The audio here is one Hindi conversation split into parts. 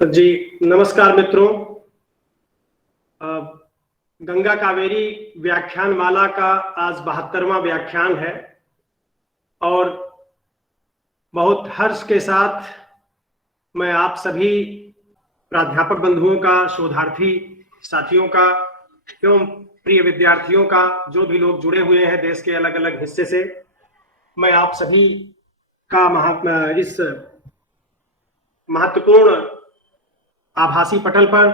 जी नमस्कार मित्रों। अ, गंगा कावेरी व्याख्यान माला का आज 72वां व्याख्यान है और बहुत हर्ष के साथ मैं आप सभी प्राध्यापक बंधुओं का, शोधार्थी साथियों का एवं प्रिय विद्यार्थियों का, जो भी लोग जुड़े हुए हैं देश के अलग अलग हिस्से से, मैं आप सभी का इस महत्वपूर्ण आभासी पटल पर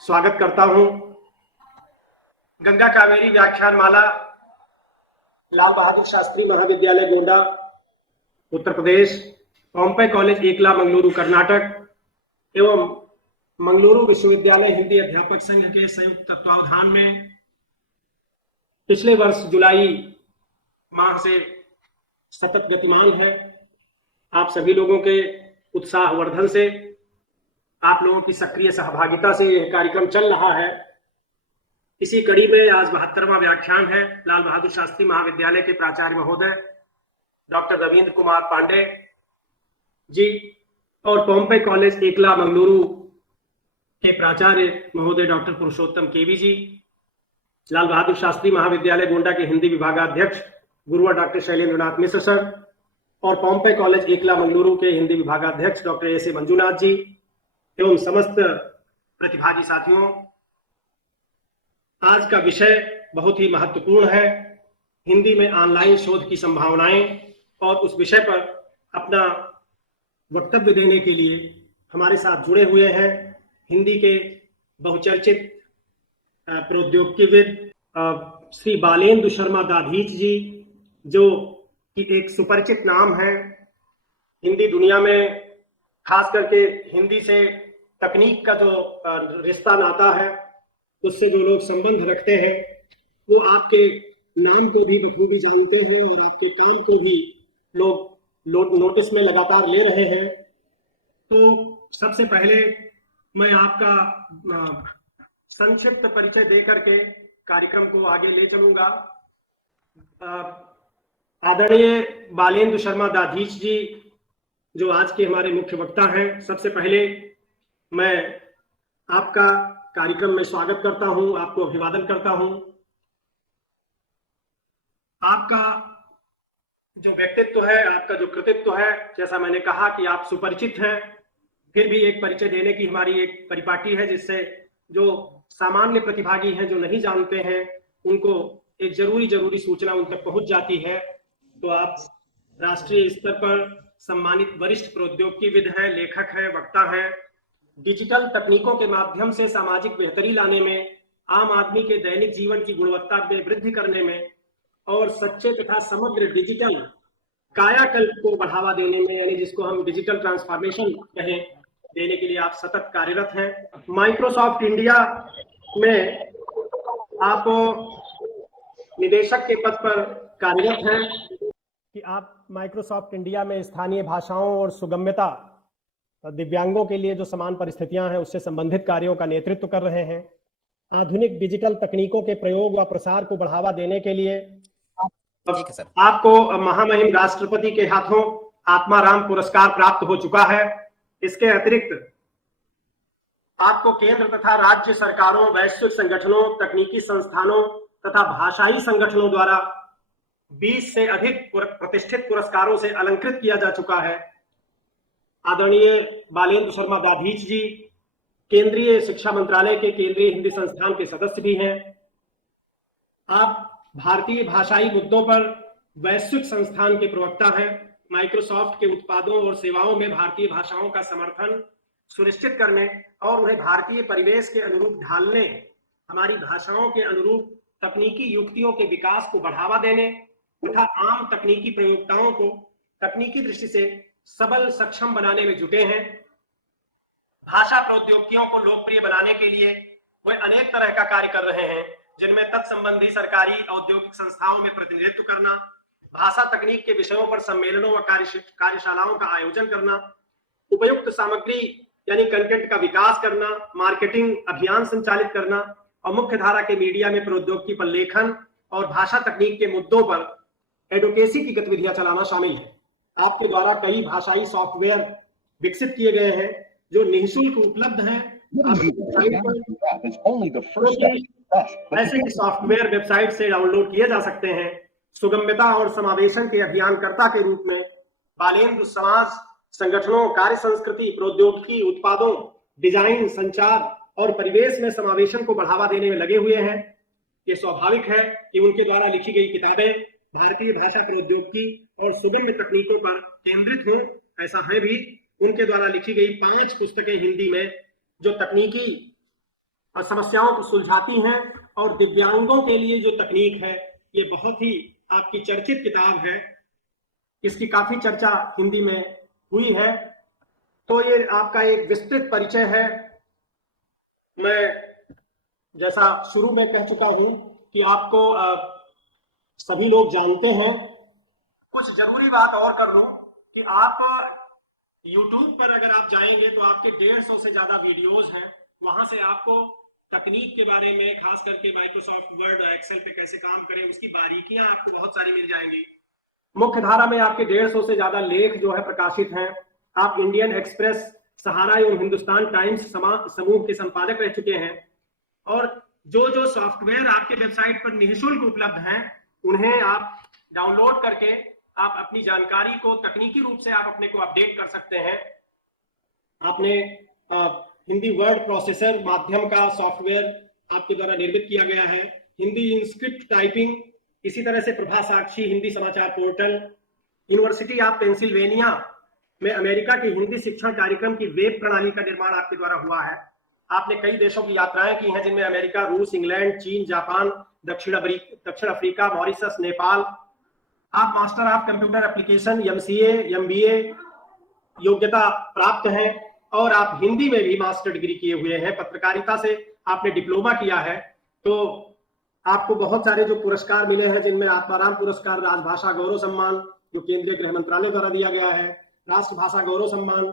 स्वागत करता हूं। गंगा कावेरी व्याख्यान माला लाल बहादुर शास्त्री महाविद्यालय गोंडा उत्तर प्रदेश, पॉम्पे कॉलेज एकला मंगलुरु कर्नाटक एवं मंगलुरु विश्वविद्यालय हिंदी अध्यापक संघ के संयुक्त तत्वावधान में पिछले वर्ष जुलाई माह से सतत गतिमान है। आप सभी लोगों के उत्साहवर्धन से, आप लोगों की सक्रिय सहभागिता से यह कार्यक्रम चल रहा है। इसी कड़ी में आज 72वां व्याख्यान है। लाल बहादुर शास्त्री महाविद्यालय के प्राचार्य महोदय डॉक्टर रविंद्र कुमार पांडे जी और पॉम्पे कॉलेज एकला मंगलुरु के प्राचार्य महोदय डॉक्टर पुरुषोत्तम केवी जी, लाल बहादुर शास्त्री महाविद्यालय गोंडा के हिंदी विभागाध्यक्ष गुरुवर डॉक्टर शैलेंद्रनाथ मिश्र सर और पॉम्पे कॉलेज एकला मंगलुरु के हिंदी विभागाध्यक्ष डॉक्टर एस ए मंजुनाथ जी एवं समस्त प्रतिभागी साथियों, आज का विषय बहुत ही महत्वपूर्ण है। हिंदी में ऑनलाइन शोध की संभावनाएं, और उस विषय पर अपना वक्तव्य देने के लिए हमारे साथ जुड़े हुए हैं हिंदी के बहुचर्चित प्रौद्योगिकीविद श्री बालेंदु शर्मा दाधीच जी, जो कि एक सुपरिचित नाम है हिंदी दुनिया में। खास करके हिंदी से तकनीक का जो रिश्ता नाता है, उससे जो लोग संबंध रखते हैं, वो आपके नाम को भी बखूबी जानते हैं और आपके काम को भी लोग नोटिस में लगातार ले रहे हैं। तो सबसे पहले मैं आपका संक्षिप्त परिचय दे करके कार्यक्रम को आगे ले चलूंगा। आदरणीय बालेंदु शर्मा दाधीच जी, जो आज के हमारे मुख्य वक्ता हैं, सबसे पहले मैं आपका कार्यक्रम में स्वागत करता हूं, आपको अभिवादन करता हूं। आपका जो व्यक्तित्व है, आपका जो कृतित्व है, जैसा मैंने कहा कि आप सुपरिचित हैं, फिर भी एक परिचय देने की हमारी एक परिपाटी है, जिससे जो सामान्य प्रतिभागी हैं, जो नहीं जानते हैं, उनको एक जरूरी सूचना उन तक पहुंच जाती है। तो आप राष्ट्रीय स्तर पर सम्मानित वरिष्ठ प्रौद्योगिकीविद हैं, लेखक हैं, वक्ता हैं। डिजिटल तकनीकों के माध्यम से सामाजिक बेहतरी लाने में, आम आदमी के दैनिक जीवन की गुणवत्ता में वृद्धि करने में और सच्चे तथा समग्र डिजिटल कायाकल्प को बढ़ावा देने में, यानी जिसको हम डिजिटल ट्रांसफॉर्मेशन कहें, देने के लिए आप सतत कार्यरत हैं। माइक्रोसॉफ्ट इंडिया में आप निदेशक के पद पर कार्यरत हैं कि आप माइक्रोसॉफ्ट इंडिया में स्थानीय भाषाओं और सुगम्यता, दिव्यांगों के लिए जो समान परिस्थितियां हैं, उससे संबंधित कार्यों का नेतृत्व कर रहे हैं। आधुनिक डिजिटल तकनीकों के प्रयोग व प्रसार को बढ़ावा देने के लिए आपको महामहिम राष्ट्रपति के हाथों आत्माराम पुरस्कार प्राप्त हो चुका है। इसके अतिरिक्त आपको केंद्र तथा राज्य सरकारों, वैश्विक संगठनों, तकनीकी संस्थानों तथा भाषाई संगठनों द्वारा 20 से अधिक प्रतिष्ठित पुरस्कारों से अलंकृत किया जा चुका है। आदरणीय बालेंदु शर्मा दाधीच जी केंद्रीय शिक्षा मंत्रालय के केंद्रीय हिंदी संस्थान के सदस्य भी हैं। आप भारतीय भाषाई मुद्दों पर वैश्विक संस्थान के प्रवक्ता हैं। माइक्रोसॉफ्ट के उत्पादों और सेवाओं में भारतीय भाषाओं का समर्थन सुनिश्चित करने और उन्हें भारतीय परिवेश के अनुरूप ढालने, हमारी भाषाओं के अनुरूप तकनीकी युक्तियों के विकास को बढ़ावा देने तथा आम तकनीकी प्रयोक्ताओं को तकनीकी दृष्टि से सबल सक्षम बनाने में जुटे हैं। भाषा प्रौद्योगिकियों को लोकप्रिय बनाने के लिए वे अनेक तरह का कार्य कर रहे हैं, जिनमें तत्संबंधी सरकारी औद्योगिक संस्थाओं में प्रतिनिधित्व करना, भाषा तकनीक के विषयों पर सम्मेलनों व कार्यशालाओं का आयोजन करना, उपयुक्त सामग्री यानी कंटेंट का विकास करना, मार्केटिंग अभियान संचालित करना और मुख्य धारा के मीडिया में प्रौद्योगिकी पर लेखन और भाषा तकनीक के मुद्दों पर एडवोकेसी की गतिविधियां चलाना शामिल है। आपके द्वारा कई भाषाई सॉफ्टवेयर विकसित किए गए हैं, जो निःशुल्क उपलब्ध हैं आपकी वेबसाइट पर, ऐसे ही सॉफ्टवेयर वेबसाइट से डाउनलोड किए जा सकते हैं। सुगम्यता और समावेशन के अभियानकर्ता के रूप में बालेंद्र समाज संगठनों, कार्य संस्कृति, प्रौद्योगिकी, उत्पादों, डिजाइन, संचार और परिवेश में समावेशन को बढ़ावा देने में लगे हुए हैं। ये स्वाभाविक है कि उनके द्वारा लिखी गई किताबें भारतीय भाषा प्रौद्योगिकी और सुगम्य तकनीकों पर केंद्रित हो। ऐसा है भी, उनके द्वारा लिखी गई 5 पुस्तकें हिंदी में जो तकनीकी समस्याओं को सुलझाती हैं और दिव्यांगों के लिए जो तकनीक है, ये बहुत ही आपकी चर्चित किताब है। इसकी काफी चर्चा हिंदी में हुई है। तो ये आपका एक विस्तृत परिचय है। मैं जैसा शुरू में कह चुका हूं कि आपको सभी लोग जानते हैं। कुछ जरूरी बात और कर लूं कि आप YouTube पर अगर आप जाएंगे तो आपके 150 से ज्यादा वीडियोस हैं। वहां से आपको तकनीक के बारे में, खास करके माइक्रोसॉफ्ट वर्ड और एक्सेल पे कैसे काम करें, उसकी बारीकियां आपको बहुत सारी मिल जाएंगी। मुख्य धारा में आपके 150 से ज्यादा लेख जो है प्रकाशित हैं। आप इंडियन एक्सप्रेस, सहारा एवं हिंदुस्तान टाइम्स समूह के संपादक रह चुके हैं। और जो जो सॉफ्टवेयर आपके वेबसाइट पर निःशुल्क उपलब्ध हैं, उन्हें आप डाउनलोड करके आप अपनी जानकारी को तकनीकी रूप से आप अपने को अपडेट कर सकते हैं। आपने हिंदी वर्ड प्रोसेसर माध्यम का सॉफ्टवेयर आपके द्वारा निर्मित किया गया है। हिंदी इंस्क्रिप्ट टाइपिंग, इसी तरह से प्रभा साक्षी हिंदी समाचार पोर्टल, यूनिवर्सिटी ऑफ पेंसिल्वेनिया में अमेरिका की हिंदी शिक्षण कार्यक्रम की वेब प्रणाली का निर्माण आपके द्वारा हुआ है। आपने कई देशों की यात्राएं की हैं, जिनमें अमेरिका, रूस, इंग्लैंड, चीन, जापान, दक्षिण अफ्रीका, मॉरिशस, नेपाल। आप master of computer application MCA MBA योग्यता प्राप्त हैं और आप हिंदी में भी मास्टर डिग्री किए हुए हैं। पत्रकारिता से आपने डिप्लोमा किया है। तो आपको बहुत सारे जो पुरस्कार मिले हैं, जिनमें आत्माराम पुरस्कार, राजभाषा गौरव सम्मान जो केंद्रीय गृह मंत्रालय द्वारा दिया गया है, राष्ट्रभाषा गौरव सम्मान,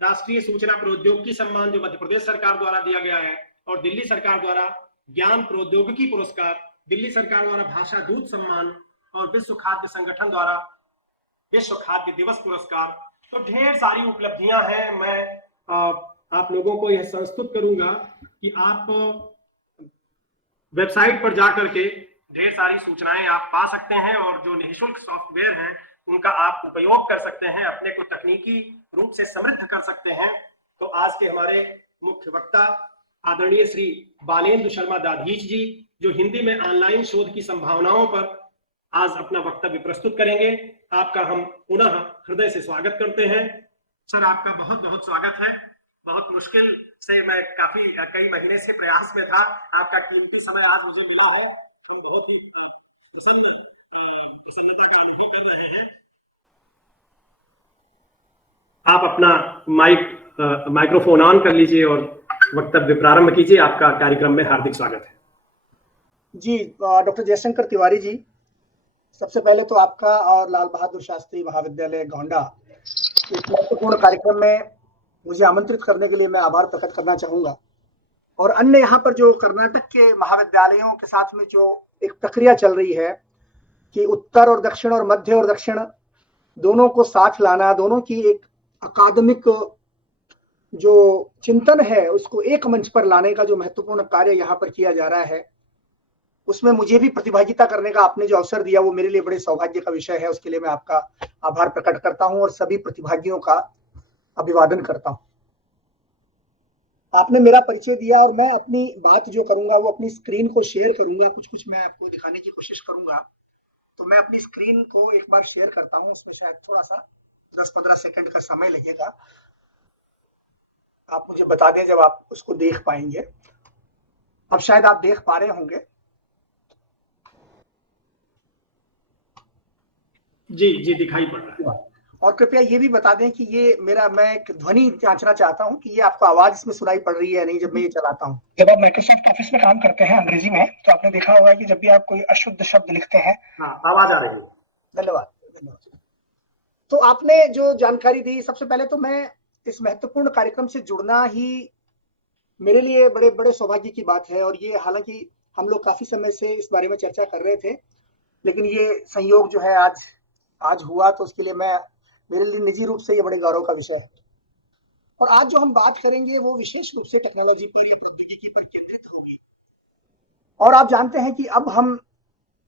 राष्ट्रीय सूचना प्रौद्योगिकी सम्मान जो मध्य प्रदेश सरकार द्वारा दिया गया है, और दिल्ली सरकार द्वारा ज्ञान प्रौद्योगिकी पुरस्कार, दिल्ली सरकार द्वारा भाषा दूत सम्मान और विश्व खाद्य संगठन द्वारा विश्व खाद्य दिवस पुरस्कार। तो ढेर सारी उपलब्धियां हैं। मैं आप लोगों को यह संस्तुत करूंगा कि आप वेबसाइट पर जाकर के ढेर सारी सूचनाएं आप पा सकते हैं और जो निःशुल्क सॉफ्टवेयर हैं उनका आप उपयोग कर सकते हैं, अपने को तकनीकी रूप से समृद्ध कर सकते हैं। तो आज के हमारे मुख्य वक्ता आदरणीय श्री बालेंद्र शर्मा दाधीच जी, जो हिंदी में ऑनलाइन शोध की संभावनाओं पर आज अपना वक्तव्य प्रस्तुत करेंगे, आपका हम पुनः हृदय से स्वागत करते हैं। सर, आपका बहुत बहुत स्वागत है। बहुत मुश्किल से मैं कई महीने से प्रयास में था, आपका कीमती समय आज मुझे मिला है। हम बहुत ही प्रसन्नता का अनुभव कर रहे हैं। आप अपना माइक्रोफोन ऑन कर लीजिए और वक्तव्य प्रारंभ कीजिए। आपका कार्यक्रम में हार्दिक स्वागत है। जी, डॉक्टर जयशंकर तिवारी जी, सबसे पहले तो आपका और लाल बहादुर शास्त्री महाविद्यालय गोंडा इस महत्वपूर्ण कार्यक्रम में मुझे आमंत्रित करने के लिए मैं आभार प्रकट करना चाहूंगा। और अन्य यहाँ पर जो कर्नाटक के महाविद्यालयों के साथ में जो एक प्रक्रिया चल रही है कि उत्तर और दक्षिण और मध्य और दक्षिण दोनों को साथ लाना, दोनों की एक अकादमिक जो चिंतन है उसको एक मंच पर लाने का जो महत्वपूर्ण कार्य यहाँ पर किया जा रहा है, उसमें मुझे भी प्रतिभागिता करने का आपने जो अवसर दिया वो मेरे लिए बड़े सौभाग्य का विषय है। उसके लिए मैं आपका आभार प्रकट करता हूं और सभी प्रतिभागियों का अभिवादन करता हूं। आपने मेरा परिचय दिया और मैं अपनी बात जो करूंगा वो अपनी स्क्रीन को शेयर करूंगा। कुछ मैं आपको दिखाने की कोशिश करूंगा। तो मैं अपनी स्क्रीन को एक बार शेयर करता हूं। उसमें शायद थोड़ा सा 10-15 सेकंड का समय लगेगा। आप मुझे बता दें जब आप उसको देख पाएंगे। अब शायद आप देख पा रहे होंगे। जी, दिखाई पड़ रहा है। और कृपया ये भी बता दें कि ये मैं एक ध्वनि जांचना चाहता हूं कि ये आपको आवाज इसमें सुनाई पड़ रही है नहीं जब मैं ये चलाता हूं। जब आप माइक्रोसॉफ्ट ऑफिस में काम करते हैं अंग्रेजी में, तो आपने देखा होगा कि जब भी आप कोई अशुद्ध शब्द लिखते हैं, आवाज आ रही है। धन्यवाद। तो आपने जो जानकारी दी, सबसे पहले तो मैं इस महत्वपूर्ण कार्यक्रम से जुड़ना ही मेरे लिए बड़े बड़े सौभाग्य की बात है। और ये हालांकि हम लोग काफी समय से इस बारे में चर्चा कर रहे थे, लेकिन ये संयोग जो है आज हुआ, तो उसके लिए मेरे लिए निजी रूप से ये बड़े गौरव का विषय है। और आज जो हम बात करेंगे वो विशेष रूप से टेक्नोलॉजी पर या प्रौद्योगिकी पर केंद्रित होगी। और आप जानते हैं कि अब हम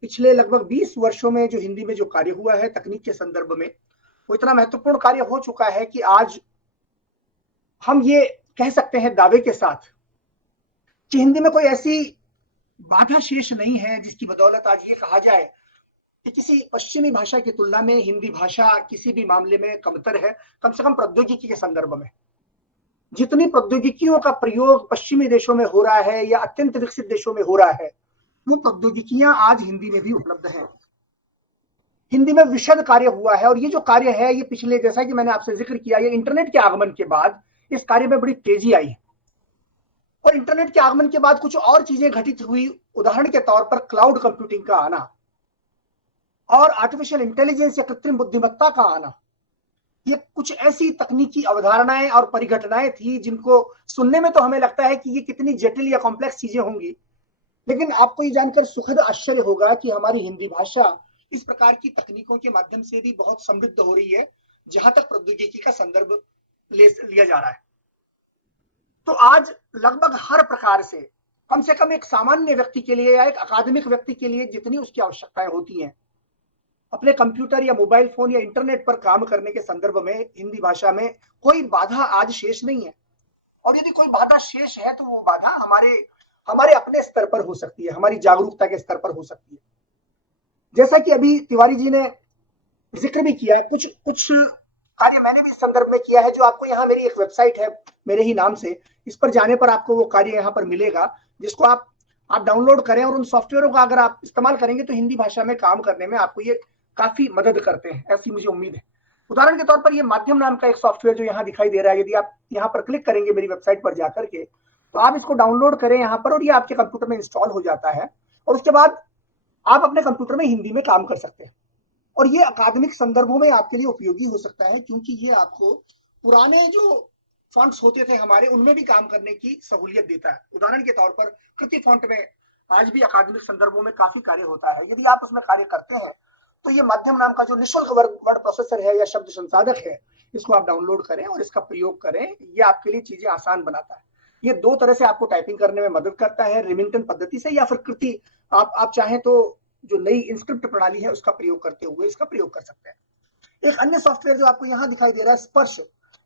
पिछले लगभग 20 वर्षों में जो हिंदी में जो कार्य हुआ है तकनीक के संदर्भ में, वो इतना महत्वपूर्ण कार्य हो चुका है कि आज हम ये कह सकते हैं दावे के साथ कि हिंदी में कोई ऐसी बाधा शेष नहीं है जिसकी बदौलत आज ये कहा जाए कि किसी पश्चिमी भाषा की तुलना में हिंदी भाषा किसी भी मामले में कमतर है, कम से कम प्रौद्योगिकी के संदर्भ में। जितनी प्रौद्योगिकियों का प्रयोग पश्चिमी देशों में हो रहा है या अत्यंत विकसित देशों में हो रहा है, वो प्रौद्योगिकियां आज हिंदी में भी उपलब्ध हैं। हिंदी में विशद कार्य हुआ है और ये जो कार्य है ये पिछले, जैसा कि मैंने आपसे जिक्र किया, ये इंटरनेट के आगमन के बाद इस कार्य में बड़ी तेजी आई है। और इंटरनेट के आगमन के बाद कुछ और चीजें घटित हुई। उदाहरण के तौर पर क्लाउड कंप्यूटिंग का आना और आर्टिफिशियल इंटेलिजेंस या कृत्रिम बुद्धिमत्ता का आना, ये कुछ ऐसी तकनीकी अवधारणाएं और परिघटनाएं थी जिनको सुनने में तो हमें लगता है कि ये कितनी जटिल या कॉम्प्लेक्स चीजें होंगी, लेकिन आपको ये जानकर सुखद आश्चर्य होगा कि हमारी हिंदी भाषा इस प्रकार की तकनीकों के माध्यम से भी बहुत समृद्ध हो रही है, जहां तक प्रौद्योगिकी का संदर्भ लिया जा रहा है। तो आज लगभग हर प्रकार से कम एक सामान्य व्यक्ति के लिए या एक अकादमिक व्यक्ति के लिए जितनी उसकी आवश्यकताएं होती हैं, अपने कंप्यूटर या मोबाइल फोन या इंटरनेट पर काम करने के संदर्भ में हिंदी भाषा में कोई बाधा आज शेष नहीं है। और यदि कोई बाधा शेष है तो वो बाधा हमारे अपने स्तर पर हो सकती है, हमारी जागरूकता के स्तर पर हो सकती है। जैसा कि अभी तिवारी जी ने जिक्र भी किया है, कुछ कार्य मैंने भी इस संदर्भ में किया है, जो आपको यहाँ मेरी एक वेबसाइट है मेरे ही नाम से, इस पर जाने पर आपको वो कार्य यहाँ पर मिलेगा, जिसको आप डाउनलोड करें और उन सॉफ्टवेयरों का अगर आप इस्तेमाल करेंगे तो हिंदी भाषा में काम करने में आपको ये काफी मदद करते हैं, ऐसी मुझे उम्मीद है। उदाहरण के तौर पर ये माध्यम नाम का एक सॉफ्टवेयर जो यहाँ दिखाई दे रहा है, यदि आप यहाँ पर क्लिक करेंगे मेरी वेबसाइट पर जाकर के, तो आप इसको डाउनलोड करें यहाँ पर और ये आपके कंप्यूटर में इंस्टॉल हो जाता है और उसके बाद आप अपने कंप्यूटर में हिंदी में काम कर सकते हैं। और ये अकादमिक संदर्भों में आपके लिए उपयोगी हो सकता है, क्योंकि ये आपको पुराने जो फॉन्ट्स होते थे हमारे, उनमें भी काम करने की सहूलियत देता है। उदाहरण के तौर पर कृति फॉन्ट में आज भी अकादमिक संदर्भों में काफी कार्य होता है। यदि आप उसमें कार्य करते हैं तो ये माध्यम नाम का जो निःशुल्क वर्ड प्रोसेसर है या शब्द संसाधक है, इसको आप डाउनलोड करें और इसका प्रयोग करें। ये आपके लिए चीजें आसान बनाता है। ये दो तरह से आपको टाइपिंग करने में मदद करता है, रिमिंगटन पद्धति से या फिर कृति, आप चाहें तो जो नई इंस्क्रिप्ट प्रणाली है उसका प्रयोग करते हुए इसका प्रयोग कर सकते हैं। एक अन्य सॉफ्टवेयर जो आपको यहाँ दिखाई दे रहा है, स्पर्श,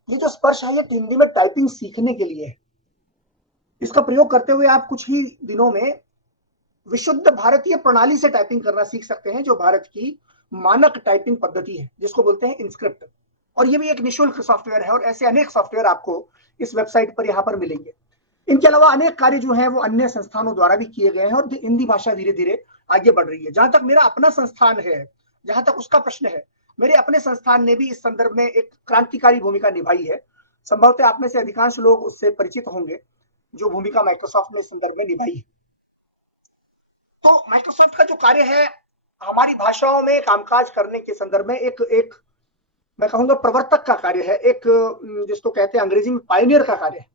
ये जो स्पर्श है ये हिंदी में टाइपिंग सीखने के लिए है। इसका प्रयोग करते हुए आप कुछ ही दिनों में विशुद्ध भारतीय प्रणाली से टाइपिंग करना सीख सकते हैं, जो भारत की मानक टाइपिंग पद्धति है, जिसको बोलते हैं इंस्क्रिप्ट। और ये भी एक निःशुल्क सॉफ्टवेयर है और ऐसे अनेक सॉफ्टवेयर आपको इस वेबसाइट पर यहाँ पर मिलेंगे। इनके अलावा अनेक कार्य जो है वो अन्य संस्थानों द्वारा भी किए गए हैं और हिंदी भाषा धीरे धीरे आगे बढ़ रही है। जहां तक मेरा अपना संस्थान है, जहां तक उसका प्रश्न है, मेरे अपने संस्थान ने भी इस संदर्भ में एक क्रांतिकारी भूमिका निभाई है। संभवतः आप में से अधिकांश लोग उससे परिचित होंगे, जो भूमिका माइक्रोसॉफ्ट ने इस संदर्भ में निभाई है। तो माइक्रोसॉफ्ट का जो कार्य है हमारी भाषाओं में कामकाज करने के संदर्भ में एक मैं कहूंगा प्रवर्तक का कार्य है, एक जिसको कहते हैं अंग्रेजी में पायनियर का कार्य है।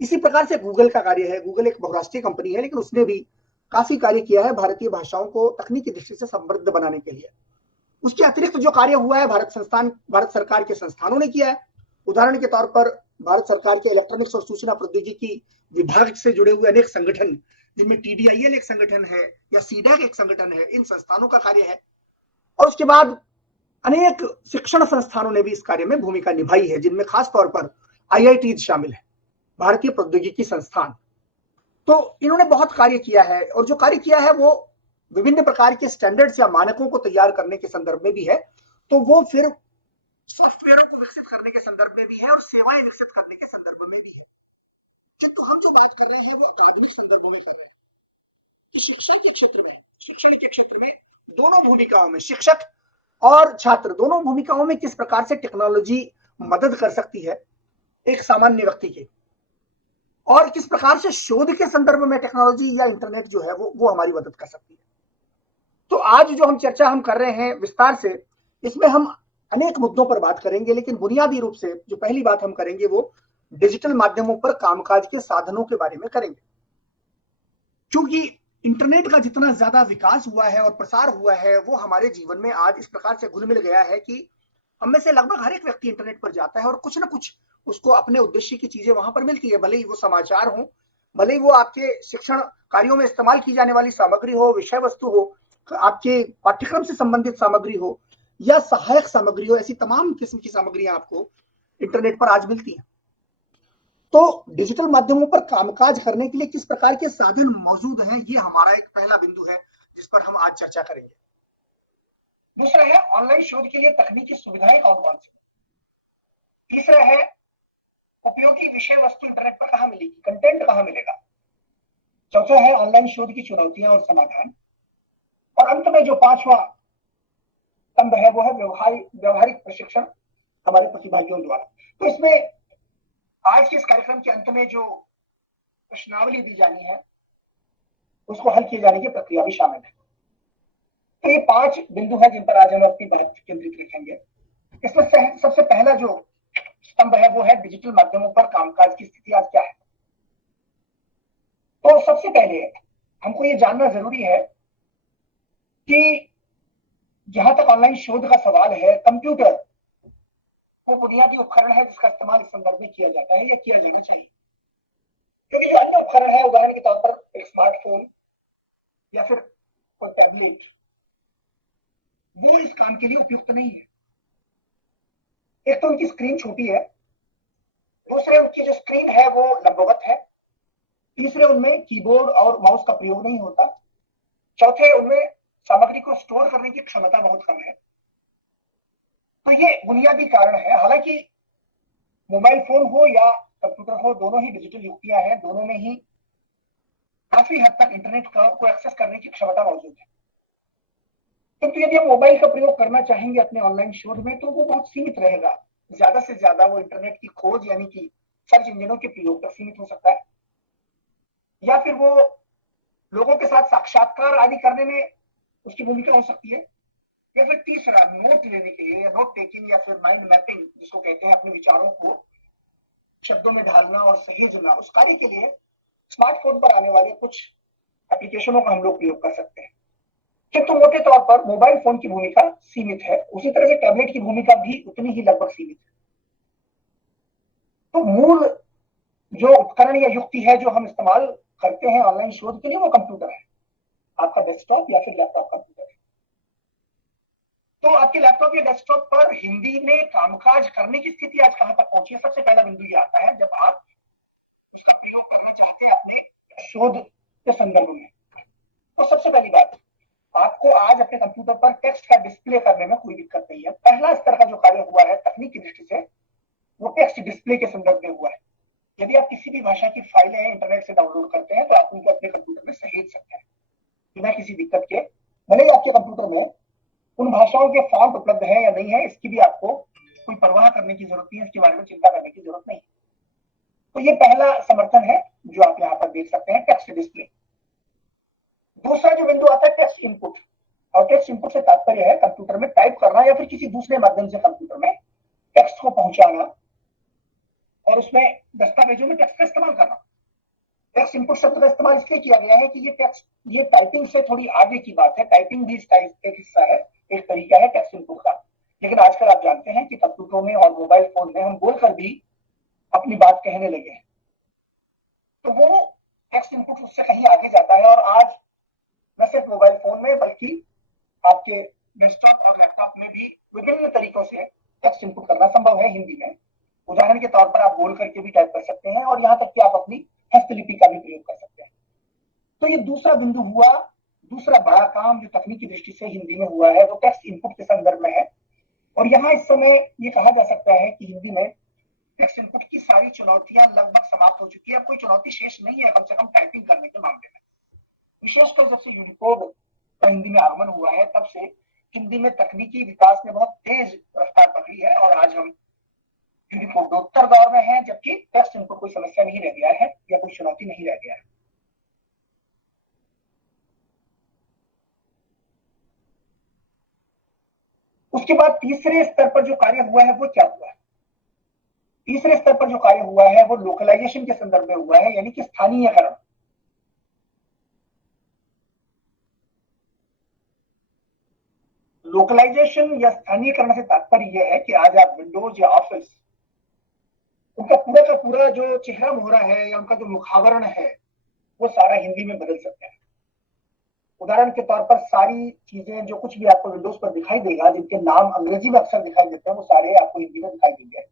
इसी प्रकार से गूगल का कार्य है। गूगल एक बहुराष्ट्रीय कंपनी है, लेकिन उसने भी काफी कार्य किया है भारतीय भाषाओं को तकनीकी दृष्टि से समृद्ध बनाने के लिए। उसके अतिरिक्त जो कार्य हुआ है भारत सरकार के संस्थानों ने किया है। उदाहरण के तौर पर भारत सरकार के इलेक्ट्रॉनिक्स और सूचना प्रौद्योगिकी विभाग से जुड़े हुए अनेक संगठन, जिनमें TDIL एक संगठन है या सीडैक एक संगठन है, इन संस्थानों का कार्य है। और उसके बाद अनेक शिक्षण संस्थानों ने भी इस कार्य में भूमिका निभाई है, जिनमें खास तौर पर IIT शामिल है, भारतीय प्रौद्योगिकी संस्थान। तो इन्होंने बहुत कार्य किया है और जो कार्य किया है वो विभिन्न प्रकार के स्टैंडर्ड्स या मानकों को तैयार करने के संदर्भ में भी है। तो वो फिर सॉफ्टवेयरों को विकसित करने के संदर्भ में भी है और सेवाएं विकसित करने के संदर्भ में भी है। किंतु हम जो बात कर रहे हैं वो अकादमिक संदर्भों में कर रहे हैं कि शिक्षा के क्षेत्र में, शिक्षण के क्षेत्र में दोनों भूमिकाओं में, शिक्षक और छात्र दोनों भूमिकाओं में किस प्रकार से टेक्नोलॉजी मदद कर सकती है एक सामान्य व्यक्ति के, और किस प्रकार से शोध के संदर्भ में टेक्नोलॉजी या इंटरनेट जो है वो हमारी मदद कर सकती है। तो आज जो हम चर्चा कर रहे हैं विस्तार से, इसमें हम अनेक मुद्दों पर बात करेंगे, लेकिन बुनियादी रूप से जो पहली बात हम करेंगे वो डिजिटल माध्यमों पर कामकाज के साधनों के बारे में करेंगे। क्योंकि इंटरनेट का जितना ज्यादा विकास हुआ है और प्रसार हुआ है वो हमारे जीवन में आज इस प्रकार से घुल मिल गया है कि हम में से लगभग हर एक व्यक्ति इंटरनेट पर जाता है और कुछ ना कुछ उसको अपने उद्देश्य की चीजें वहां पर मिलती है, भले ही वो समाचार हो, भले ही वो आपके शिक्षण कार्यों में इस्तेमाल की जाने वाली सामग्री हो, विषय वस्तु हो, आपके पाठ्यक्रम से संबंधित सामग्री हो या सहायक सामग्री हो, ऐसी तमाम किस्म की सामग्रियां आपको इंटरनेट पर आज मिलती हैं। तो डिजिटल माध्यमों पर कामकाज करने के लिए किस प्रकार के साधन मौजूद हैं, ये हमारा एक पहला बिंदु है जिस पर हम आज चर्चा करेंगे। दूसरा है ऑनलाइन शोध के लिए तकनीकी सुविधाएं कौन कौन सी। तीसरा है उपयोगी विषय वस्तु इंटरनेट पर कहां मिलेगी, कंटेंट कहां मिलेगा। चौथा है ऑनलाइन शोध की चुनौतियां और समाधान। और अंत में जो पांचवा स्तंभ है वो है व्यवहारिक प्रशिक्षण हमारे प्रतिभागियों द्वारा। तो इसमें आज के इस कार्यक्रम के अंत में जो प्रश्नावली दी जानी है उसको हल किए जाने की प्रक्रिया भी शामिल है। तो ये 5 बिंदु है जिन पर आज हम अपनी बात केंद्रित रखेंगे। इसमें सबसे पहला जो स्तंभ है वो है डिजिटल माध्यमों पर कामकाज की स्थिति आज क्या है। तो सबसे पहले हमको ये जानना जरूरी है कि जहां तक ऑनलाइन शोध का सवाल है, कंप्यूटर वो बुनियादी उपकरण है जिसका इस्तेमाल इस संदर्भ में किया जाता है या किया जाना चाहिए। क्योंकि जो अन्य उपकरण है, उदाहरण के तौर पर एक स्मार्टफोन या फिर कोई टैबलेट, वो इस काम के लिए उपयुक्त नहीं है। एक तो उनकी स्क्रीन छोटी है, दूसरे उनकी जो स्क्रीन है वो लंबवत है, तीसरे उनमें कीबोर्ड और माउस का प्रयोग नहीं होता, चौथे उनमें सामग्री को स्टोर करने की क्षमता बहुत कम है। तो ये बुनियादी कारण है। हालांकि मोबाइल फोन हो या कंप्यूटर हो, दोनों ही डिजिटल युक्तियां हैं, दोनों में ही काफी हद तक इंटरनेट को एक्सेस करने की क्षमता मौजूद है। किंतु यदि हम मोबाइल का प्रयोग करना चाहेंगे अपने ऑनलाइन शोध में तो वो बहुत सीमित रहेगा। ज्यादा से ज्यादा वो इंटरनेट की खोज यानी कि सर्च इंजनों के प्रयोग तक सीमित हो सकता है, या फिर वो लोगों के साथ साक्षात्कार आदि करने में उसकी भूमिका हो सकती है, या फिर तीसरा नोट लेने के लिए या नोट टेकिंग या फिर माइंड मैपिंग जिसको कहते हैं, अपने विचारों को शब्दों में ढालना और सहेजना, उस कार्य के लिए स्मार्टफोन पर आने वाले कुछ एप्लीकेशनों का हम लोग प्रयोग कर सकते हैं। किंतु मोटे तौर पर मोबाइल फोन की भूमिका सीमित है, उसी तरह से टैबलेट की भूमिका भी उतनी ही लगभग सीमित है। तो मूल जो उपकरण या युक्ति है जो हम इस्तेमाल करते हैं ऑनलाइन शोध के लिए वो कंप्यूटर है, आपका डेस्कटॉप या फिर लैपटॉप कंप्यूटर है। तो आपके लैपटॉप या डेस्कटॉप पर हिंदी में कामकाज करने की स्थिति आज कहां तक पहुंची है। सबसे पहला बिंदु ये आता है जब आप उसका प्रयोग करना चाहते हैं अपने शोध के संदर्भ में। तो सबसे पहली बात, आपको आज अपने कंप्यूटर पर टेक्स्ट का डिस्प्ले करने में कोई दिक्कत नहीं है। पहला स्तर का जो कार्य हुआ है तकनीक की दृष्टि से वो टेक्स्ट डिस्प्ले के संदर्भ में हुआ है। यदि आप किसी भी भाषा की फाइलें इंटरनेट से डाउनलोड करते हैं तो आप उनको अपने कंप्यूटर में सहेज सकते हैं बिना किसी दिक्कत के। भले ही आपके कंप्यूटर में उन भाषाओं के फॉन्ट उपलब्ध है या नहीं है, इसकी भी आपको कोई परवाह करने की जरूरत नहीं है, इसके बारे में चिंता करने की जरूरत नहीं। तो ये पहला समर्थन है जो आप यहाँ पर देख सकते हैं, टेक्स्ट डिस्प्ले। दूसरा जो बिंदु आता है टेक्स्ट इनपुट, और टेक्स्ट इनपुट से तात्पर्य है कंप्यूटर में टाइप करना या फिर किसी दूसरे माध्यम से कंप्यूटर में टेक्स्ट को पहुंचाना और उसमें दस्तावेजों में टेक्स्ट का इस्तेमाल करना। टेक्स्ट इनपुट शब्द का इस्तेमाल इसलिए किया गया है कि ये टाइपिंग से थोड़ी आगे की बात है। टाइपिंग भी इसका एक हिस्सा है, एक तरीका है टेक्स्ट इनपुट का। लेकिन आजकल आप जानते हैं कि कंप्यूटरों में और मोबाइल फोन में हम बोलकर भी अपनी बात कहने लगे हैं, तो वो टेक्स्ट इनपुट उससे कहीं आगे जाता है। और आज न सिर्फ मोबाइल फोन में बल्कि आपके डेस्कटॉप और लैपटॉप में भी विभिन्न तरीकों से टेक्स्ट इनपुट करना संभव है हिंदी में। उदाहरण के तौर पर आप बोल करके भी टाइप कर सकते हैं और यहाँ तक कि आप अपनी हस्तलिपि का भी प्रयोग कर सकते हैं। तो ये दूसरा बिंदु हुआ। दूसरा बड़ा काम जो तकनीकी दृष्टि से हिंदी में हुआ है वो टेक्स्ट इनपुट के संदर्भ में है। और यहाँ इस समय ये कहा जा सकता है कि हिंदी में टेक्स्ट इनपुट की सारी चुनौतियां लगभग समाप्त हो चुकी है। अब कोई चुनौती शेष नहीं है, कम से कम टाइपिंग करने के मामले में। विशेषकर जब से यूनिकोड का हिंदी में आगमन हुआ है तब से हिंदी में तकनीकी विकास ने बहुत तेज रफ्तार पकड़ी है और आज हम यूनिकोडोत्तर दौर में है, जबकि टेक्स्ट इनपुट कोई समस्या नहीं रह गया है या कोई चुनौती नहीं रह गया है। उसके बाद तीसरे स्तर पर जो कार्य हुआ है वो क्या हुआ है। तीसरे स्तर पर जो कार्य हुआ है वो लोकलाइजेशन के संदर्भ में हुआ है, यानी कि स्थानीयकरण। लोकलाइजेशन या स्थानीयकरण से तात्पर्य यह है कि आज आप विंडोज या ऑफिस उनका पूरा का पूरा जो चेहरा मोहरा है या उनका जो मुखावरण है वो सारा हिंदी में बदल सकते हैं। उदाहरण के तौर पर सारी चीजें जो कुछ भी आपको विंडोज पर दिखाई देगा, जिनके नाम अंग्रेजी में अक्सर दिखाई देते हैं, वो सारे आपको हिंदी में दिखाई देंगे।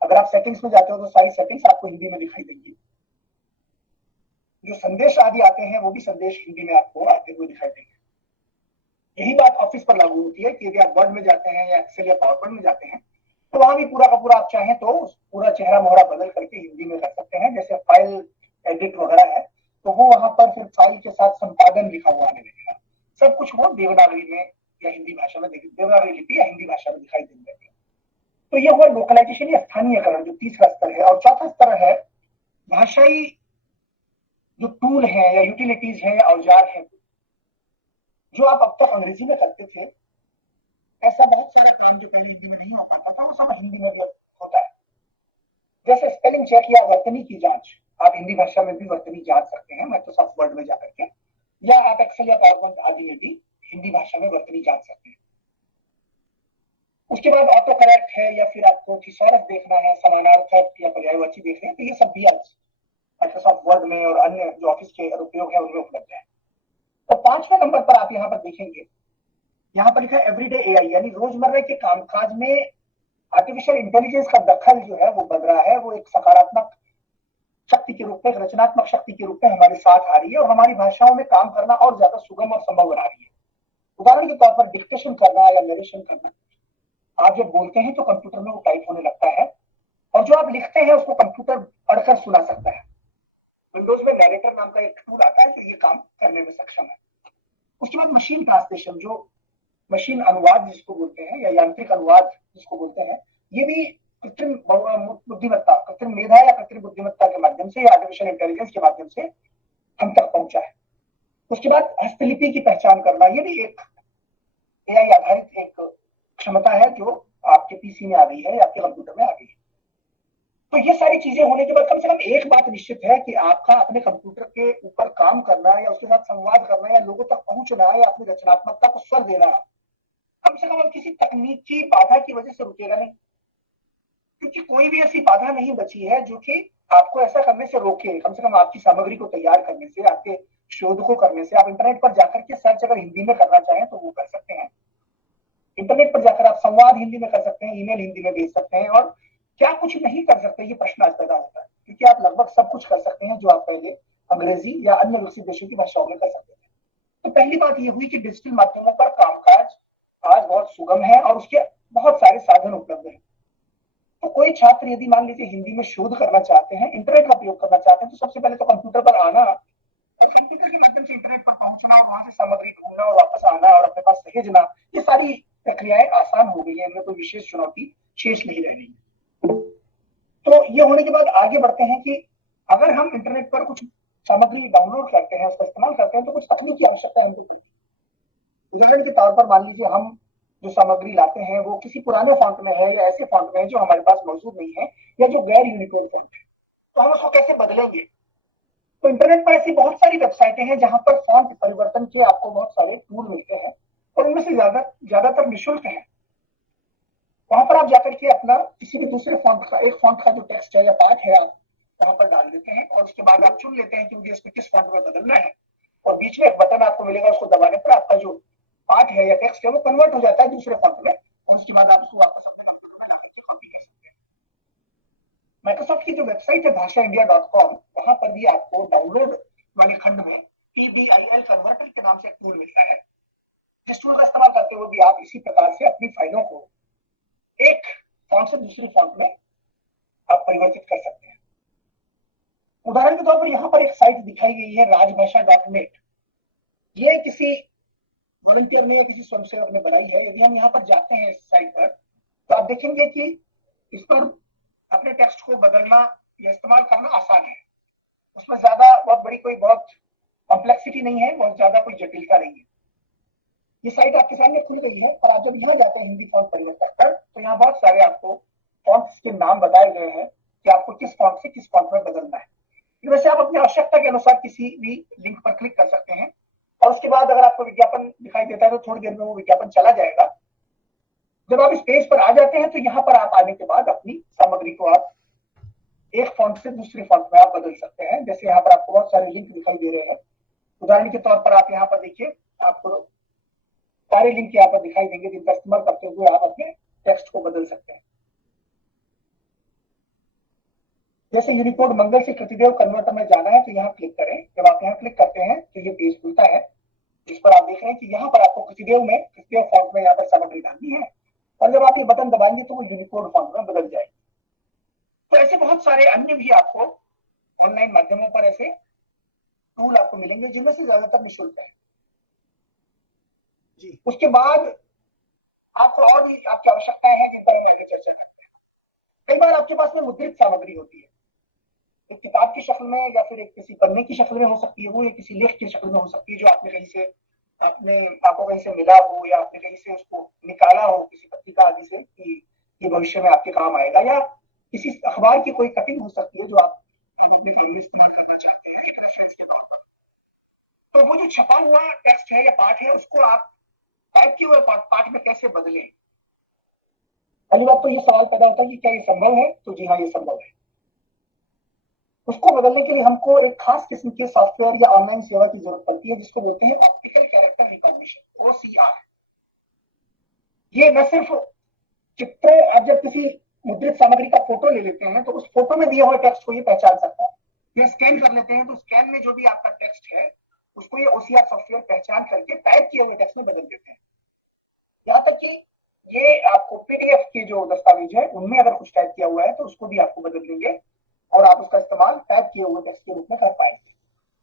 अगर आप सेटिंग्स में जाते हो तो सारी सेटिंग्स आपको हिंदी में दिखाई देंगी। जो संदेश आदि आते हैं वो भी संदेश हिंदी में आपको आते हुए दिखाई देंगे। यही बात ऑफिस पर लागू होती है कि यदि आप वर्ड में जाते हैं या एक्सेल या पावर पॉइंट में जाते हैं तो वहां भी पूरा का पूरा आप चाहें तो पूरा चेहरा मोहरा बदल करके हिंदी में कर सकते हैं। जैसे फाइल एडिट वगैरह है तो वो वहां पर फिर फाइल के साथ संपादन लिखा हुआ आने लगेगा। सब कुछ वो देवनागरी में या हिंदी भाषा में, देवनागरी लिपि या हिंदी भाषा में दिखाई देने लगेगा। तो ये हुआ लोकलाइजेशन या स्थानीयकरण, जो तीसरा स्तर है। और चौथा स्तर है भाषाई जो टूल है या यूटिलिटीज है या औजार है, जो आप अब तक अंग्रेजी में करते थे। ऐसा बहुत सारा काम जो पहले हिंदी में नहीं हो पाता था वो सब हिंदी में भी होता है। जैसे स्पेलिंग चेक या वर्तनी की जांच, आप हिंदी भाषा में भी वर्तनी जांच सकते हैं माइक्रोसॉफ्ट वर्ड में जाकर के, या आप एक्सेल या पावर पॉइंट आदि में भी हिंदी भाषा में वर्तनी जांच सकते हैं। उसके बाद ऑटो करेक्ट है, या फिर आपको थिसॉरस देखना है, समानार्थक या पर्यायवाची देखना है, तो ये सब भी आज माइक्रोसॉफ्ट वर्ड में और अन्य जो ऑफिस के उपयोग है उनमें उपलब्ध है। तो 5वें नंबर पर आप यहाँ पर देखेंगे, यहाँ पर लिखा है एवरीडे एआई, यानी रोजमर्रा के कामकाज में आर्टिफिशियल इंटेलिजेंस का दखल जो है वो बढ़ रहा है। वो एक सकारात्मक शक्ति के रूप में, एक रचनात्मक शक्ति के रूप में हमारे साथ आ रही है और हमारी भाषाओं में काम करना और ज्यादा सुगम और संभव बना रही है। उदाहरण के तौर पर डिक्टेशन करना या नरेशन करना, आप जब बोलते हैं तो कंप्यूटर में वो टाइप होने लगता है और जो आप लिखते हैं उसको कंप्यूटर पढ़कर सुना सकता है। विंडोज में नैरेटर नाम का एक टूल आता है तो ये काम करने में सक्षम है। उसके बाद मशीन ट्रांसलेशन, जो मशीन अनुवाद जिसको बोलते हैं या यांत्रिक अनुवाद जिसको बोलते हैं, ये भी कृत्रिम बुद्धिमत्ता, कृत्रिम मेधा या कृत्रिम बुद्धिमत्ता के माध्यम से या आर्टिफिशियल इंटेलिजेंस के माध्यम से हम तक पहुंचा है। उसके बाद हस्तलिपि की पहचान करना, ये भी एक एआई आधारित एक क्षमता है जो आपके पीसी में आ गई है या आपके कंप्यूटर में आ गई है। तो ये सारी चीजें होने के बाद कम से कम एक बात निश्चित है कि आपका अपने कंप्यूटर के ऊपर काम करना या उसके साथ संवाद करना या लोगों तक पहुंचना या अपनी रचनात्मकता को स्वर देना कम से कम किसी तकनीकी बाधा की वजह से रुकेगा नहीं, क्योंकि कोई भी ऐसी बाधा नहीं बची है जो कि आपको ऐसा करने से रोके। कम से कम आपकी सामग्री को तैयार करने से, आपके शोध को करने से। आप इंटरनेट पर जाकर के सर्च अगर हिंदी में करना चाहें तो वो कर सकते हैं। इंटरनेट पर जाकर आप संवाद हिंदी में कर सकते हैं, ईमेल हिंदी में भेज सकते हैं। और क्या कुछ नहीं कर सकते, ये प्रश्न आज पैदा होता है, क्योंकि आप लगभग सब कुछ कर सकते हैं जो आप पहले अंग्रेजी या अन्य विकसित देशों की भाषाओं में कर सकते थे। तो पहली बात ये हुई कि डिजिटल माध्यमों पर कामकाज आज बहुत सुगम है और उसके बहुत सारे साधन उपलब्ध हैं। तो कोई छात्र यदि मान लीजिए हिंदी में शोध करना चाहते हैं, इंटरनेट का उपयोग करना चाहते हैं, तो सबसे पहले तो कंप्यूटर पर आना और कंप्यूटर के माध्यम से इंटरनेट पर पहुंचना और वहां से सामग्री ढूंढना और वापस आना और अपने पास सहेजना, ये सारी प्रक्रियाएं आसान हो गई है। इनमें कोई विशेष चुनौती शेष नहीं रह रही। तो ये होने के बाद आगे बढ़ते हैं कि अगर हम इंटरनेट पर कुछ सामग्री डाउनलोड करते हैं, उसका इस्तेमाल करते हैं, तो कुछ तकनीकी आवश्यकता हमको होती है। उदाहरण के तौर पर मान लीजिए हम जो सामग्री लाते हैं वो किसी पुराने फॉन्ट में है या ऐसे फॉन्ट में है जो हमारे पास मौजूद नहीं है या जो गैर यूनिकोड फॉन्ट है, तो हम उसको कैसे बदलेंगे। तो इंटरनेट पर ऐसी बहुत सारी वेबसाइटें हैं जहां पर फॉन्ट परिवर्तन के आपको बहुत सारे टूल मिलते हैं और उनमें से ज्यादातर निःशुल्क है। वहां पर आप जाकर के अपना किसी भी दूसरे फॉन्ट का, एक फॉन्ट का जो टेक्स्ट है या पाठ है, आप वहां पर डाल देते हैं और उसके बाद आप चुन लेते हैं कि मुझे इसको किस फॉन्ट में बदलना है। और बीच में एक बटन आपको मिलेगा, उसको दबाने पर आपका जो पाठ है या टेक्स्ट है वो कन्वर्ट हो जाता है दूसरे फॉन्ट में और उसके बाद आप उसको वापस माइक्रोसॉफ्ट की जो वेबसाइट है भाषाindia.com, वहां पर भी आपको डाउनलोड वाले खंड में TBIL कन्वर्टर के नाम से एक टूल मिलता है, जिस टूल का इस्तेमाल करते हुए भी आप इसी प्रकार से अपनी फाइलों को एक फॉन्ट से दूसरी फॉन्ट में आप परिवर्तित कर सकते हैं। उदाहरण के तौर पर यहाँ पर एक साइट दिखाई गई है राजभाषा.net। ये किसी वॉलंटियर ने या किसी स्वयंसेवक ने बनाई है। यदि हम यहाँ पर जाते हैं इस साइट पर तो आप देखेंगे कि इस पर अपने टेक्स्ट को बदलना या इस्तेमाल करना आसान है। उसमें ज्यादा बहुत बड़ी कोई बहुत कॉम्प्लेक्सिटी नहीं है, बहुत ज्यादा कोई जटिलता नहीं है। ये साइट आपके सामने खुल गई है और आप जब यहाँ जाते हैं हिंदी फॉन्ट परिवर्तक पर, तो यहाँ बहुत सारे आपको फॉन्ट्स के नाम बताए गए हैं कि आपको किस फॉन्ट से किस फॉन्ट में बदलना है। वैसे आप अपनी आवश्यकता के अनुसार किसी भी लिंक पर क्लिक कर सकते हैं और उसके बाद अगर आपको विज्ञापन दिखाई देता है तो थोड़ी देर में वो विज्ञापन चला जाएगा। जब आप इस पेज पर आ जाते हैं तो यहाँ पर आप आने के बाद अपनी सामग्री को आप एक फॉन्ट से दूसरे फॉन्ट में आप बदल सकते हैं। जैसे यहाँ पर आपको बहुत सारे लिंक दिखाई दे रहे हैं। उदाहरण के तौर पर आप यहाँ पर देखिए, आपको सारे लिंक यहाँ पर दिखाई देंगे जिनका इस्तेमाल करते हुए आप अपने टेक्स्ट को बदल सकते हैं। जैसे यूनिकोड मंगल से कृतिदेव कन्वर्टर में जाना है तो यहाँ क्लिक करें। जब आप यहाँ क्लिक करते हैं तो ये पेज खुलता है, जिस पर आप देख रहे हैं कि यहाँ पर आपको कृतिदेव फॉन्ट में यहाँ पर सामग्री डालनी है, और जब आप ये बटन दबाएंगे तो वो यूनिकोड फॉन्ट में बदल जाएगी। तो ऐसे बहुत सारे अन्य भी आपको ऑनलाइन माध्यमों पर ऐसे टूल आपको मिलेंगे, जिनमें से ज्यादातर निःशुल्क है जी। उसके बाद आपको और भी आपकी आवश्यकता है कि चर्चा करते हैं। कई बार आपके पास में मुद्रित सामग्री होती है, एक किताब की शक्ल में या फिर एक किसी पन्ने की शक्ल में हो सकती है वो, या किसी लेख की शक्ल में हो सकती है, जो आपने कहीं से अपने आपको कहीं से मिला हो, या आपने कहीं से उसको निकाला हो किसी पत्रिका आदि से कि ये भविष्य में आपके काम आएगा, या किसी अखबार की कोई कटिंग हो सकती है जो आप अपने काम में इस्तेमाल करना चाहते हैं एक रेफरेंस के तौर पर। तो वो जो छपा हुआ टेक्स्ट है या पाठ है, उसको आप टाइप किए हुए पाठ में कैसे बदलें। पहली बात तो ये सवाल पैदा होता है कि क्या ये संभव है? तो जी हाँ, ये संभव है। उसको बदलने के लिए हमको एक खास किस्म के सॉफ्टवेयर या ऑनलाइन सेवा की जरूरत पड़ती है, जिसको बोलते हैं ऑप्टिकल कैरेक्टर रिकॉग्निशन, OCR। ये न सिर्फ चित्र, आप जब किसी मुद्रित सामग्री का फोटो ले लेते हैं तो उस फोटो में दिए हुए टेक्स्ट को ये पहचान सकता है, या स्कैन कर लेते हैं तो स्कैन में जो भी आपका टेक्स्ट है उसको ये OCR सॉफ्टवेयर पहचान करके टाइप किए हुए टेक्स्ट में बदल देते हैं। यहाँ तक कि ये आपको PDF के जो दस्तावेज है उनमें अगर कुछ टाइप किया हुआ है तो उसको भी आपको बदल देंगे, और आप उसका इस्तेमाल टाइप किए हुए टेक्स्ट के रूप में कर पाएंगे।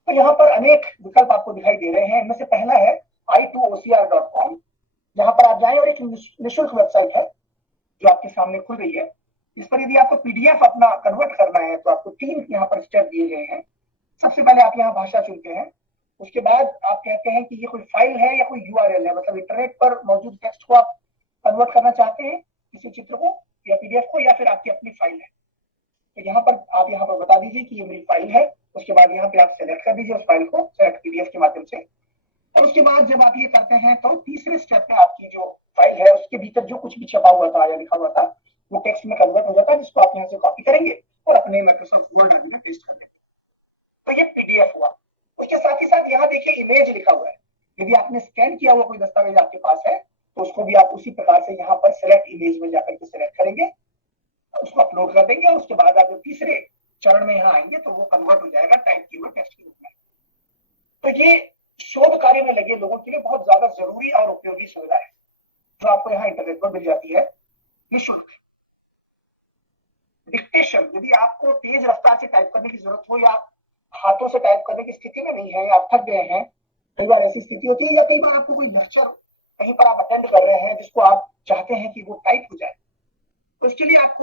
तो यहाँ पर अनेक विकल्प आपको दिखाई दे रहे हैं। इनमें से पहला है i2ocr.com, जहां पर आप जाएं और एक निःशुल्क वेबसाइट है जो आपके सामने खुल रही है। इस पर यदि आपको PDF अपना कन्वर्ट करना है तो आपको 3 यहाँ पर स्टेप दिए गए हैं। सबसे पहले आप यहाँ भाषा चुनते हैं, उसके बाद आप कहते हैं कि ये कोई फाइल है या कोई URL है, मतलब इंटरनेट पर मौजूद टेक्स्ट को आप कन्वर्ट करना चाहते हैं किसी चित्र को या PDF को, या फिर आपकी अपनी फाइल है। तो यहाँ पर आप यहाँ पर बता दीजिए कि ये मेरी फाइल है। उसके बाद यहाँ पे आप सेलेक्ट कर दीजिए उस फाइल को, सेलेक्ट PDF के माध्यम से। और उसके बाद जब आप ये करते हैं तो तीसरे स्टेप पे आपकी जो फाइल है उसके भीतर जो कुछ भी छपा हुआ था या लिखा हुआ था वो टेक्स्ट में कन्वर्ट हो जाता है, जिसको आप यहाँ से कॉपी करेंगे और अपने माइक्रोसॉफ्ट वर्ड आदि में पेस्ट कर देंगे। तो ये PDF हुआ। उसके साथ ही साथ यहाँ देखिए इमेज लिखा हुआ है। यदि आपने स्कैन किया हुआ कोई दस्तावेज आपके पास है तो उसको भी आप उसी प्रकार से यहाँ पर सेलेक्ट इमेज में जाकर के सेलेक्ट करेंगे, उसको अपलोड कर देंगे, और उसके बाद आप तीसरे चरण में यहाँ आएंगे तो वो कन्वर्ट हो जाएगा टाइप किए हुए टेक्स्ट के रूप में। तो ये शोध कार्य में लगे लोगों के लिए बहुत ज्यादा जरूरी और उपयोगी सुविधा है, जो आपको यहाँ इंटरनेट पर मिल जाती है निःशुल्क। डिक्टेशन, यदि आपको तेज रफ्तार से टाइप करने की जरूरत हो, या हाथों से टाइप करने की स्थिति में नहीं है, आप थक गए हैं, कई बार ऐसी स्थिति होती है, या कई बार आपको कोई लेक्चर कहीं पर आप अटेंड कर रहे हैं जिसको आप चाहते हैं कि वो टाइप हो जाए, तो उसके लिए आप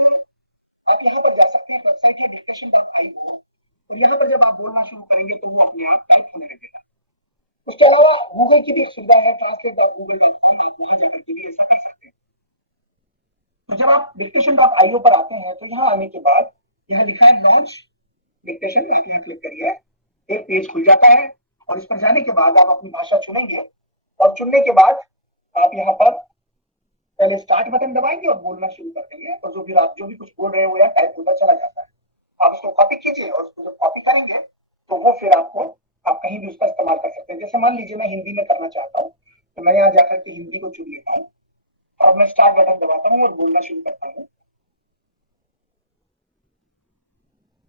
यहाँ पर जा सकते हैं। वेबसाइट है dictation.io, और यहाँ पर जब आप बोलना शुरू करेंगे तो वो अपने आप टाइप होने लगेगा। उसके अलावा गूगल की भी एक सुविधा है translate.google.com, आप वहां जाकर के भी ऐसा कर सकते हैं। तो जब आप dictation.io पर आते हैं तो यहाँ आने के बाद यहाँ लिखा है लॉन्च डिक्टेशन, आप यहाँ क्लिक करिए, एक पेज खुल जाता है, और इस पर जाने के बाद आप अपनी भाषा चुनेंगे, और चुनने के बाद आप यहाँ पर पहले स्टार्ट बटन दबाएंगे और बोलना शुरू कर देंगे, और जो भी कुछ बोल रहे हैं वो यहाँ टाइप होता चला जाता है। आप उसको कॉपी कीजिए, और उसको जब कॉपी करेंगे तो वो फिर आप कहीं भी उसका इस्तेमाल कर सकते हैं। जैसे मान लीजिए मैं हिंदी में करना चाहता हूँ, तो मैं यहाँ जाकर के हिंदी को चुन लेता हूँ, और मैं स्टार्ट बटन दबाता हूँ और बोलना शुरू करता हूँ।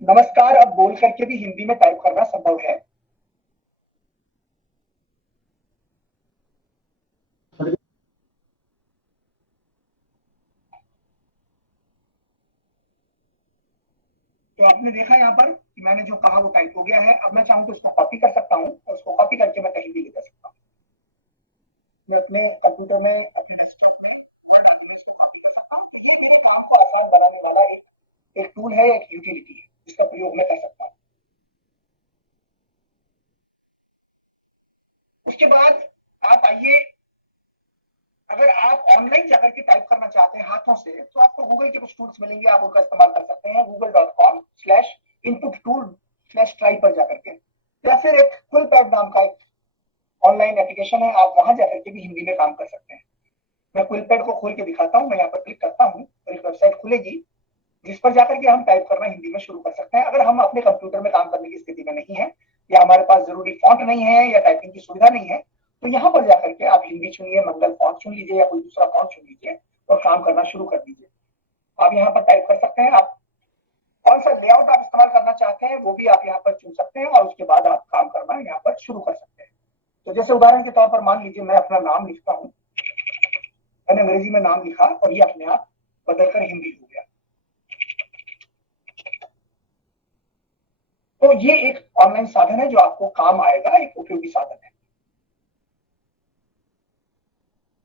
नमस्कार अब बोल करके भी हिंदी में टाइप करना संभव है। तो आपने देखा यहाँ पर कि मैंने जो कहा वो टाइप हो गया है। अब मैं चाहूँ तो इसको कॉपी कर सकता हूँ, और उसको कॉपी करके मैं कहीं भी ले जा सकता हूँ। मैं अपने कंप्यूटर में अपने डेस्कटॉप में कॉपी कर सकता हूँ। तो ये मेरे काम को आसान बनाने वाला एक टूल है, एक यूटिलिटी है, जिसका प्रयोग मैं कर सकता हूँ। उसके बाद आप आइए, अगर आप ऑनलाइन जाकर के टाइप करना चाहते हैं हाथों से, तो आपको गूगल के कुछ टूल्स मिलेंगे, आप उनका इस्तेमाल कर सकते हैं। google.com/input-tool/try पर जाकर के, या फिर एक क्विलपैड नाम का एक ऑनलाइन एप्लीकेशन है, आप वहां जाकर के भी हिंदी में काम कर सकते हैं। मैं क्विलपैड को खोल के दिखाता हूँ। मैं यहाँ पर क्लिक करता हूँ और एक वेबसाइट खुलेगी, जिस पर जाकर के हम टाइप करना हिंदी में शुरू कर सकते हैं। अगर हम अपने कंप्यूटर में काम करने की स्थिति में नहीं है, या हमारे पास जरूरी फॉन्ट नहीं है, या टाइपिंग की सुविधा नहीं है, तो यहाँ पर जाकर के आप हिंदी चुनिए, मंगल फॉन्ट चुन लीजिए, या कोई दूसरा फॉन्ट चुन लीजिए और काम करना शुरू कर दीजिए। आप यहाँ पर टाइप कर सकते हैं। आप कौन सा लेआउट आप इस्तेमाल करना चाहते हैं वो भी आप यहाँ पर चुन सकते हैं, और उसके बाद आप काम करना यहाँ पर शुरू कर सकते हैं। तो जैसे उदाहरण के तौर पर मान लीजिए मैं अपना नाम लिखता हूँ, मैंने अंग्रेजी में नाम लिखा और ये अपने आप बदलकर हिंदी हो गया। तो ये एक ऑनलाइन साधन है जो आपको काम आएगा, एक उपयोगी साधन है।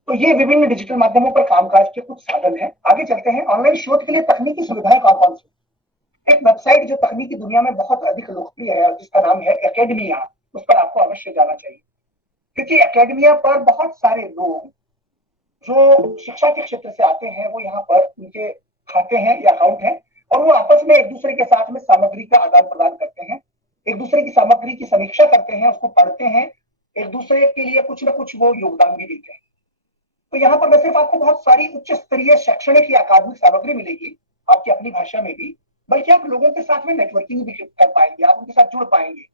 तो ये विभिन्न डिजिटल माध्यमों पर कामकाज के कुछ साधन हैं। आगे चलते हैं। ऑनलाइन शोध के लिए तकनीकी सुविधाएं कौन कौन सी? एक वेबसाइट जो तकनीकी दुनिया में बहुत अधिक लोकप्रिय है और जिसका नाम है एकेडमिया, उस पर आपको अवश्य जाना चाहिए, क्योंकि एकेडमिया पर बहुत सारे लोग जो शिक्षा के क्षेत्र से आते हैं वो यहाँ पर उनके खाते हैं या अकाउंट हैं, और वो आपस में एक दूसरे के साथ में सामग्री का आदान प्रदान करते हैं, एक दूसरे की सामग्री की समीक्षा करते हैं, उसको पढ़ते हैं, एक दूसरे के लिए कुछ न कुछ वो योगदान भी देते हैं। तो यहाँ पर न सिर्फ आपको बहुत सारी उच्च स्तरीय शैक्षणिक या अकादमिक सामग्री मिलेगी आपकी अपनी भाषा में भी, बल्कि आप लोगों के साथ में नेटवर्किंग भी कर पाएंगे, आप उनके साथ जुड़ पाएंगे,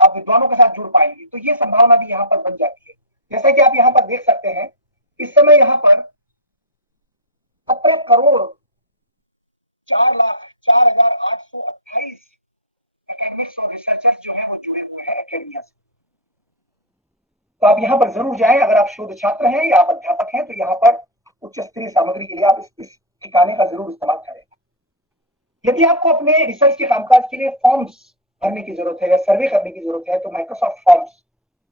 आप विद्वानों के साथ जुड़ पाएंगे। तो ये संभावना भी यहाँ पर बन जाती है। जैसा कि आप यहाँ पर देख सकते हैं, इस समय यहाँ पर 17,04,04,828 एकेडमिक्स और रिसर्चर्स जो है वो जुड़े हुए हैं एकेडमिया से। तो आप यहाँ पर जरूर जाएं। अगर आप शोध छात्र हैं या आप अध्यापक हैं तो यहाँ पर उच्च स्तरीय सामग्री के लिए आप इस ठिकाने का जरूर इस्तेमाल करें। यदि आपको अपने रिसर्च के कामकाज के लिए फॉर्म्स भरने की जरूरत है या सर्वे करने की जरूरत है तो माइक्रोसॉफ्ट फॉर्म्स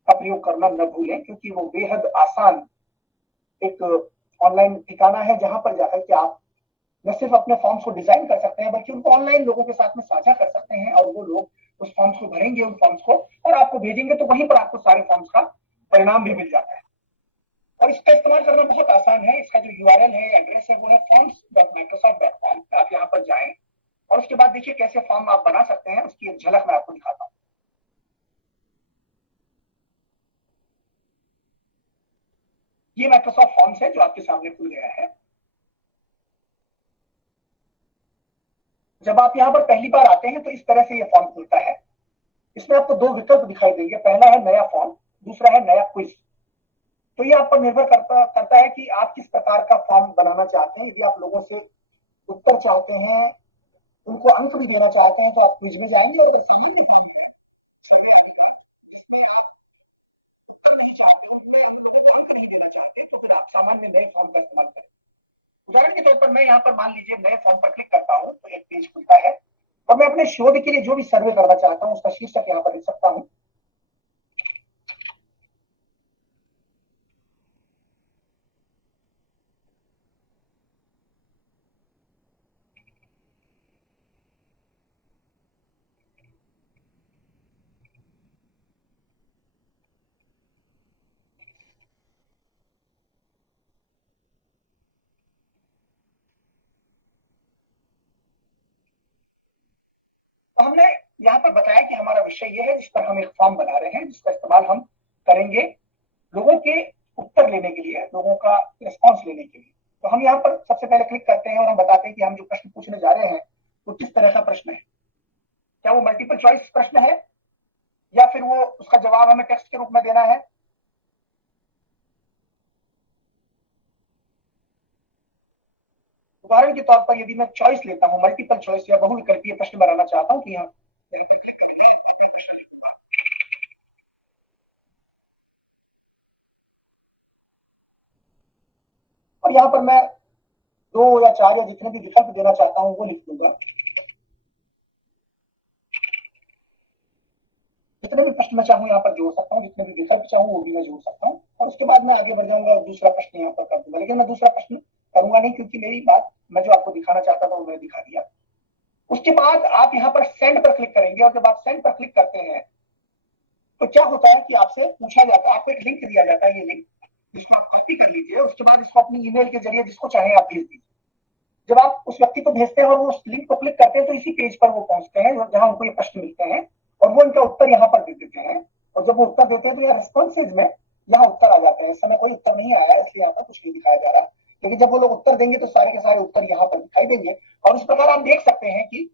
का प्रयोग करना न भूलें, क्योंकि वो बेहद आसान एक ऑनलाइन ठिकाना है जहां पर जाकर के आप न सिर्फ अपने फॉर्म्स को डिजाइन कर सकते हैं बल्कि उनको ऑनलाइन लोगों के साथ में साझा कर सकते हैं, और वो लोग उस फॉर्म्स को भरेंगे, उन फॉर्म्स को, और आपको भेजेंगे, तो वहीं पर आपको सारे फॉर्म्स का परिणाम भी मिल जाता है। और इसका इस्तेमाल करना बहुत आसान है। इसका जो URL है, एड्रेस है, वो है forms.microsoft.com। आप यहाँ पर जाएं और उसके बाद देखिए कैसे फॉर्म आप बना सकते हैं, उसकी एक झलक मैं आपको दिखाता हूँ। ये माइक्रोसॉफ्ट फॉर्म्स है जो आपके सामने खुल गया है। जब आप यहाँ पर पहली बार आते हैं तो इस तरह से ये फॉर्म खुलता है। इसमें आपको दो विकल्प दिखाई देंगे, पहला है नया फॉर्म, दूसरा है नया क्विज। तो ये आप पर निर्भर करता है कि आप किस प्रकार का फॉर्म बनाना चाहते हैं। यदि आप लोगों से उत्तर चाहते हैं, उनको अंक भी देना चाहते हैं, तो आप क्विज में जाएंगे। और अगर सामान्य फॉर्म है सर्वे आपका, जिसमें आप नहीं चाहते हो, उसमें अंक नहीं देना चाहते, तो फिर आप सामान्य नए फॉर्म का इस्तेमाल करें। उदाहरण के तौर पर मैं यहाँ पर मान लीजिए नए फॉर्म पर क्लिक करता हूँ तो एक पेज खुलता है, और मैं अपने शोध के लिए जो भी सर्वे करना चाहता हूँ उसका शीर्षक यहाँ पर लिख सकता हूँ। तो हमने यहाँ पर बताया कि हमारा विषय ये है जिस पर हम एक फॉर्म बना रहे हैं, जिसका इस्तेमाल हम करेंगे लोगों के उत्तर लेने के लिए, लोगों का रिस्पॉन्स लेने के लिए। तो हम यहाँ पर सबसे पहले क्लिक करते हैं और हम बताते हैं कि हम जो प्रश्न पूछने जा रहे हैं वो किस तरह का प्रश्न है। क्या वो मल्टीपल चॉइस प्रश्न है या फिर वो उसका जवाब हमें टेक्स्ट के रूप में देना है। उदाहरण के तौर पर यदि मैं चॉइस लेता हूं, मल्टीपल चॉइस या बहुविकल्पीय प्रश्न बनाना चाहता हूं, कि यहाँ क्लिक करेंगे, प्रश्न लिखूंगा। और यहाँ पर मैं 2 या 4 या जितने भी विकल्प देना चाहता हूं वो लिख दूंगा। जितने भी प्रश्न मैं चाहूँ यहाँ पर जोड़ सकता हूँ, जितने भी विकल्प चाहूँ वो भी मैं जोड़ सकता हूँ, और उसके बाद मैं आगे बढ़ जाऊंगा और दूसरा प्रश्न यहाँ पर कर दूंगा। लेकिन मैं दूसरा प्रश्न करूंगा नहीं, क्योंकि मेरी बात मैं जो आपको दिखाना चाहता था वो मैंने दिखा दिया। उसके बाद आप यहाँ पर सेंड पर क्लिक करेंगे, और जब आप सेंड पर क्लिक करते हैं तो क्या होता है कि आपसे पूछा जाता है, आपको एक लिंक दिया जाता है, ये लिंक, इसको आप कॉपी कर लीजिए। उसके बाद इसको अपनी ईमेल के जरिए जिसको चाहे आप भेज दीजिए। जब आप उस व्यक्ति को भेजते हैं और वो उस लिंक को क्लिक करते हैं तो इसी पेज पर वो पहुंचते हैं जहां उनको ये प्रश्न मिलते हैं, और वो इनका उत्तर यहाँ पर दे देते हैं। और जब वो उत्तर देते हैं तो यहाँ रिस्पॉन्सेज में यहाँ उत्तर आ जाते हैं। इस समय कोई उत्तर नहीं आया, इसलिए यहाँ पर कुछ नहीं दिखाया जा रहा, लेकिन जब वो लोग उत्तर देंगे तो सारे के सारे उत्तर यहाँ पर दिखाई देंगे, और इस प्रकार आप देख सकते हैं कि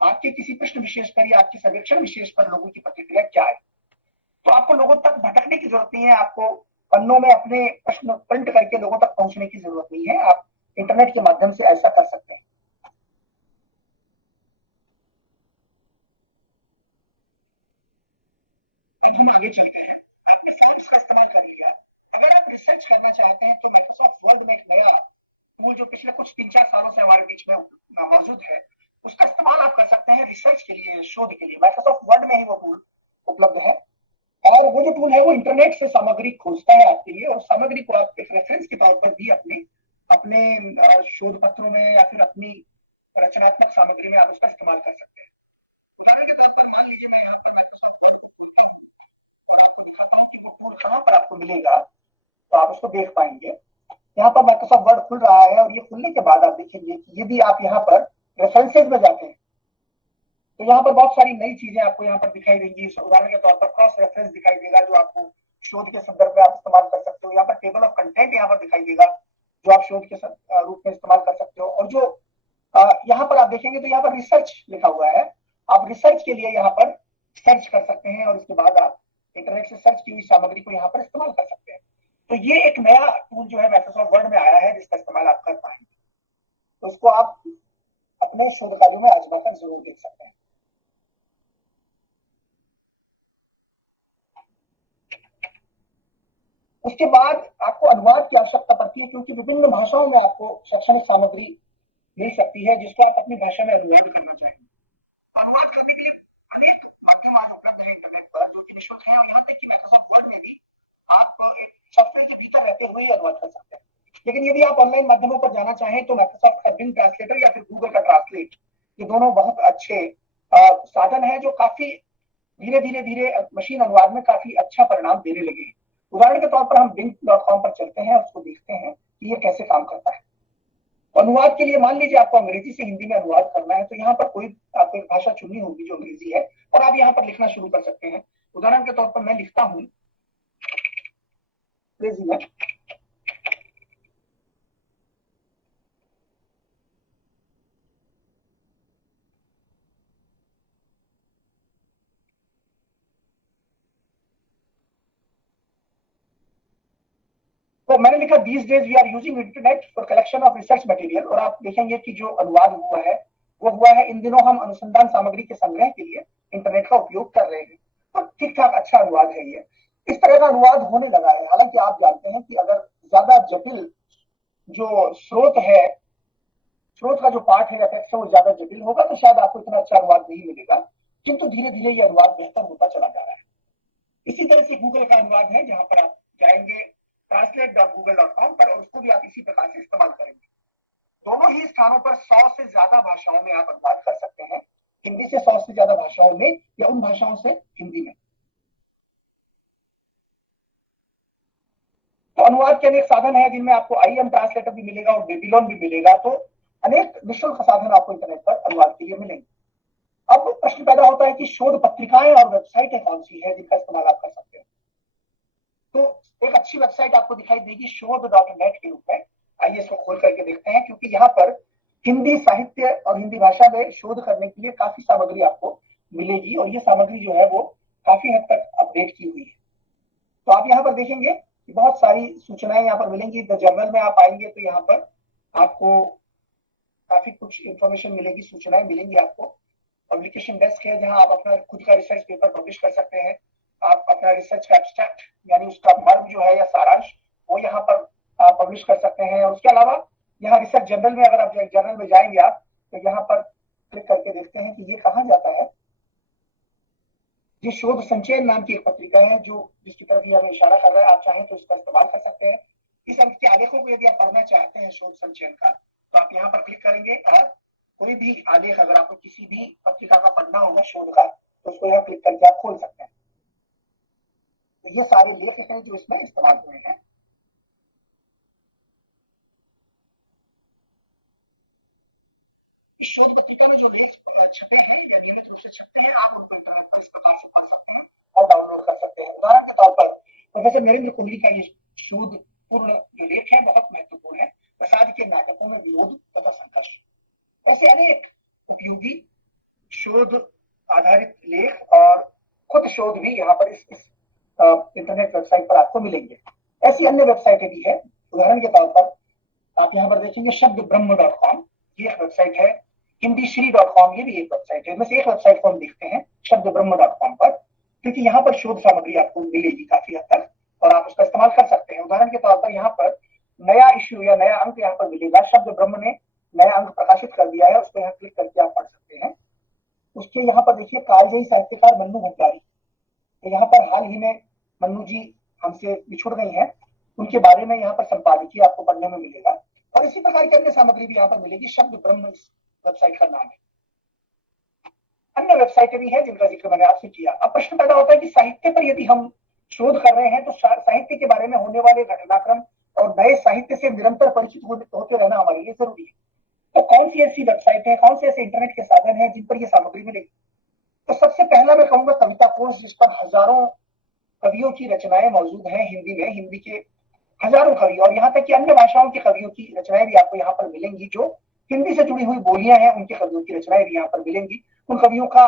आपके किसी प्रश्न विशेष पर या आपके सर्वेक्षण विशेष पर लोगों की प्रतिक्रिया क्या है। तो आपको लोगों तक भटकने की जरूरत नहीं है, आपको पन्नों में अपने प्रश्न प्रिंट करके लोगों तक पहुंचने की जरूरत नहीं है, आप इंटरनेट के माध्यम से ऐसा कर सकते हैं। हम आगे चलते हैं। आपने फॉन्ट्स का इस्तेमाल कर लिया। अगर आप रिसर्च करना चाहते हैं तो माइक्रोसॉफ्ट वर्ड में एक नया टूल जो पिछले कुछ 3-4 सालों से हमारे बीच में मौजूद है, उसका इस्तेमाल आप कर सकते हैं रिसर्च के लिए, शोध के लिए। माइक्रोसॉफ्ट वर्ड में ही वो टूल उपलब्ध है और वो जो टूल है वो इंटरनेट से सामग्री खोजता है आपके लिए और सामग्री को आप एक रेफरेंस के तौर पर भी अपने अपने शोध पत्रों में या फिर अपनी रचनात्मक सामग्री में आप उसका इस्तेमाल कर सकते हैं। कहां पर आपको मिलेगा तो आप उसको देख पाएंगे। यहाँ पर माइक्रोसॉफ्ट वर्ड खुल रहा है और ये खुलने के बाद आप देखेंगे कि यदि आप यहाँ पर रेफरेंसेज में जाते हैं तो यहाँ पर बहुत सारी नई चीजें आपको यहाँ पर दिखाई देंगी। उदाहरण के तौर पर क्रॉस रेफरेंस दिखाई देगा जो आपको शोध के संदर्भ में आप इस्तेमाल कर सकते हो। यहाँ पर टेबल ऑफ कंटेंट यहाँ पर दिखाई देगा जो आप शोध के रूप में इस्तेमाल कर सकते हो। और जो यहाँ पर आप देखेंगे तो यहाँ पर रिसर्च लिखा हुआ है, आप रिसर्च के लिए यहाँ पर सर्च कर सकते हैं और उसके बाद आप इंटरनेट से सर्च की हुई सामग्री को यहाँ पर इस्तेमाल कर सकते हैं। तो ये एक नया टूल जो है माइक्रोसॉफ्ट वर्ड में आया है जिसका इस्तेमाल आप कर पाएंगे, तो उसको आप अपने शोध कार्यों में आजमा कर जरूर देख सकते हैं। उसके बाद आपको अनुवाद की आवश्यकता पड़ती है क्योंकि विभिन्न भाषाओं में आपको शैक्षणिक सामग्री मिल सकती है जिसको आप अपनी भाषा में अनुवाद करना चाहेंगे। अनुवाद करने के लिए अनेक माध्यम आज उपलब्ध है इंटरनेट पर जो कि निःशुल्क है और यहाँ तक कि माइक्रोसॉफ्ट वर्ड में भी आप एक सॉफ्टवेयर के भीतर रहते हुए अनुवाद कर सकते हैं। लेकिन यदि आप ऑनलाइन माध्यमों पर जाना चाहें तो माइक्रोसॉफ्ट का बिंग ट्रांसलेटर या फिर गूगल का ट्रांसलेट, ये दोनों बहुत अच्छे साधन है जो काफी धीरे मशीन अनुवाद में काफी अच्छा परिणाम देने लगे हैं। उदाहरण के तौर पर हम bing.com पर चलते हैं, उसको देखते हैं कि ये कैसे काम करता है। अनुवाद के लिए मान लीजिए आपको अंग्रेजी से हिंदी में अनुवाद करना है तो यहाँ पर कोई आपको एक भाषा चुननी होगी जो अंग्रेजी है और आप यहाँ पर लिखना शुरू कर सकते हैं। उदाहरण के तौर पर मैं लिखता हूं अंग्रेजी में, तो मैंने लिखा these days we are using internet for collection of research material और आप देखेंगे कि जो अनुवाद हुआ है वो हुआ है इन दिनों हम अनुसंधान सामग्री के संग्रह के लिए इंटरनेट का उपयोग कर रहे हैं। तो ठीक ठाक अच्छा अनुवाद है ये, इस तरह का अनुवाद होने लगा है। हालांकि आप जानते हैं कि अगर ज्यादा जटिल जो स्रोत का जो पाठ है या टेक्स्ट है वो ज्यादा जटिल होगा तो शायद आपको इतना अच्छा अनुवाद नहीं मिलेगा, किंतु धीरे धीरे ये अनुवाद बेहतर होता चला जा रहा है। इसी तरह से गूगल का अनुवाद है जहां पर आप जाएंगे translate.google.com पर और उसको भी आप इसी प्रकार से इस्तेमाल करेंगे। दोनों ही स्थानों पर 100 से ज्यादा भाषाओं में आप अनुवाद कर सकते हैं, हिंदी से 100 से ज्यादा भाषाओं में या उन भाषाओं से हिंदी में। तो अनुवाद के अनेक साधन है जिनमें आपको IM ट्रांसलेटर भी मिलेगा और बेबीलोन भी मिलेगा। तो अनेक निःशुल्क साधन आपको इंटरनेट पर अनुवाद के लिए मिलेंगे। अब प्रश्न पैदा होता है कि शोध पत्रिकाएं और वेबसाइटें कौन सी है जिनका इस्तेमाल आप कर सकते हैं। तो एक अच्छी वेबसाइट आपको दिखाई देगी शोध.net के रूप में। आइए इसको खोल करके देखते हैं क्योंकि यहाँ पर हिंदी साहित्य और हिंदी भाषा में शोध करने के लिए काफी सामग्री आपको मिलेगी और ये सामग्री जो है वो काफी हद तक अपडेट की हुई है। तो आप यहाँ पर देखेंगे कि बहुत सारी सूचनाएं यहाँ पर मिलेंगी। द जर्नल में आप आएंगे तो यहाँ पर आपको काफी कुछ इंफॉर्मेशन मिलेगी, सूचनाएं मिलेंगी आपको। पब्लिकेशन डेस्क है जहां आप अपना खुद का रिसर्च पेपर पब्लिश कर सकते हैं। आप अपना रिसर्च का एब्स्ट्रैक्ट यानी उसका मर्म जो है या सारांश वो यहाँ पर पब्लिश कर सकते हैं। और उसके अलावा यहाँ रिसर्च जर्नल में अगर आप जर्नल में जाएंगे आप तो यहाँ पर क्लिक करके देखते हैं कि ये कहाँ जाता है। ये शोध संचयन नाम की एक पत्रिका है जो जिसकी तरफ ये हमें इशारा कर रहा है। आप चाहें तो इसका इस्तेमाल कर सकते हैं। इस अंक के आलेखों को यदि आप पढ़ना चाहते हैं शोध संचयन का तो आप यहाँ पर क्लिक करेंगे और कोई भी आलेख अगर आपको किसी भी पत्रिका का पढ़ना होगा शोध का तो उसको यहाँ क्लिक करके आप खोल सकते हैं। तो ये सारे लेख हैं जो इसमें इस्तेमाल हुए हैं। इस शोध पत्रिका में जो लेख छपे हैं या नियमित रूप से छपते हैं आप उनको इंटरनेट पर इस प्रकार से पढ़ सकते हैं और डाउनलोड कर सकते हैं। उदाहरण के तौर पर प्रोफेसर नरेंद्र कोहली का ये शोध पूर्ण जो लेख है बहुत महत्वपूर्ण है, प्रसाद के नाटकों में विरोध तथा संघर्ष। ऐसे अनेक उपयोगी शोध आधारित लेख और खुद शोध भी यहाँ पर इस इंटरनेट वेबसाइट पर आपको मिलेंगे। ऐसी अन्य वेबसाइटें भी है। उदाहरण के तौर पर आप यहाँ पर देखेंगे शब्दब्रह्म.com, ये एक वेबसाइट है। हिंदीश्री.com, ये भी एक वेबसाइट है। इनमें से एक वेबसाइट को हम देखते हैं शब्दब्रह्म.com पर, क्योंकि यहाँ पर शोध सामग्री आपको मिलेगी काफी हद तक और आप उसका इस्तेमाल कर सकते हैं। उदाहरण के तौर पर यहाँ पर नया इश्यू या नया अंक यहाँ पर मिलेगा। शब्द ब्रह्म ने नया अंक प्रकाशित कर दिया है, उस पर यहाँ क्लिक करके आप पढ़ सकते हैं। उसके यहाँ पर देखिए कालजयी साहित्यकार मन्नू भंडारी, तो यहाँ पर हाल ही में मन्नू जी हमसे बिछुड़ गई हैं, उनके बारे में यहाँ पर संपादकीय आपको पढ़ने में मिलेगा और इसी प्रकार की अन्य सामग्री भी यहाँ पर मिलेगी। शब्द ब्रह्म इस वेबसाइट का नाम है। अन्य वेबसाइटें भी है जिनका जिक्र मैंने आपसे किया। अब प्रश्न पैदा होता है कि साहित्य पर यदि हम शोध कर रहे हैं तो साहित्य के बारे में होने वाले घटनाक्रम और नए साहित्य से निरंतर परिचित होते रहना हमारे लिए जरूरी है। तो कौन सी ऐसी वेबसाइट है, कौन से ऐसे इंटरनेट के साधन है जिन पर यह सामग्री मिलेगी? तो सबसे पहला मैं कहूंगा कविता कोश, जिस पर हजारों कवियों की रचनाएं मौजूद हैं। हिंदी के हजारों कवि और यहाँ तक कि अन्य भाषाओं के कवियों की रचनाएं भी आपको यहाँ पर मिलेंगी। जो हिंदी से जुड़ी हुई बोलियां हैं उनके कवियों की रचनाएं भी यहाँ पर मिलेंगी। उन कवियों का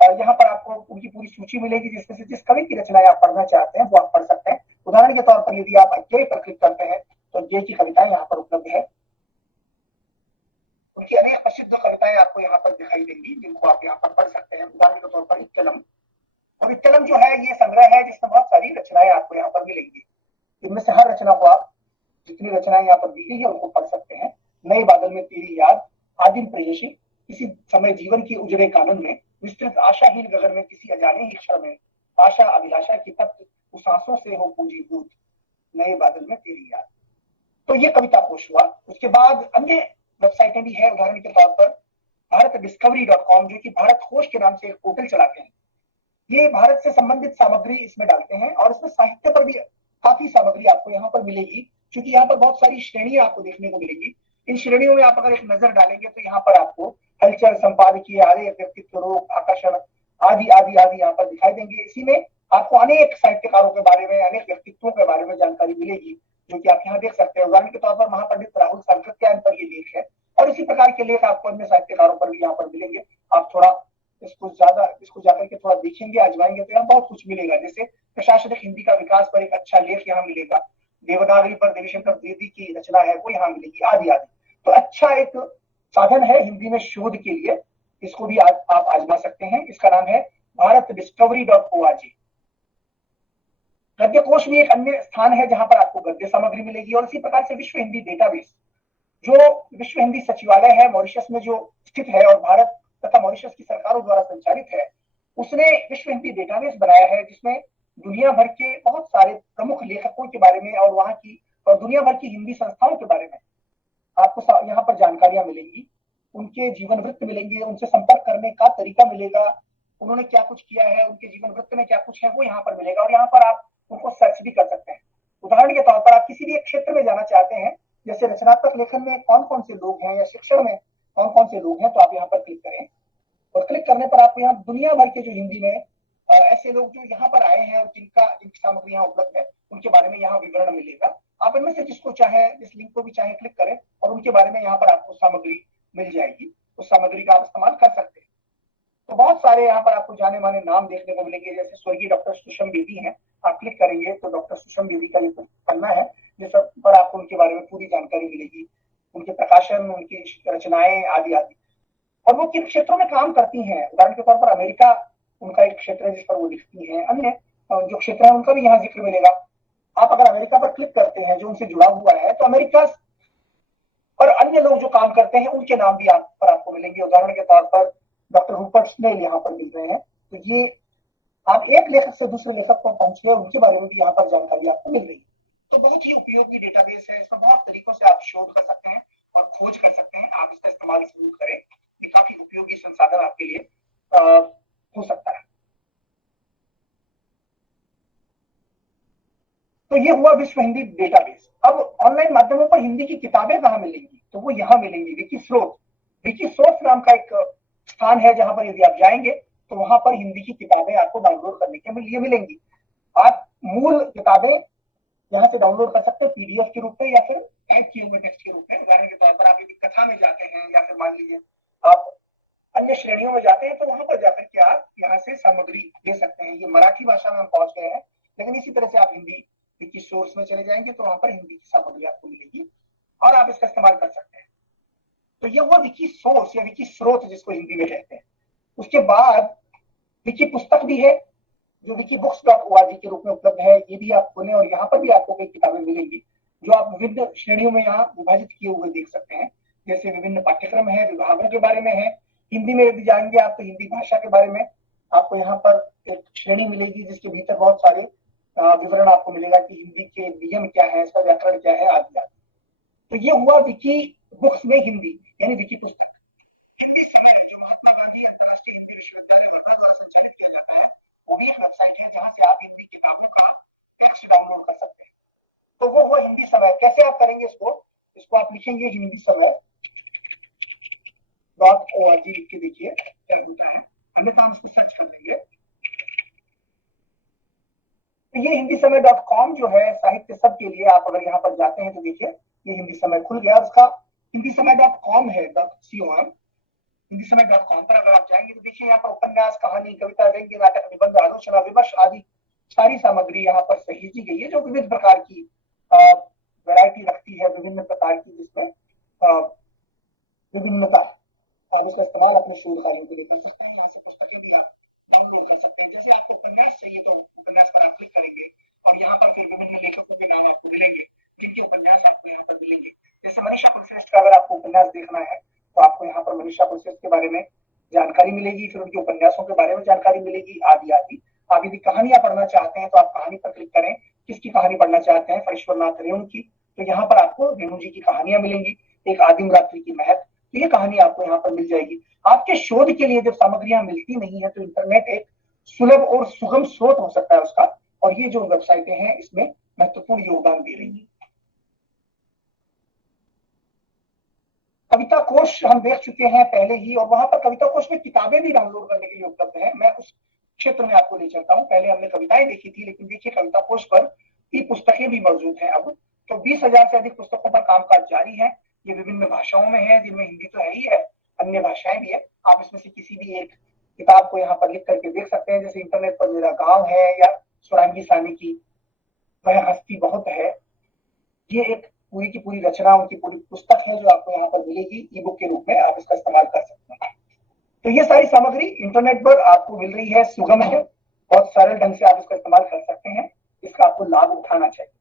यहाँ पर आपको उनकी पूरी सूची मिलेगी, जिसमें से जिस कवि की रचनाएं आप पढ़ना चाहते हैं वो आप पढ़ सकते हैं। उदाहरण के तौर पर यदि आप अज्ञेय पर क्लिक करते हैं तो अज्ञेय की कविताएं यहाँ पर उपलब्ध है। उनकी अनेक प्रसिद्ध कविताएं आपको यहाँ पर दिखाई देंगी जिनको आप यहाँ पर पढ़ सकते हैं। उदाहरण के तौर पर इत्तलम, और इत्तलम जो है ये संग्रह है जिसमें बहुत सारी रचनाएं आपको यहाँ पर मिलेंगी। इनमें से हर रचना को आप जितनी रचनाएं यहाँ पर दी गई है उनको पढ़ सकते हैं। नए बादल में तेरी याद, आदिम प्रेयसी, इसी समय जीवन की उजड़े कानून में, विस्तृत आशाहीन गगन में, किसी अजाने ही क्षण में, आशा अभिलाषा की तप्त उस सांसों से हो पूजी भूत, नए बादल में तेरी याद। तो ये कविता कोश हुआ। उसके बाद अन्य वेबसाइटें भी है। उदाहरण के तौर पर भारतडिस्कवरी.com, जो कि भारत खोज के नाम से एक पोर्टल चलाते हैं। ये भारत से संबंधित सामग्री इसमें डालते हैं और इसमें साहित्य पर भी काफी सामग्री आपको यहाँ पर मिलेगी, क्योंकि यहाँ पर बहुत सारी श्रेणियां आपको देखने को मिलेगी। इन श्रेणियों में आप अगर एक नजर डालेंगे तो यहाँ पर आपको हलचल, संपादकीय, आर्य, व्यक्तित्व, रोग, आकर्षण आदि आदि आदि यहाँ पर दिखाई देंगे। इसी में आपको अनेक साहित्यकारों के बारे में, अनेक व्यक्तित्वों के बारे में जानकारी मिलेगी, जो कि आप यहाँ देख सकते हैं। उदाहरण के तौर पर महापंडित राहुल सातत्यायन पर ये लेख है और इसी प्रकार के लेख आपको अन्य साहित्यकारों पर भी यहाँ पर मिलेंगे। आप थोड़ा इसको जाकर के थोड़ा देखेंगे, आजमाएंगे तो यहाँ बहुत कुछ मिलेगा। जैसे प्रशासनिक हिंदी का विकास पर एक अच्छा लेख यहाँ मिलेगा, देवनागरी पर देवीशंकर द्विवेदी की रचना है वो यहाँ मिलेगी, आदि आदि। तो अच्छा एक साधन है हिंदी में शोध के लिए, इसको भी आप आजमा सकते हैं। इसका नाम है भारतडिस्कवरी.org। गद्य कोश भी एक अन्य स्थान है जहां पर आपको गद्य सामग्री मिलेगी। और इसी प्रकार से विश्व हिंदी डेटाबेस, जो विश्व हिंदी सचिवालय है मॉरिशस में जो स्थित है और भारत तथा मॉरिशस की सरकारों द्वारा संचालित है, उसने विश्व हिंदी डेटाबेस बनाया है जिसमें दुनिया भर के बहुत सारे प्रमुख लेखकों के बारे में और वहां की और दुनिया भर की हिंदी संस्थाओं के बारे में आपको यहाँ पर जानकारियां मिलेंगी। उनके जीवन वृत्त मिलेंगे, उनसे संपर्क करने का तरीका मिलेगा, उन्होंने क्या कुछ किया है, उनके जीवन वृत्त में क्या कुछ है वो यहाँ पर मिलेगा और यहाँ पर आप उनको सर्च भी कर सकते हैं। उदाहरण के तौर पर आप किसी भी एक क्षेत्र में जाना चाहते हैं, जैसे रचनात्मक लेखन में कौन कौन से लोग हैं या शिक्षण में कौन कौन से लोग हैं, तो आप यहाँ पर क्लिक करें और क्लिक करने पर आपको यहाँ दुनिया भर के जो हिंदी में ऐसे लोग जो यहाँ पर आए हैं और जिनकी सामग्री यहाँ उपलब्ध है उनके बारे में यहाँ विवरण मिलेगा। आप इनमें से जिसको चाहे, जिस लिंक को भी चाहे क्लिक करें और उनके बारे में यहाँ पर आपको सामग्री मिल जाएगी। उस सामग्री का आप इस्तेमाल कर सकते हैं। तो बहुत सारे यहाँ पर आपको जाने माने नाम देखने को मिलेंगे, जैसे स्वर्गीय डॉक्टर सुषम बेदी हैं। आप क्लिक करेंगे तो डॉक्टर सुषम बेदी का ये पन्ना है जिस पर आपको उनके बारे में पूरी जानकारी मिलेगी, उनके प्रकाशन, उनकी रचनाएं आदि आदि, और वो किन क्षेत्रों में काम करती हैं। उदाहरण के तौर पर अमेरिका उनका एक क्षेत्र है जिस पर वो लिखती हैं। अन्य जो क्षेत्र है उनका भी यहाँ जिक्र मिलेगा। आप अगर अमेरिका पर क्लिक करते हैं जो उनसे जुड़ा हुआ है, तो अमेरिका और अन्य लोग जो काम करते हैं उनके नाम भी आपको मिलेंगे। उदाहरण के तौर पर डॉक्टर रूपर्ट स्नेल यहाँ पर मिल रहे हैं। तो ये आप एक लेखक से दूसरे लेखक पर पहुंचे, उनके बारे में भी यहाँ पर जानकारी आपको मिल रही है। तो बहुत ही उपयोगी डेटाबेस है। इसमें बहुत तरीकों से आप शोध कर सकते हैं और खोज कर सकते हैं। आप इसका इस्तेमाल जरूर करें, ये काफी उपयोगी संसाधन आपके लिए हो सकता है। तो ये हुआ विश्व हिंदी डेटाबेस। अब ऑनलाइन माध्यमों पर हिंदी की किताबें कहाँ मिलेंगी, तो वो यहाँ मिलेंगी। विकीस्रोत नाम का एक स्थान है जहां पर यदि आप जाएंगे तो वहां पर हिंदी की किताबें आपको डाउनलोड करने के लिए मिलेंगी। आप मूल किताबें यहाँ से डाउनलोड कर सकते हैं पीडीएफ के रूप में या फिर टाइप किए हुए टेक्स्ट के रूप में। उदाहरण के तौर पर आप यदि कथा में जाते हैं या फिर मान लीजिए आप अन्य श्रेणियों में जाते हैं तो वहां पर जाकर के आप यहाँ से सामग्री ले सकते हैं। ये मराठी भाषा में हम पहुंच गए हैं, लेकिन इसी तरह से आप हिंदी विकी सोर्स में चले जाएंगे तो वहां पर हिंदी की सामग्री आपको मिलेगी और आप इसका इस्तेमाल कर सकते हैं। तो ये हुआ विकी सोर्स या विकी स्रोत जिसको हिंदी में कहते हैं। उसके बाद विकी पुस्तक भी है जो wikibooks.org के रूप में उपलब्ध है। ये भी आप खोलें और यहाँ पर भी आपको कई किताबें मिलेंगी जो आप विभिन्न श्रेणियों में यहाँ विभाजित किए हुए देख सकते हैं। जैसे विभिन्न पाठ्यक्रम है, विभागों के बारे में है। हिंदी में यदि जाएंगे आप तो हिंदी भाषा के बारे में आपको यहाँ पर एक श्रेणी मिलेगी जिसके भीतर बहुत सारे विवरण आपको मिलेगा कि हिंदी के नियम क्या है, इसका व्याकरण क्या है, आदि आदि। तो ये हुआ विकी बुक्स में हिंदी यानी विकी पुस्तक। हिंदी समय जो महात्मा गांधी अंतर्राष्ट्रीय हिंदी विश्वविद्यालय वर्धा द्वारा संचालित किया जाता है, वो भी एक वेबसाइट है जहां से आप हिंदी किताबों का टेक्स्ट डाउनलोड कर सकते हैं। तो वो हुआ हिंदी समय। कैसे आप करेंगे इसको आप लिखेंगे हिंदी समय .org लिख के देखिए, अन्यथा हम इसको सर्च कर देंगे। तो ये हिंदी समय .com जो है साहित्य सब के लिए, आप अगर यहाँ पर जाते हैं तो देखिए ये हिंदी समय खुल गया। उसका हिंदी समय .com है .com। हिंदी समय .com पर अगर आप जाएंगे तो देखिए यहाँ पर उपन्यास, कहानी, कविता, व्यंग्य, नाटक, निबंध, आलोचना, विमर्श आदि सारी सामग्री यहाँ पर सहेजी गई है जो विविध प्रकार की वैरायटी रखती है, विभिन्न प्रकार की, जिसमें विभिन्नता। आप इसका इस्तेमाल अपने शोध कार्यों के लिए कर सकते हैं। यहाँ से पुस्तकें भी आप डाउनलोड कर सकते हैं। जैसे आपको उपन्यास चाहिए तो उपन्यास पर आप क्लिक करेंगे और यहाँ पर फिर विभिन्न लेखकों के नाम आपको मिलेंगे, जिनके उपन्यास आपको यहाँ पर मिलेंगे। जैसे मनीषा कुलश्रेष्ठ का अगर आपको उपन्यास देखना है तो आपको यहाँ पर मनीषा कुलश्रेष्ठ के बारे में जानकारी मिलेगी, फिर उनके उपन्यासों के बारे में जानकारी मिलेगी, आदि आदि। आप यदि कहानियां पढ़ना चाहते हैं तो आप कहानी पर क्लिक करें। किसकी कहानी पढ़ना चाहते हैं? फरेश्वरनाथ रेणु की, तो यहाँ पर आपको रेणु जी की कहानियां मिलेंगी। एक आदिम रात्रि की महक, तो ये कहानी आपको यहाँ पर मिल जाएगी। आपके शोध के लिए जब सामग्रियां मिलती नहीं है तो इंटरनेट एक सुलभ और सुगम स्रोत हो सकता है उसका, और ये जो वेबसाइटें हैं इसमें महत्वपूर्ण योगदान दे रही है। कविता कोश हम देख चुके हैं पहले ही, और वहां पर कविता कोश में किताबें भी डाउनलोड करने के लिए उपलब्ध है। मैं उस क्षेत्र में आपको ले चलता हूँ। पहले हमने कविताएं देखी थी, लेकिन देखिए कविता कोश पर ई पुस्तकें भी मौजूद हैं अब। तो 20,000 से अधिक पुस्तकों पर कामकाज जारी है। ये विभिन्न भाषाओं में है, जिनमें हिंदी तो है ही है, अन्य भाषाएं भी है। आप इसमें से किसी भी एक किताब को यहाँ पर लिख करके देख सकते हैं। जैसे इंटरनेट पर मेरा गांव है या सुरांगी सानी की वह हस्ती बहुत है, ये एक पूरी की पूरी रचना, उनकी पूरी पुस्तक है जो आपको यहाँ पर मिलेगी ई बुक के रूप में। आप इसका इस्तेमाल कर सकते हैं। तो ये सारी सामग्री इंटरनेट पर आपको मिल रही है, सुगम है, बहुत सरल ढंग से आप इसका इस्तेमाल कर सकते हैं। इसका आपको लाभ उठाना चाहिए।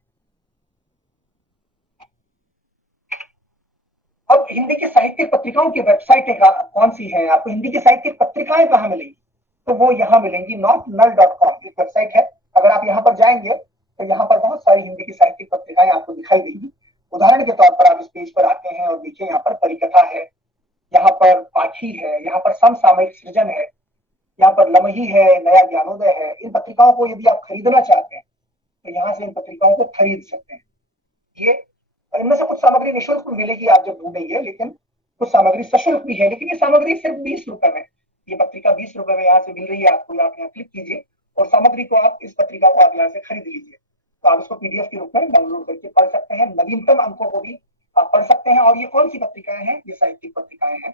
अब हिंदी की साहित्यिक पत्रिकाओं की वेबसाइटें कौन सी है? आपको हिंदी की साहित्यिक पत्रिकाएं कहाँ मिलेंगी? तो वो यहाँ मिलेंगी notnull.com एक वेबसाइट है। अगर आप यहाँ पर जाएंगे तो यहाँ पर बहुत सारी हिंदी की साहित्यिक पत्रिकाएं आपको दिखाई देंगी। उदाहरण के तौर पर आप इस पेज पर आते हैं और देखिए यहाँ पर परिकथा है, यहाँ पर पाखी है, यहाँ पर समसामयिक सृजन है, यहाँ पर लमही है, नया ज्ञानोदय है। इन पत्रिकाओं को यदि आप खरीदना चाहते हैं तो यहाँ से इन पत्रिकाओं को खरीद सकते हैं। ये इनमें से कुछ सामग्री निःशुल्क मिलेगी आप जब ढूंढेंगे, लेकिन कुछ सामग्री सशुल्क भी है। लेकिन ये सामग्री सिर्फ 20 रुपए में, ये पत्रिका 20 रुपए में यहाँ से मिल रही है आपको। आप यहाँ क्लिक कीजिए और सामग्री को आप, इस पत्रिका को आप यहाँ से खरीद लीजिए। तो आप इसको पीडीएफ के रूप में डाउनलोड करके पढ़ सकते हैं। नवीनतम अंकों को भी आप पढ़ सकते हैं। और ये कौन सी पत्रिकाएं हैं? ये साहित्यिक पत्रिकाएं हैं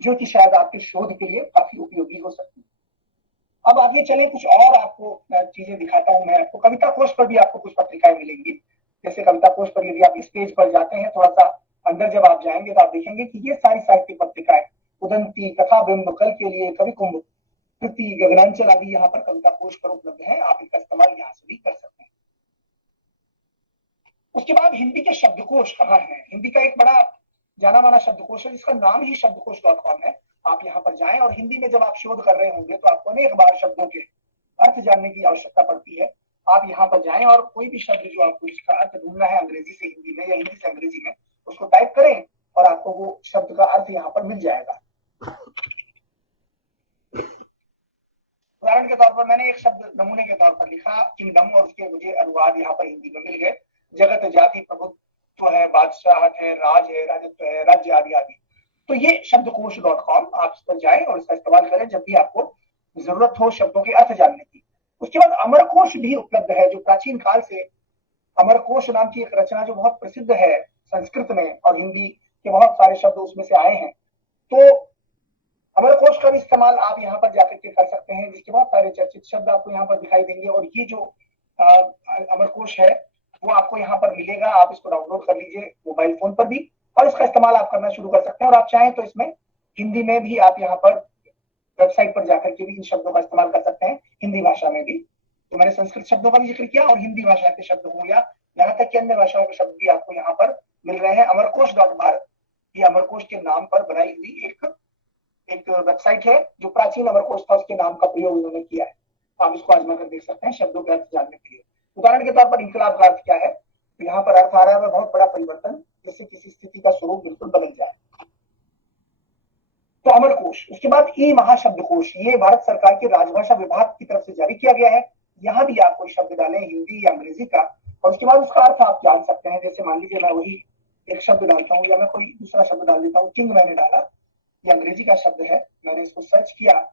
जो कि शायद आपके शोध के लिए काफी उपयोगी हो सकती है। अब आगे चले, कुछ और आपको चीजें दिखाता हूं। मैं आपको कविता कोश पर भी आपको कुछ पत्रिकाएं मिलेंगी। जैसे कविता कोश पर यदि आप इस पेज पर जाते हैं, थोड़ा सा अंदर जब आप जाएंगे तो आप देखेंगे कि ये सारी साहित्यिक पत्रिकाएं, उदंती, कथा बिंब, कल के लिए, कवि कुंभ, कृति, गगनांचल आदि यहाँ पर कविता कोश पर उपलब्ध है। आप इसका इस्तेमाल यहाँ से भी कर सकते हैं। उसके बाद हिंदी के शब्दकोश कहाँ है? हिंदी का एक बड़ा जाना माना शब्दकोश है जिसका नाम ही शब्दकोश.com है। आप यहाँ पर जाएं और हिंदी में जब आप शोध कर रहे होंगे तो आपको अनेक बार शब्दों के अर्थ जानने की आवश्यकता पड़ती है। आप यहाँ पर जाएं और कोई भी शब्द जो आपको इसका अर्थ ढूंढना है अंग्रेजी से हिंदी में या हिंदी से अंग्रेजी में, उसको टाइप करें और आपको वो शब्द का अर्थ यहाँ पर मिल जाएगा। उदाहरण के तौर पर मैंने एक शब्द नमूने के तौर पर लिखा किंगडम, और उसके मुझे अनुवाद यहाँ पर हिंदी में मिल गए। जगत, जाति, प्रभुत्व है, बादशाहत है, राज है, राजत्व है, राज्य आदि आदि। तो ये शब्दकोश.com, आप इस पर जाएं और इसका इस्तेमाल करें जब भी आपको जरूरत हो शब्दों के अर्थ जानने की। उसके बाद अमरकोश भी उपलब्ध है, जो प्राचीन काल से अमरकोश नाम की एक रचना जो बहुत प्रसिद्ध है संस्कृत में, और हिंदी के बहुत सारे शब्द उसमें से आए हैं। तो अमरकोश का भी इस्तेमाल आप यहाँ पर जाकर के कर सकते हैं, जिसके बहुत सारे चर्चित शब्द आपको यहाँ पर दिखाई देंगे। और ये जो अमरकोश है वो आपको यहाँ पर मिलेगा, आप इसको डाउनलोड कर लीजिए मोबाइल फोन पर भी, और इसका इस्तेमाल आप करना शुरू कर सकते हैं। और आप चाहें तो इसमें हिंदी में भी आप यहाँ पर वेबसाइट पर जाकर के भी इन शब्दों का इस्तेमाल कर सकते हैं, हिंदी भाषा में भी। तो मैंने संस्कृत शब्दों का भी जिक्र किया, और हिंदी भाषा के शब्द हो या यहाँ तक कि अन्य भाषाओं के शब्द भी आपको यहाँ पर मिल रहे हैं। अमरकोश.भारत ये अमरकोश के नाम पर बनाई हुई एक वेबसाइट है, जो प्राचीन अमरकोश था उसके नाम का प्रयोग उन्होंने किया है। आप इसको आजमा कर देख सकते हैं शब्दों के अर्थ जानने के लिए। उदाहरण के तौर पर इनकलाब का अर्थ क्या है, तो यहाँ पर अर्थ आ रहा है बहुत बड़ा परिवर्तन, जिससे किसी स्थिति का स्वरूप बिल्कुल बदल जाए। तो अमरकोश, उसके बाद ई महाशब्दकोश, ये भारत सरकार के राजभाषा विभाग की तरफ से जारी किया गया है। यहाँ भी आप कोई शब्द डालें हिंदी या अंग्रेजी का, और उसके बाद उसका अर्थ आप जान सकते हैं। जैसे मान लीजिए मैं वही एक शब्द डालता हूँ, या मैं कोई दूसरा शब्द डाल देता हूँ, किंग मैंने डाला, ये अंग्रेजी का शब्द है, मैंने इसको सर्च किया,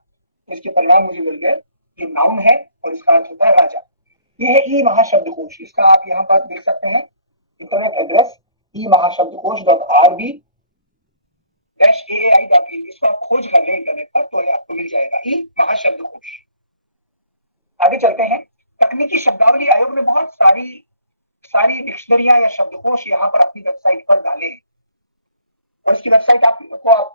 इसके परिणाम मुझे मिल गए, ये नाउन है और इसका अर्थ होता है राजा। ये है ई महाशब्दकोश, इसका आप यहाँ पर देख सकते हैं इंटरनेट एड्रेस ई महाशब्दकोश.org -aai.in, इसको आप खोज कर लें इंटरनेट पर तो आपको मिल जाएगा ई महाशब्दकोश। आगे चलते हैं। तकनीकी शब्दावली आयोग ने बहुत सारी डिक्शनरियां या शब्दकोश यहाँ पर अपनी वेबसाइट पर डाले हैं, और इसकी वेबसाइट आप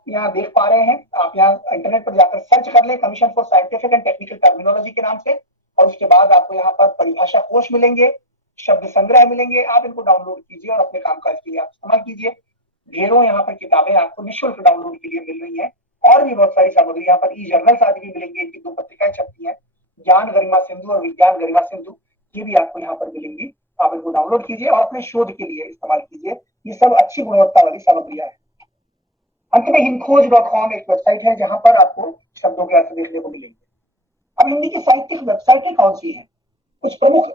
यहाँ देख पा रहे हैं। आप यहाँ इंटरनेट पर जाकर सर्च कर लें commission for scientific and technical terminology के नाम से, और उसके बाद आपको यहाँ पर परिभाषा कोश मिलेंगे, शब्द संग्रह मिलेंगे। आप इनको डाउनलोड कीजिए और अपने कामकाज के लिए आप इस्तेमाल कीजिए। ढेरों यहाँ पर किताबें आपको निःशुल्क डाउनलोड के लिए मिल रही है, और भी बहुत सारी सामग्री यहाँ पर ई जर्नल्स आदि भी मिलेंगे, इनकी 2 पत्रिकाएं छपती हैं, ज्ञान गरिमा सिंधु और विज्ञान गरिमा सिंधु, ये भी आपको यहाँ पर मिलेंगी। आप इनको डाउनलोड कीजिए और अपने शोध के लिए इस्तेमाल कीजिए। ये सब अच्छी गुणवत्ता वाली सामग्रियां है। अंत में हिंदखोज.com एक वेबसाइट है, जहां पर आपको शब्दों के अर्थ देखने को मिलेंगे। अब हिंदी की साहित्यिक वेबसाइटें कौन सी हैं? कुछ प्रमुख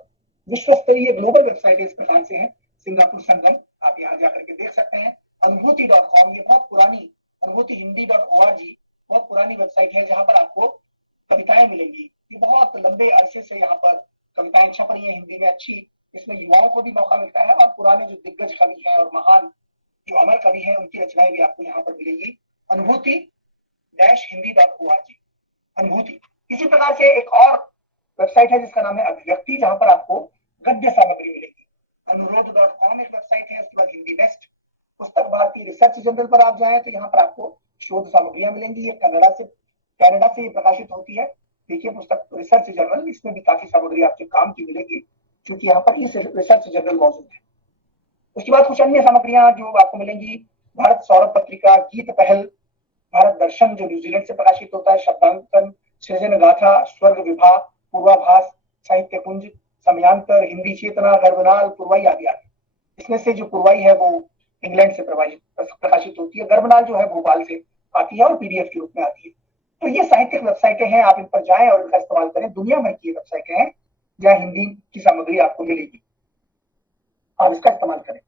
विश्व स्तरीय ग्लोबल वेबसाइटें इस प्रकार से हैं। सिंगापुर संगम, आप यहाँ जाकर के देख सकते हैं। अनुभूति.com, ये बहुत पुरानी, अनुभूतिहिंदी.org बहुत पुरानी वेबसाइट है, जहां पर आपको कविताएं मिलेंगी। ये बहुत लंबे अरसे से यहाँ पर कविताएं छप रही है हिंदी में अच्छी, इसमें युवाओं को भी मौका मिलता है, और पुराने जो दिग्गज कवि हैं और महान जो अमर कवि हैं उनकी रचनाएं भी आपको यहाँ पर मिलेगी। अनुभूति-हिंदी.org, अनुभूति। इसी प्रकार से एक और वेबसाइट है जिसका नाम है अभिव्यक्ति, जहां पर आपको गद्य सामग्री मिलेगी। अनुरोध.com एक वेबसाइट है। उसके बाद हिंदी नेस्ट, पुस्तक भारती रिसर्च जर्नल पर आप जाएं तो यहाँ पर आपको शोध सामग्रियां मिलेंगी। ये कनाडा से ये प्रकाशित होती है। देखिए पुस्तक रिसर्च जर्नल, इसमें भी काफी सामग्री आपके काम की मिलेगी, क्योंकि यहाँ पर ये रिसर्च जर्नल मौजूद है। उसके बाद कुछ अन्य सामग्रियां जो आपको मिलेंगी, भारत सौरभ पत्रिका, गीत पहल, भारत दर्शन जो न्यूजीलैंड से प्रकाशित होता है, शब्दांकन, सृजन गाथा, स्वर्ग विभा, पूर्वाभास, साहित्य कुंज, समयांतर, हिंदी चेतना, गर्भनाल, पुरवाई आदि आदि। इसमें से जो पुरवाई है वो इंग्लैंड से प्रकाशित होती है, गर्भनाल जो है भोपाल से आती है और पीडीएफ के रूप में आती है। तो ये साहित्यिक वेबसाइटें हैं, आप इन पर जाएं और इनका इस्तेमाल करें। दुनिया भर की वेबसाइटें हैं जहां हिंदी की सामग्री आपको मिलेगी, आप इसका इस्तेमाल करें।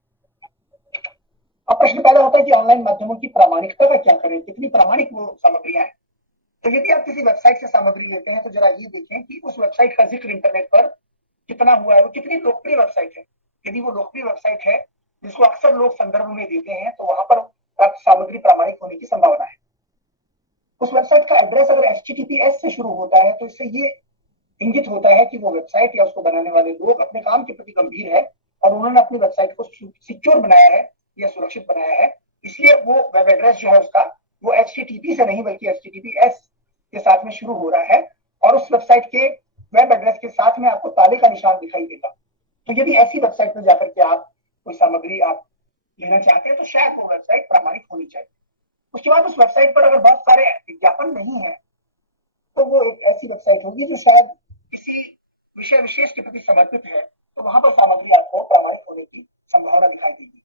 अब प्रश्न पैदा होता है कि ऑनलाइन माध्यमों की प्रामाणिकता का क्या करें, कितनी प्रामाणिक वो सामग्रियां हैं। तो यदि आप किसी वेबसाइट से सामग्री लेते हैं तो जरा ये देखें कि उस वेबसाइट का जिक्र इंटरनेट पर कितना हुआ है, वो कितनी लोकप्रिय वेबसाइट है। यदि वो लोकप्रिय वेबसाइट है जिसको अक्सर लोग संदर्भ में देते हैं, तो वहां पर प्राप्त सामग्री प्रामाणिक होने की संभावना है। उस वेबसाइट का एड्रेस अगर HTTPS से शुरू होता है तो इससे ये इंगित होता है कि वो वेबसाइट या उसको बनाने वाले लोग अपने काम के प्रति गंभीर है और उन्होंने अपनी वेबसाइट को सिक्योर बनाया है या सुरक्षित बनाया है। इसलिए वो वेब एड्रेस जो है उसका वो HTTP से नहीं बल्कि HTTPS के साथ में शुरू हो रहा है, और उस वेबसाइट के वेब एड्रेस के साथ में आपको ताले का निशान दिखाई देगा। तो यदि ऐसी वेबसाइट पर जाकर के आप कोई सामग्री आप लेना चाहते हैं तो शायद वो वेबसाइट प्रामाणिक होनी चाहिए। उसके बाद उस वेबसाइट पर अगर बहुत सारे विज्ञापन नहीं है तो वो एक ऐसी वेबसाइट होगी जो शायद किसी विषय विशेष के प्रति समर्पित है, तो वहां पर सामग्री आपको प्रामाणिक होने की संभावना दिखाई देगी।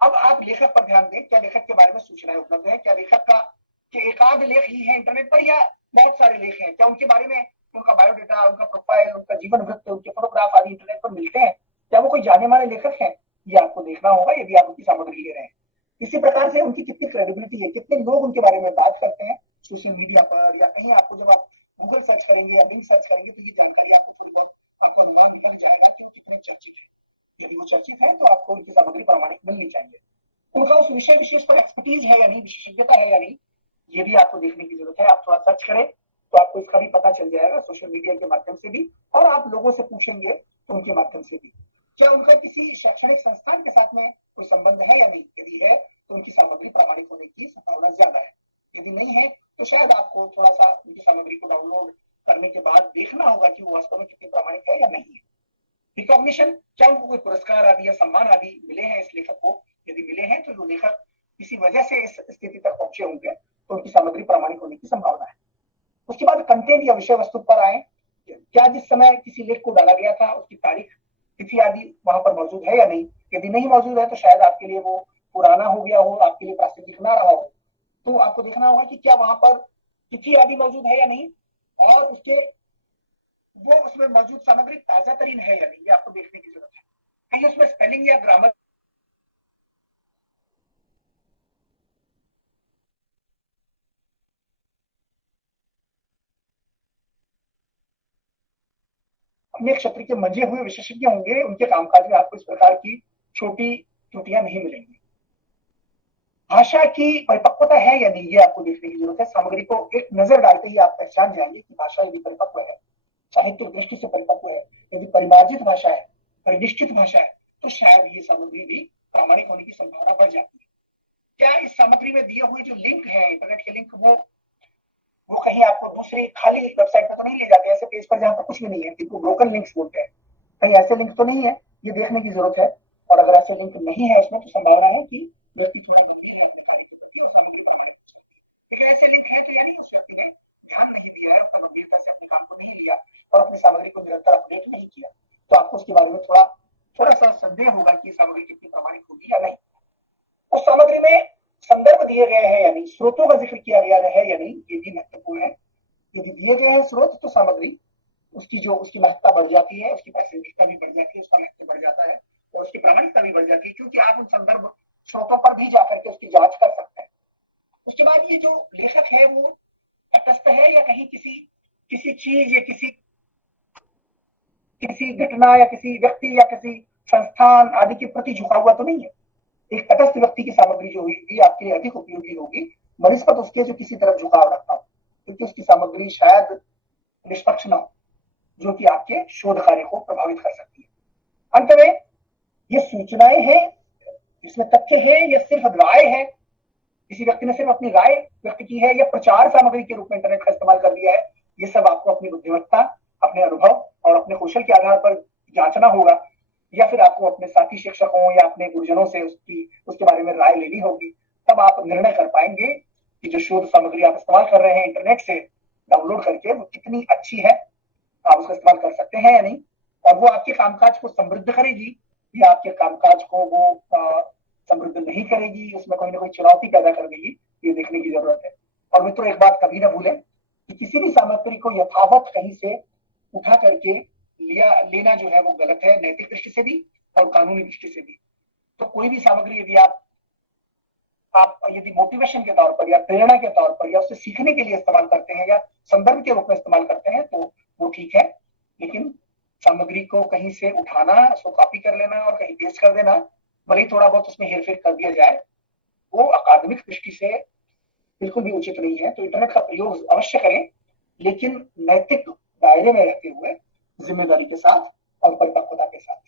अब आप लेखक पर ध्यान दें, क्या लेखक के बारे में सूचनाएं उपलब्ध है, क्या लेखक का एकाध लेख ही है इंटरनेट पर या बहुत सारे लेख हैं, क्या उनके बारे में उनका बायोडेटा, उनका प्रोफाइल, उनका जीवन वृत्त, उनके फोटोग्राफ आदि इंटरनेट पर मिलते हैं, क्या वो कोई जाने माने लेखक हैं, ये आपको देखना होगा यदि आप उनकी सामग्री ले रहे हैं। इसी प्रकार से उनकी कितनी क्रेडिबिलिटी है, कितने लोग उनके बारे में बात करते हैं सोशल मीडिया पर या कहीं, आपको जब आप गूगल सर्च करेंगे या बिंग सर्च करेंगे तो ये जानकारी आपको थोड़ी बहुत आपको अनुमान निकल जाएगा कि वो कितने चर्चित है। यदि वो चर्चित है तो आपको उनकी सामग्री प्रामाणिक मिलनी चाहिए। उनका उस विषय विशेष पर एक्सपर्टीज है या नहीं, विशेषज्ञता है या नहीं, ये भी आपको देखने की जरूरत है। आप थोड़ा सर्च करें तो आपको इसका भी पता चल जाएगा, सोशल मीडिया के माध्यम से भी, और आप लोगों से पूछेंगे तो उनके माध्यम से भी। क्या उनका किसी शैक्षणिक संस्थान के साथ में कोई संबंध है या नहीं? यदि है तो उनकी सामग्री प्रामाणिक होने की संभावना ज्यादा है। यदि नहीं है तो शायद आपको थोड़ा सा उनकी सामग्री को डाउनलोड करने के बाद देखना होगा कि वो वास्तव में कितनी प्रामाणिक है या नहीं है। रिकॉग्निशन, क्या उनको कोई पुरस्कार आदि या सम्मान आदि मिले हैं इस लेखक को? यदि मिले हैं तो जो लेखक किसी वजह से इस स्थिति तक पहुंचे होंगे तो उनकी सामग्री प्रामाणिक होने की संभावना है। उसके बाद कंटेंट या विषय वस्तु पर आए। क्या जिस समय किसी लेख को डाला गया था उसकी तारीख, तिथि आदि वहां पर मौजूद है या नहीं? यदि नहीं मौजूद है तो शायद आपके लिए वो पुराना हो गया हो, आपके लिए प्रासंगिक ना रहा हो। तो आपको देखना होगा कि क्या वहां पर तिथि आदि मौजूद है या नहीं, और उसके वो उसमें मौजूद सामग्री ताजा तरीन है या नहीं, ये आपको देखने की जरूरत है। कहीं उसमें स्पेलिंग या ग्रामर अपने क्षेत्र के मंजे हुए विशेषज्ञ होंगे, उनके कामकाज में आपको इस प्रकार की छोटी त्रुटियां नहीं मिलेंगी। भाषा की परिपक्वता है या नहीं, ये आपको देखने की जरूरत है। सामग्री को एक नजर डालते ही आप पहचान जाएंगे कि भाषा यदि परिपक्व है, साहित्य दृष्टि से परिपक्व है, यदि परिमार्जित भाषा है, परिनिष्ठित भाषा है, तो शायद ये सामग्री भी प्रामाणिक होने की संभावना बढ़ जाती है। क्या इस सामग्री में दिए हुए जो लिंक है, इंटरनेट के लिंक, वो कहीं आपको दूसरी खाली वेबसाइट पर तो नहीं ले जाते, ऐसे पेज पर जहां पर कुछ भी नहीं है, जिनको ब्रोकन लिंक्स बोलते हैं, कहीं ऐसे लिंक तो नहीं है? ये देखने की जरूरत है। और अगर ऐसे लिंक नहीं है इसमें तो संभावना है कि व्यक्ति थोड़ा गंभीर है अपने कार्य के प्रति और सामग्री प्रामाणिक हो सकती है। लेकिन ऐसे लिंक है तो यानी उस व्यक्ति ने ध्यान नहीं दिया है, उतना गंभीरता से अपने काम को नहीं लिया और अपनी सामग्री को निरंतर अपडेट नहीं किया, तो आपको उसके बारे में थोड़ा सा संदेह होगा कि सामग्री कितनी प्रामाणिक होगी या नहीं। उस सामग्री में संदर्भ दिए गए हैं या नहीं, स्रोतों का जिक्र किया गया है या नहीं, ये भी महत्वपूर्ण है। यदि दिए गए हैं स्रोत तो सामग्री उसकी महत्ता बढ़ जाती है, उसकी प्रासंगिकता भी बढ़ जाती है, उसका महत्व बढ़ जाता है और उसकी प्रामाणिकता भी बढ़ जाती है, क्योंकि आप उन संदर्भ स्रोतों पर भी जाकर के उसकी जांच कर सकते हैं। उसके बाद ये जो लेखक है वो तटस्थ है या कहीं किसी चीज या किसी घटना या किसी व्यक्ति या किसी संस्थान आदि के प्रति झुका हुआ तो नहीं है। एक तटस्थ व्यक्ति की सामग्री जो होगी आपके लिए अधिक उपयोगी होगी बनिस्पत उसके जो किसी तरफ झुकाव रखता हो, क्योंकि उसकी सामग्री शायद निष्पक्ष न हो, जो कि आपके शोध कार्य को प्रभावित कर सकती है। अंत में ये सूचनाएं हैं, इसमें तथ्य है या सिर्फ राय है, किसी व्यक्ति ने सिर्फ अपनी राय व्यक्त की है या प्रचार सामग्री के रूप में इंटरनेट का इस्तेमाल कर दिया है, ये सब आपको अपनी बुद्धिमत्ता, अपने अनुभव और अपने कौशल के आधार पर जांचना होगा, या फिर आपको अपने साथी शिक्षकों या अपने गुरुजनों से उसके बारे में राय लेनी होगी। तब आप निर्णय कर पाएंगे कि जो शोध सामग्री आप इस्तेमाल कर रहे हैं इंटरनेट से डाउनलोड करके वो कितनी अच्छी है, आप उसका इस्तेमाल कर सकते हैं या नहीं, और वो आपके कामकाज को समृद्ध करेगी या आपके कामकाज को वो समृद्ध नहीं करेगी, उसमें कोई ना कोई चुनौती पैदा कर देगी, ये देखने की जरूरत है। और मित्रों एक बात कभी ना भूलें कि किसी भी सामग्री को यथावत कहीं से उठा करके लेना जो है वो गलत है, नैतिक दृष्टि से भी और कानूनी दृष्टि से भी। तो कोई भी सामग्री यदि आप यदि मोटिवेशन के तौर पर या प्रेरणा के तौर पर या उससे सीखने के लिए इस्तेमाल करते हैं या संदर्भ के रूप में इस्तेमाल करते हैं तो वो ठीक है, लेकिन सामग्री को कहीं से उठाना, उसको कॉपी कर लेना और कहीं पेस्ट कर देना, भले ही थोड़ा बहुत उसमें हेरफेर कर दिया जाए, वो अकादमिक दृष्टि से बिल्कुल भी उचित नहीं है। तो इंटरनेट का प्रयोग अवश्य करें, लेकिन नैतिक दायरे में रहते हुए, जिम्मेदारी के साथ और परिपक्वता के साथ।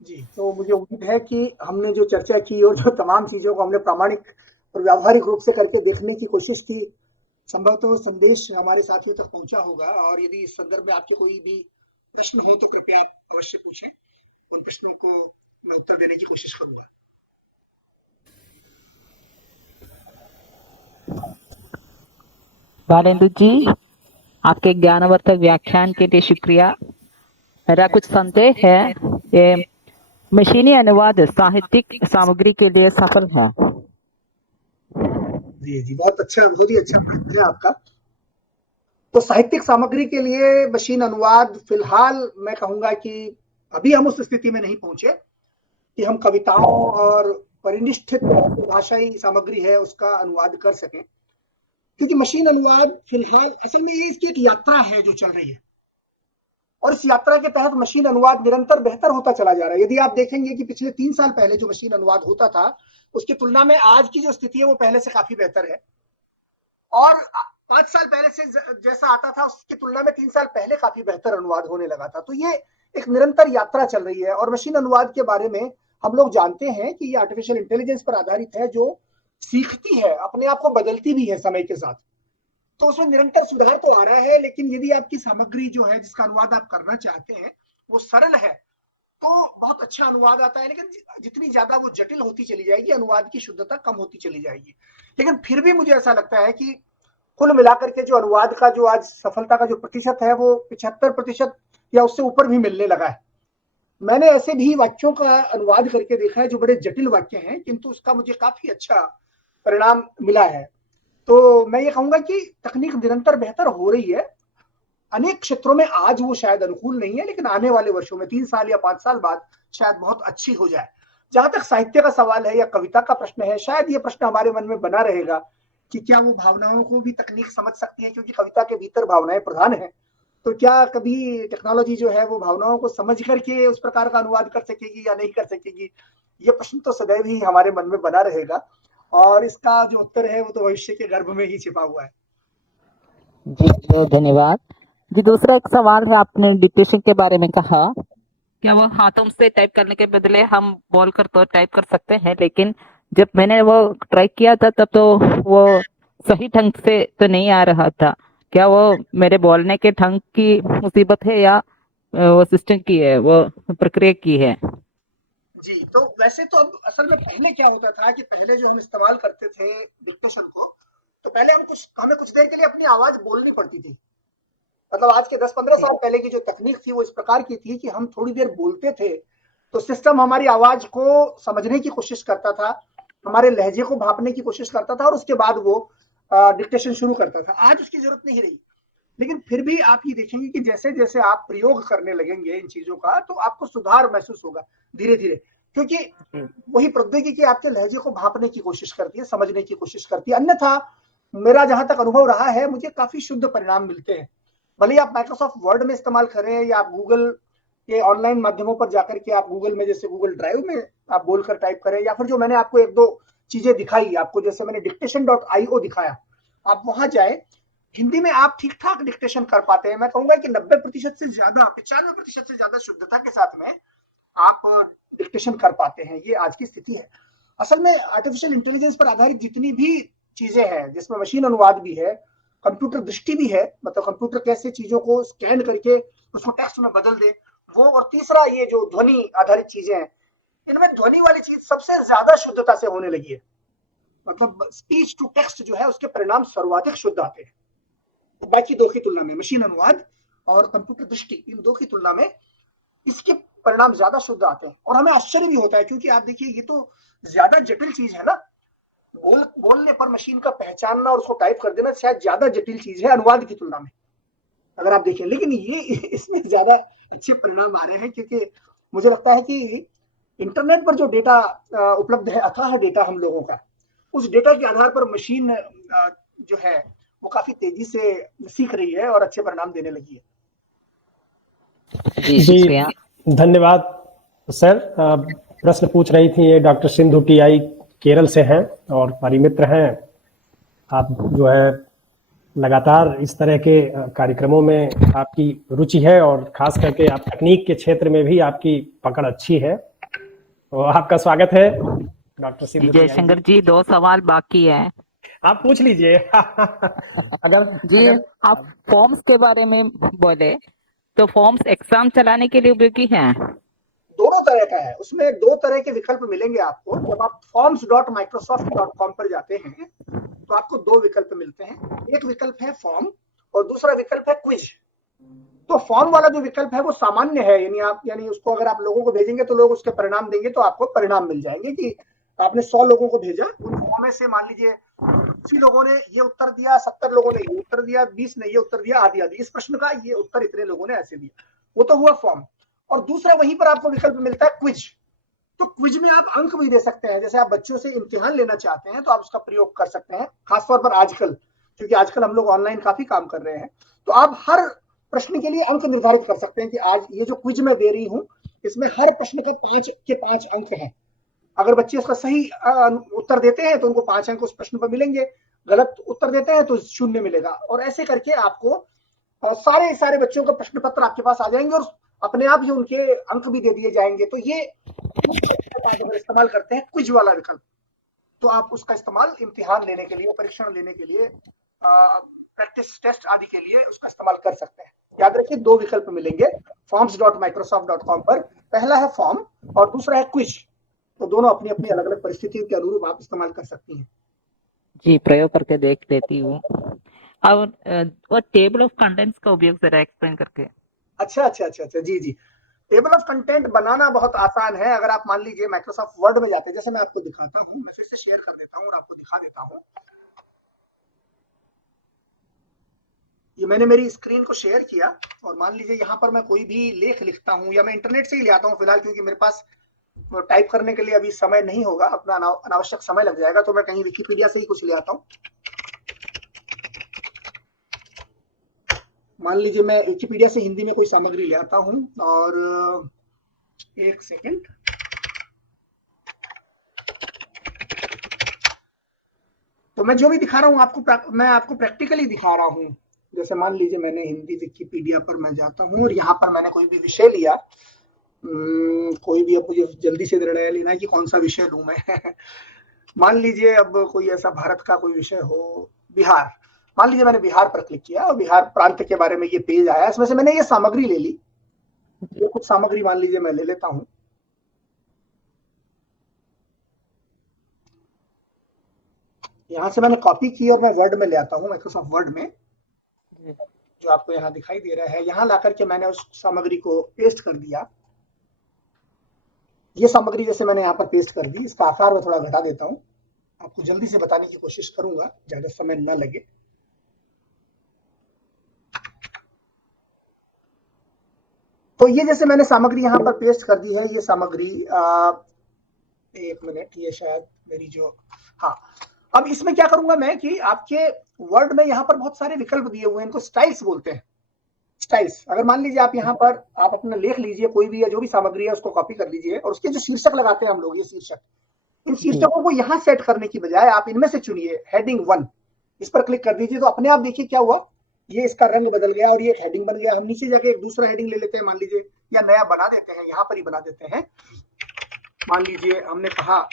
जी, तो मुझे उम्मीद है कि हमने जो चर्चा की और जो तमाम चीजों को हमने प्रामाणिक और व्यावहारिक रूप से करके देखने की कोशिश की, संभवतः वो संदेश हमारे साथियों तक पहुंचा होगा। और यदि इस संदर्भ में आपके कोई भी प्रश्न हो तो कृपया आप अवश्य पूछें, उन प्रश्नों को मैं उत्तर देने की कोशिश करूंगा। बालेंदु जी, आपके ज्ञानवर्धक व्याख्यान के लिए शुक्रिया। मेरा कुछ संदेह है, ये मशीनी अनुवाद साहित्यिक सामग्री के लिए सफल है। जी, बहुत अच्छा, बहुत ही अच्छा प्रश्न है आपका। तो साहित्यिक सामग्री के लिए मशीन अनुवाद फिलहाल मैं कहूंगा कि अभी हम उस स्थिति में नहीं पहुंचे कि हम कविताओं और परिनिष्ठित भाषाई सामग्री है उसका अनुवाद कर सकें, क्योंकि मशीन अनुवाद फिलहाल असल में ये इसकी एक यात्रा है जो चल रही है, और इस यात्रा के तहत मशीन अनुवाद निरंतर बेहतर होता चला जा रहा है। यदि आप देखेंगे कि पिछले 3 साल पहले जो मशीन अनुवाद होता था, उसकी तुलना में आज की जो स्थिति है वो पहले से काफी बेहतर है, और 5 साल पहले से जैसा आता था उसकी तुलना में 3 साल पहले काफी बेहतर अनुवाद होने लगा था। तो ये एक निरंतर यात्रा चल रही है। और मशीन अनुवाद के बारे में हम लोग जानते हैं कि ये आर्टिफिशियल इंटेलिजेंस पर आधारित है, जो सीखती है, अपने आप को बदलती भी है समय के साथ। तो उसमें निरंतर सुधार तो आ रहा है, लेकिन यदि आपकी सामग्री जो है जिसका अनुवाद आप करना चाहते हैं वो सरल है तो बहुत अच्छा अनुवाद आता है, लेकिन जितनी ज्यादा वो जटिल होती चली जाएगी अनुवाद की शुद्धता कम होती चली जाएगी। लेकिन फिर भी मुझे ऐसा लगता है कि कुल मिलाकर के जो अनुवाद का जो आज सफलता का जो प्रतिशत है वो 75% या उससे ऊपर भी मिलने लगा है। मैंने ऐसे भी वाक्यों का अनुवाद करके देखा है जो बड़े जटिल वाक्य हैं, किंतु उसका मुझे काफी अच्छा परिणाम मिला है। तो मैं ये कहूंगा कि तकनीक निरंतर बेहतर हो रही है। अनेक क्षेत्रों में आज वो शायद अनुकूल नहीं है, लेकिन आने वाले वर्षों में 3 साल या 5 साल बाद शायद बहुत अच्छी हो जाए। जहां तक साहित्य का सवाल है या कविता का प्रश्न है, शायद ये प्रश्न हमारे मन में बना रहेगा कि क्या वो भावनाओं को भी तकनीक समझ सकती है, क्योंकि कविता के भीतर भावनाएं प्रधान है। तो क्या कभी टेक्नोलॉजी जो है वो भावनाओं को समझ करके उस प्रकार का अनुवाद कर सकेगी या नहीं कर सकेगी, ये प्रश्न तो सदैव ही हमारे मन में बना रहेगा, और इसका जो उत्तर है वो तो भविष्य के गर्भ में ही छिपा हुआ है। जी बहुत धन्यवाद जी। दूसरा एक सवाल है, आपने डिक्टेशन के बारे में कहा, क्या वो हाथों से टाइप करने के बदले हम बोल कर तो टाइप कर सकते हैं, लेकिन जब मैंने वो ट्राई किया था तब तो वो सही ढंग से तो नहीं आ रहा था। क्या वो मेरे बोलने के ढंग की मुसीबत है या वो सिस्टम की है, वो प्रक्रिया की है? जी, तो वैसे तो अब असल में पहले क्या होता था कि पहले जो हम इस्तेमाल करते थे डिक्टेशन को, तो पहले हमें कुछ देर के लिए अपनी आवाज बोलनी पड़ती थी। मतलब आज के 10-15 साल पहले की जो तकनीक थी वो इस प्रकार की थी कि हम थोड़ी देर बोलते थे तो सिस्टम हमारी आवाज को समझने की कोशिश करता था, हमारे लहजे को भापने की कोशिश करता था, और उसके बाद वो डिक्टेशन शुरू करता था। आज उसकी जरूरत नहीं रही। लेकिन फिर भी आप ये देखेंगे कि जैसे जैसे आप प्रयोग करने लगेंगे इन चीजों का, तो आपको सुधार महसूस होगा धीरे धीरे, क्योंकि वही प्रौद्योगिकी आपके लहजे को भापने की कोशिश करती है, समझने की कोशिश करती है। अन्यथा मेरा जहां तक अनुभव रहा है, मुझे काफी शुद्ध परिणाम मिलते हैं। भले आप माइक्रोसॉफ्ट वर्ड में इस्तेमाल करें या आप गूगल के ऑनलाइन माध्यमों पर जाकर के आप गूगल में, जैसे गूगल ड्राइव में आप बोलकर टाइप करें, या फिर जो मैंने आपको 1-2 चीजें दिखाई आपको, जैसे मैंने dictation.io दिखाया, आप वहां जाए, हिंदी में आप ठीक ठाक डिक्टेशन कर पाते हैं। मैं कहूंगा कि 90% से ज्यादा, 95% से ज्यादा शुद्धता के साथ में आप डिक्टेशन कर पाते हैं। ये आज की स्थिति है। असल में आर्टिफिशियल इंटेलिजेंस पर आधारित जितनी भी चीजें हैं, जिसमें मशीन अनुवाद भी है, कंप्यूटर दृष्टि भी है, मतलब कंप्यूटर कैसे चीजों को स्कैन करके उसको टेक्स्ट में बदल दे वो, और तीसरा ये जो ध्वनि आधारित चीजें हैं, इनमें ध्वनि वाली चीज सबसे ज्यादा शुद्धता से होने लगी है। मतलब स्पीच टू टेक्स्ट जो है उसके परिणाम सर्वाधिक शुद्ध आते हैं। बाकी दो की तुलना में, मशीन अनुवाद और कंप्यूटर दृष्टि, इन दो की तुलना में इसके परिणाम ज्यादा शुद्ध आते हैं। और हमें आश्चर्य भी होता है, क्योंकि आप देखिए ये तो ज्यादा जटिल चीज है ना, बोलने पर मशीन का पहचानना और उसको टाइप कर देना शायद ज्यादा जटिल चीज है अनुवाद की तुलना में, अगर आप देखें। लेकिन ये इसमें ज्यादा अच्छे परिणाम आ रहे हैं, क्योंकि मुझे लगता है कि इंटरनेट पर जो डेटा उपलब्ध है, अथाह डेटा हम लोगों का, उस डेटा के आधार पर मशीन जो है वो काफी तेजी से सीख रही है और अच्छे परिणाम देने लगी है। जी शुक्रिया। धन्यवाद सर। प्रश्न पूछ रही थी ये डॉक्टर सिंधु टीआई केरल से हैं और हमारी मित्र हैं। आप जो है लगातार इस तरह के कार्यक्रमों में आपकी रुचि है, और खास करके आप तकनीक के क्षेत्र में भी आपकी पकड़ अच्छी है, तो आपका स्वागत है डॉक्टर सिंधु जयशंकर जी। 2 सवाल बाकी है, आप पूछ लीजिए। अगर आप फॉर्म्स के बारे में बोले तो फॉर्म्स एग्जाम चलाने के लिए उपयोगी हैं? दोनों तरह का है, उसमें 2 तरह के विकल्प मिलेंगे आपको। जब आप forms.microsoft.com पर जाते हैं तो आपको 2 विकल्प मिलते हैं। एक विकल्प है फॉर्म और दूसरा विकल्प है क्विज। तो फॉर्म वाला जो विकल्प है वो सामान्य है, यानी उसको अगर आप लोगों को भेजेंगे तो लोग उसके परिणाम देंगे, तो आपको परिणाम मिल जाएंगे कि आपने 100 लोगों को भेजा, उन 100 में से मान लीजिए 80 लोगों ने ये उत्तर दिया, 70 लोगों ने ये उत्तर दिया, 20 ने ये उत्तर दिया, आदि आदि, इस प्रश्न का ये उत्तर इतने लोगों ने ऐसे दिया। वो तो हुआ फॉर्म। और दूसरा वहीं पर आपको विकल्प मिलता है क्विज। तो क्विज में आप अंक भी दे सकते हैं। जैसे आप बच्चों से इम्तिहान लेना चाहते हैं तो आप उसका प्रयोग कर सकते हैं, खासतौर पर आजकल, क्योंकि आजकल हम लोग ऑनलाइन काफी काम कर रहे हैं। तो आप हर प्रश्न के लिए अंक निर्धारित कर सकते हैं कि आज ये जो क्विज मैं दे रही हूं इसमें हर प्रश्न के 5 के 5 अंक हैं। अगर बच्चे उसका सही उत्तर देते हैं तो उनको 5 अंक उस प्रश्न पर मिलेंगे, गलत उत्तर देते हैं तो 0 मिलेगा। और ऐसे करके आपको सारे बच्चों का प्रश्न पत्र आपके पास आ जाएंगे और अपने आप ही उनके अंक भी दे दिए जाएंगे। तो ये अगर इस्तेमाल करते हैं क्विज वाला विकल्प, तो आप उसका इस्तेमाल इम्तिहान लेने के लिए, परीक्षण लेने के लिए, प्रैक्टिस टेस्ट आदि के लिए उसका इस्तेमाल कर सकते हैं। याद रखिए 2 विकल्प मिलेंगे forms.microsoft.com पर। पहला है फॉर्म और दूसरा है क्विज। तो दोनों अपनी अपनी अलग अलग परिस्थितियों के अनुरूप आप इस्तेमाल कर सकती हैं। जी, प्रयोग करके देख लेती हूँ। और टेबल ऑफ कंटेंट्स का उपयोग जरा एक्सप्लेन करके। अच्छा, जी। टेबल ऑफ कंटेंट बनाना बहुत आसान है। अगर आप मान लीजिए माइक्रोसॉफ्ट वर्ड में जाते हैं, जैसे मैं आपको दिखाता हूं, मैं फिर से शेयर कर देता हूं और आपको दिखा देता हूं। ये मैंने मेरी स्क्रीन को शेयर किया और मान लीजिए यहाँ पर मैं कोई भी लेख लिखता हूं या मैं इंटरनेट से ही ले आता हूं फिलहाल, क्योंकि मेरे पास टाइप करने के लिए अभी समय नहीं होगा, अपना अनावश्यक समय लग जाएगा, तो मैं कहीं विकिपीडिया से ही कुछ ले आता हूं। मान लीजिए मैं विकिपीडिया से हिंदी में कोई सामग्री ले आता हूं और एक सेकंड, तो मैं जो भी दिखा रहा हूं मैं आपको प्रैक्टिकली दिखा रहा हूं। जैसे मान लीजिए मैंने हिंदी विकिपीडिया पर मैं जाता हूं और यहाँ पर मैंने कोई भी विषय लिया, कोई भी, अब मुझे जल्दी से निर्णय लेना है कि कौन सा विषय लूं मैं मान लीजिए अब कोई ऐसा भारत का कोई विषय हो, बिहार। मान लीजिए मैंने बिहार पर क्लिक किया और बिहार प्रांत के बारे में ये पेज आया, इसमें से मैंने ये सामग्री ले ली। ये कुछ सामग्री मान लीजिए मैं ले लेता हूं। यहां से मैंने कॉपी की और मैं वर्ड में ले आता हूं, माइक्रोसॉफ्ट वर्ड में, जो आपको यहाँ दिखाई दे रहा है। यहाँ ला करके मैंने उस सामग्री को पेस्ट कर दिया। ये सामग्री जैसे मैंने यहाँ पर पेस्ट कर दी, इसका आकार मैं थोड़ा घटा देता हूँ, आपको जल्दी से बताने की कोशिश करूंगा, ज्यादा समय न लगे। तो ये जैसे मैंने सामग्री यहाँ पर पेस्ट कर दी है, ये सामग्री, एक मिनट, ये शायद मेरी जो, हाँ, अब इसमें क्या करूंगा मैं कि आपके वर्ड में यहाँ पर बहुत सारे विकल्प दिए हुए हैं, इनको स्टाइल्स बोलते हैं। स्टाइल्स, अगर मान लीजिए आप यहाँ पर आप अपना लेख लीजिए, कोई भी या जो भी सामग्री है उसको कॉपी कर लीजिए और उसके जो शीर्षक लगाते हैं हम लोग, ये शीर्षक, इन शीर्षकों को यहाँ सेट करने की बजाय आप इनमें से चुनिए हेडिंग 1, इस पर क्लिक कर दीजिए। तो अपने आप देखिए क्या हुआ, ये इसका रंग बदल गया और ये एक हेडिंग बन गया। हम नीचे जाके एक दूसरा हेडिंग ले लेते हैं, मान लीजिए, या नया बना देते हैं, यहाँ पर ही बना देते हैं। मान लीजिए हमने कहा,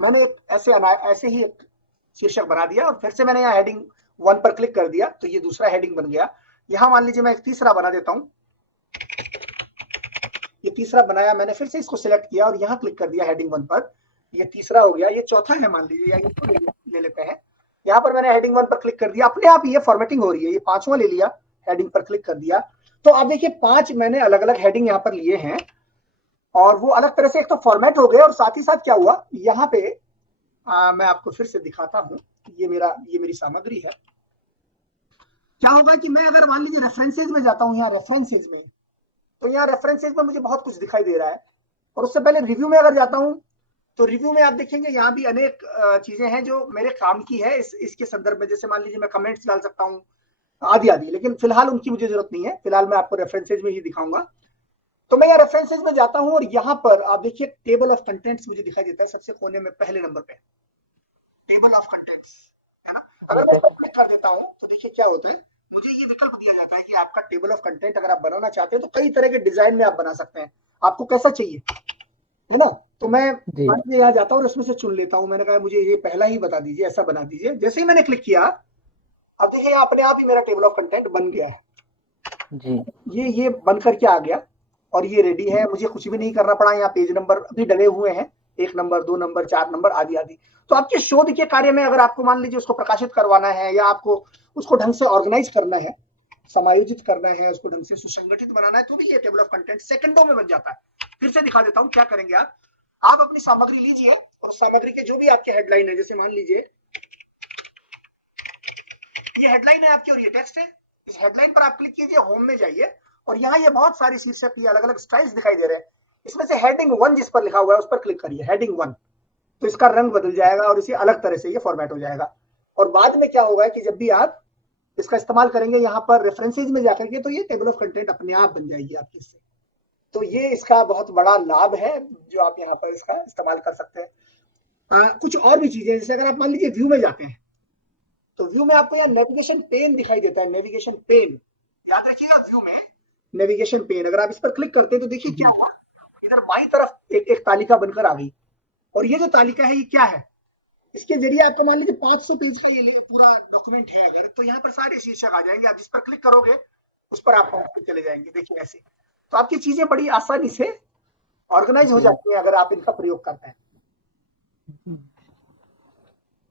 मैंने ऐसे ही एक शीर्षक बना दिया और फिर से मैंने यहाँ हेडिंग 1 पर क्लिक कर दिया, तो ये दूसरा हेडिंग बन गया। यहाँ मान लीजिए मैं एक तीसरा बना देता हूँ, ये तीसरा बनाया मैंने, फिर से इसको सिलेक्ट किया और यहाँ क्लिक कर दिया हेडिंग 1 पर, ये तीसरा हो गया। ये चौथा है मान लीजिए, या इसको ले लेते हैं, यहाँ पर मैंने हेडिंग 1 पर क्लिक कर दिया, अपने आप ये फॉर्मेटिंग हो रही है। ये 5वां ले लिया, हेडिंग पर क्लिक कर दिया, तो आप देखिए 5 मैंने अलग अलग हेडिंग यहाँ पर लिए हैं और वो अलग तरह से एक तो फॉर्मेट हो गए, और साथ ही साथ क्या हुआ, यहाँ पे मैं आपको फिर से दिखाता हूँ, ये मेरी सामग्री है। क्या होगा कि मैं अगर मान लीजिए रेफरेंसेज में जाता हूँ, यहाँ रेफरेंसेज में, तो यहाँ रेफरेंसेज में मुझे बहुत कुछ दिखाई दे रहा है। और उससे पहले रिव्यू में अगर जाता हूँ, तो रिव्यू में आप देखेंगे यहाँ भी अनेक चीजें हैं जो मेरे काम की है इसके संदर्भ में। जैसे मान लीजिए मैं कमेंट्स डाल सकता हूँ आदि आदि, लेकिन फिलहाल उनकी मुझे जरूरत नहीं है, फिलहाल मैं आपको रेफरेंसेज में ही दिखाऊंगा। तो मैं यहाँ रेफरेंसेज में जाता हूँ और यहाँ पर आप देखिए टेबल ऑफ कंटेंट्स मुझे दिखाई देता है सबसे कोने में, पहले नंबर पे टेबल ऑफ कंटेंट्स, है ना। अगर मैं इसको क्लिक कर देता हूँ तो देखिए क्या होता है, मुझे ये विकल्प दिया जाता है कि आपका टेबल ऑफ कंटेंट अगर आप बनाना चाहते हैं तो कई तरह के डिजाइन में आप बना सकते हैं, आपको कैसा चाहिए, है ना। तो मैं यहाँ जाता हूँ और इसमें से चुन लेता हूँ। मैंने कहा मुझे ये पहला ही बता दीजिए, ऐसा बना दीजिए। जैसे ही मैंने क्लिक किया, अब देखिए अपने आप ही मेरा टेबल ऑफ कंटेंट बन गया है जी। ये बन करके आ गया और ये रेडी है, मुझे कुछ भी नहीं करना पड़ा। यहाँ पेज नंबर अभी डले हुए हैं, 1 नंबर, 2 नंबर, 4 नंबर आदि आदि। तो आपके शोध के कार्य में अगर आपको मान लीजिए उसको प्रकाशित करवाना है या आपको उसको ढंग से ऑर्गेनाइज करना है, समायोजित करना है, उसको ढंग से सुसंगठित बनाना है, तो भी ये टेबल ऑफ कंटेंट सेकंडों में बन जाता है। फिर से दिखा देता हूँ क्या करेंगे आप अपनी सामग्री लीजिए और सामग्री के जो भी आपके हेडलाइन है, जैसे मान लीजिए ये हेडलाइन है आपकी और ये टेक्स्ट है, इस हेडलाइन पर आप क्लिक कीजिए, होम में जाइए और यहाँ ये बहुत सारी शीर्षक, ये अलग अलग स्टाइल्स दिखाई दे रहे हैं। इसमें से हेडिंग 1 जिस पर लिखा हुआ है उस पर क्लिक करिए, हेडिंग 1, तो इसका रंग बदल जाएगा और इसे अलग तरह से ये फॉर्मेट हो जाएगा। और बाद में क्या होगा कि जब भी आप इसका इस्तेमाल करेंगे यहाँ पर रेफरेंसेज में जाकर के, तो ये टेबल ऑफ कंटेंट अपने आप बन जाएगी आपकी इससे। तो ये इसका बहुत बड़ा लाभ है जो आप यहाँ पर इसका इस्तेमाल कर सकते हैं। कुछ और भी चीजें, जैसे अगर आप मान लीजिए व्यू में जाते हैं, तो व्यू में आपको यहाँ नेविगेशन पेन दिखाई देता है, नेविगेशन पेन, याद रखिएगा व्यू में नेविगेशन पेन। अगर आप इस पर क्लिक करते हैं तो देखिए क्या हुआ, इधर बाईं तरफ एक तालिका बनकर आ गई, और ये जो तालिका है ये क्या है, इसके जरिए आपको मान लीजिए 500 पेज का ये पूरा डॉक्यूमेंट है अगर, तो यहाँ पर सारे शीर्षक आ जाएंगे, आप जिस पर क्लिक करोगे उस पर आप चले जाएंगे। देखिए ऐसे, तो आपकी चीजें बड़ी आसानी से ऑर्गेनाइज हो जाती है अगर आप इनका प्रयोग करते हैं।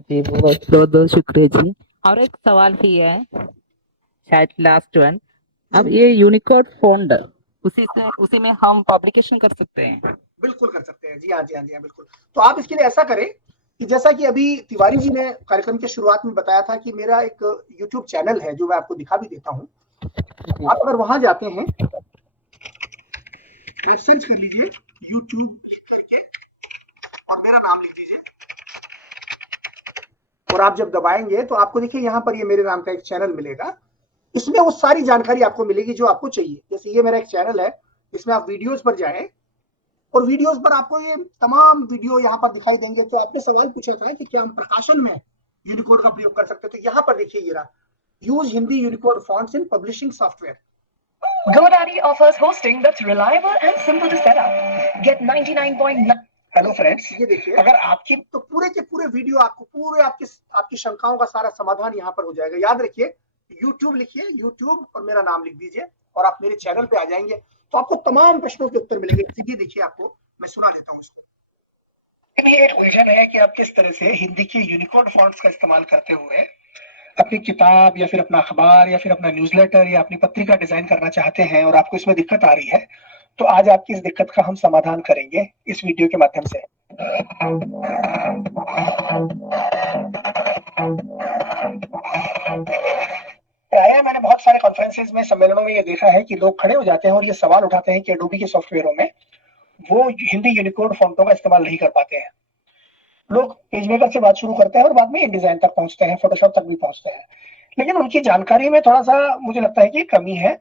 जी बहुत बहुत शुक्रिया जी। और एक सवाल ही है, शायद लास्ट वन। अब ये यूनिकोड फॉन्ट उसी में हम पब्लिकेशन कर सकते हैं? बिल्कुल कर सकते हैं जी, हाँ जी, हाँ जी, हाँ बिल्कुल। तो आप इसके लिए ऐसा करें कि जैसा कि अभी तिवारी जी ने कार्यक्रम के शुरुआत में बताया था कि मेरा एक YouTube चैनल है जो मैं आपको दिखा भी देता हूँ। आप अगर वहां जाते हैं, सर्च कर लीजिए YouTube लिख करके और मेरा नाम लिख दीजिए, और आप जब दबाएंगे तो आपको देखिए यहाँ पर ये मेरे नाम का एक चैनल मिलेगा। इसमें वो सारी जानकारी आपको मिलेगी जो आपको चाहिए। जैसे ये मेरा एक चैनल है, इसमें आप वीडियोस पर जाएं और वीडियोस पर आपको ये तमाम वीडियो यहाँ पर दिखाई देंगे। तो आपने सवाल पूछा था कि क्या हम प्रकाशन में यूनिकोड का प्रयोग कर सकते हैं, तो यहाँ पर देखिए ये रहा, use Hindi Unicode fonts in publishing software. GoDaddy offers hosting that's reliable and simple to set up. Get 99.9. Hello friends, ये देखिए, अगर आपकी तो पूरे के पूरे वीडियो आपको पूरे आपकी शंकाओं का सारा समाधान यहाँ पर हो जाएगा। याद रखिए YouTube लिखिए, YouTube और मेरा नाम लिख दीजिए और आप मेरे चैनल पे आ जाएंगे, तो आपको तमाम प्रश्नों के उत्तर मिलेंगे। ये देखिए, आपको मैं सुना लेता हूँ इसको। ये एक उलझन है कि आप किस तरह से हिंदी के यूनिकोड फॉन्ट्स का इस्तेमाल करते हुए अपनी किताब या फिर अपना अखबार या फिर अपना न्यूज़लेटर या अपनी पत्रिका डिजाइन करना चाहते हैं और आपको इसमें दिक्कत आ रही है। तो आज आपकी इस दिक्कत का हम समाधान करेंगे इस वीडियो के माध्यम से। प्रायः मैंने बहुत सारे कॉन्फ्रेंसेज में, सम्मेलनों में ये देखा है कि लोग खड़े हो जाते हैं और ये सवाल उठाते हैं कि एडोबी के सॉफ्टवेयरों में वो हिंदी यूनिकोड फॉन्टों का इस्तेमाल नहीं कर पाते हैं। लोग पेजमेकर से बात शुरू करते हैं और बाद में InDesign तक पहुंचते हैं, फोटोशॉप तक भी पहुंचते हैं, लेकिन उनकी जानकारी में थोड़ा सा मुझे लगता है कि कमी है।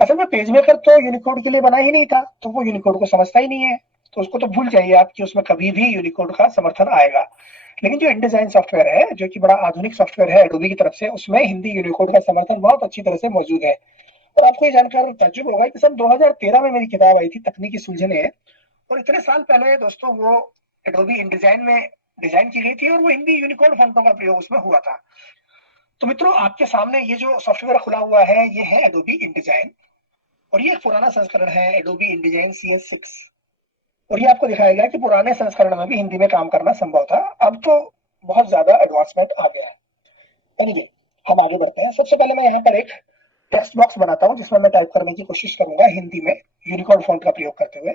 असल में पेजमेकर तो यूनिकोड के लिए बना ही नहीं था, तो वो यूनिकोड को समझता ही नहीं है, तो उसको तो भूल जाइए आप कि उसमें कभी भी यूनिकोड का समर्थन आएगा। लेकिन जो InDesign सॉफ्टवेयर है, जो कि बड़ा आधुनिक सॉफ्टवेयर है एडोबी की तरफ से, उसमें हिंदी यूनिकोड का समर्थन बहुत अच्छी तरह से मौजूद है। और आपको ये जानकर ताज्जुब होगा कि सन 2013 में मेरी किताब आई थी, तकनीकी सुलझने, और इतने साल पहले दोस्तों वो एडोबी InDesign में डिजाइन की गई थी और वो हिंदी यूनिकोड फॉन्टों का प्रयोग उसमें हुआ था। तो मित्रों, आपके सामने ये जो सॉफ्टवेयर खुला हुआ है, ये है एडोबी InDesign, और ये एक पुराना संस्करण है एडोबी InDesign CS6, और ये आपको दिखाएगा कि पुराने संस्करण में भी हिंदी में काम करना संभव था। अब तो बहुत ज्यादा एडवांसमेंट आ गया है। एनीवे, हम आगे बढ़ते हैं। सबसे पहले मैं यहाँ पर एक टेक्स्ट बॉक्स बनाता हूँ जिसमें मैं टाइप करने की कोशिश करूंगा हिंदी में यूनिकोड फॉन्ट का प्रयोग करते हुए।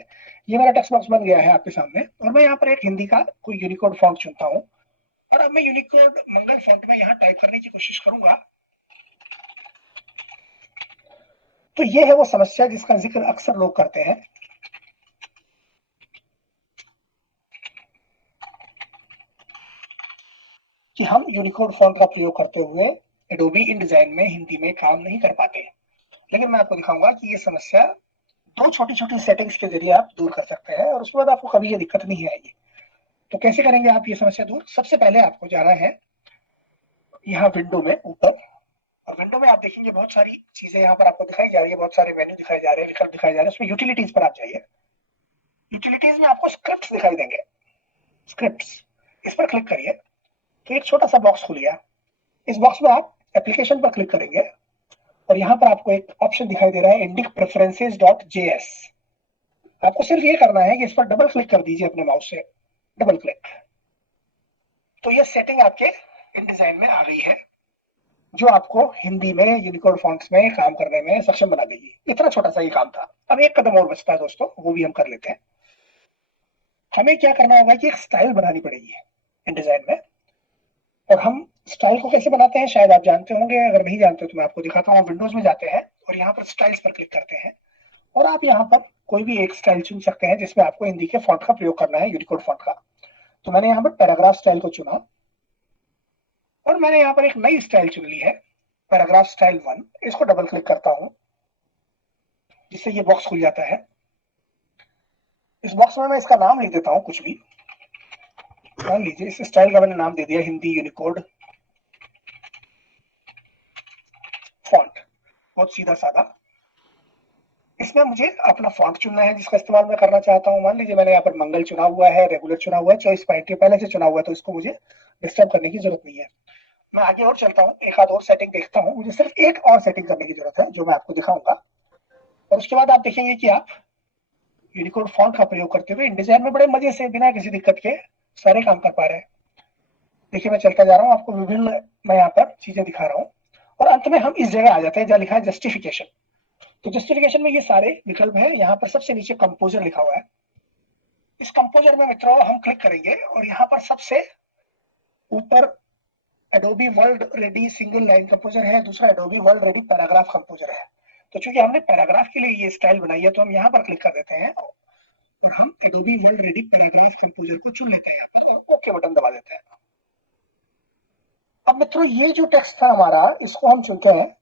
ये मेरा टेक्स्ट बॉक्स बन गया है आपके सामने, और मैं यहाँ पर एक हिंदी का कोई यूनिकोड फॉन्ट चुनता हूँ, और अब मैं यूनिकोड मंगल फॉन्ट में यहाँ टाइप करने की कोशिश करूंगा। तो ये है वो समस्या जिसका जिक्र अक्सर लोग करते हैं कि हम यूनिकोड फॉन्ट का प्रयोग करते हुए एडोबी InDesign में हिंदी में काम नहीं कर पाते। लेकिन मैं आपको दिखाऊंगा कि ये समस्या दो छोटी छोटी सेटिंग्स के जरिए आप दूर कर सकते हैं, और उसके बाद आपको कभी ये दिक्कत नहीं आएगी। तो कैसे करेंगे आप ये समस्या दूर? सबसे पहले आपको जाना है यहाँ विंडो में ऊपर, और विंडो में आप देखेंगे बहुत सारी चीजें यहाँ पर आपको दिखाई जा रही है, बहुत सारे मेन्यू दिखाई जा रहे हैं, विकल्प दिखाई जा रहे हैं। उसमें यूटिलिटीज पर आप जाइए। यूटिलिटीज में आपको स्क्रिप्ट्स दिखाई देंगे, स्क्रिप्ट्स, इस पर क्लिक करिए तो एक छोटा सा बॉक्स खुल गया। इस बॉक्स में आप एप्लीकेशन पर क्लिक करेंगे और यहाँ पर आपको एक ऑप्शन दिखाई दे रहा है indicpreferences.js। आपको सिर्फ ये करना है कि इस पर डबल क्लिक कर दीजिए अपने माउस से, डबल क्लिक, तो ये सेटिंग आपके InDesign में आ गई है जो आपको हिंदी में यूनिकोड फॉन्ट्स में काम करने में सक्षम बना देगी। इतना छोटा सा ये काम था। अब एक कदम और बचता है दोस्तों, वो भी हम कर लेते हैं। हमें क्या करना होगा कि एक स्टाइल बनानी पड़ेगी InDesign में, और हम स्टाइल को कैसे बनाते हैं शायद आप जानते होंगे, अगर नहीं जानते तो मैं आपको दिखाता हूँ। विंडोज में जाते हैं और यहाँ पर स्टाइल्स पर क्लिक करते हैं, और आप यहाँ पर कोई भी एक स्टाइल चुन सकते हैं जिसमें आपको हिंदी के फॉन्ट का प्रयोग करना है, यूनिकोड फॉन्ट का। तो मैंने यहाँ पर पैराग्राफ स्टाइल को चुना, और मैंने यहाँ पर एक नई स्टाइल चुन ली है पैराग्राफ स्टाइल 1, इसको डबल क्लिक करता हूं, जिससे ये बॉक्स खुल जाता है। इस बॉक्स में मैं इसका नाम लिख देता हूं कुछ भी। मान लीजिए इस स्टाइल का मैंने नाम दे दिया हिंदी यूनिकोड फॉन्ट, बहुत सीधा साधा। इसमें मुझे अपना फॉन्ट चुनना है जिसका इस्तेमाल मैं करना चाहता हूं। मान लीजिए मैंने यहाँ पर मंगल चुना हुआ है, रेगुलर चुना हुआ है, चॉइस पॉइंट पहले से चुना हुआ है, तो इसको मुझे डिस्टर्ब करने की जरूरत नहीं है। मैं आगे और चलता हूँ, एक आध और सेटिंग देखता हूँ। मुझे सिर्फ एक और सेटिंग करने की जरूरत है जो मैं आपको दिखाऊंगा, और उसके बाद आप देखेंगे कि आप यूनिकोड फॉन्ट का प्रयोग करते हुए इंडिजाइन में बड़े मजे से बिना किसी दिक्कत के सारे काम कर पा रहे हैं। देखिए मैं चलता जा रहा हूँ, आपको विभिन्न मैं यहाँ पर चीजें दिखा रहा हूँ, और अंत में हम इस जगह आ जाते हैं जहाँ लिखा है जस्टिफिकेशन। तो जस्टिफिकेशन में ये सारे विकल्प है। यहाँ पर सबसे नीचे कंपोजर लिखा हुआ है। इस कंपोजर में मित्रों हम क्लिक करेंगे और यहाँ पर सबसे ऊपर Adobe world ready single line composer है, दूसरा Adobe world ready paragraph composer है। तो चूंकि हमने पैराग्राफ के लिए ये स्टाइल बनाई है, तो हम यहाँ पर क्लिक कर देते हैं और हम Adobe world ready paragraph composer को चुन लेते हैं और ओके बटन दबा देते हैं। अब मित्रों ये जो टेक्स्ट था हमारा, इसको हम चुनते हैं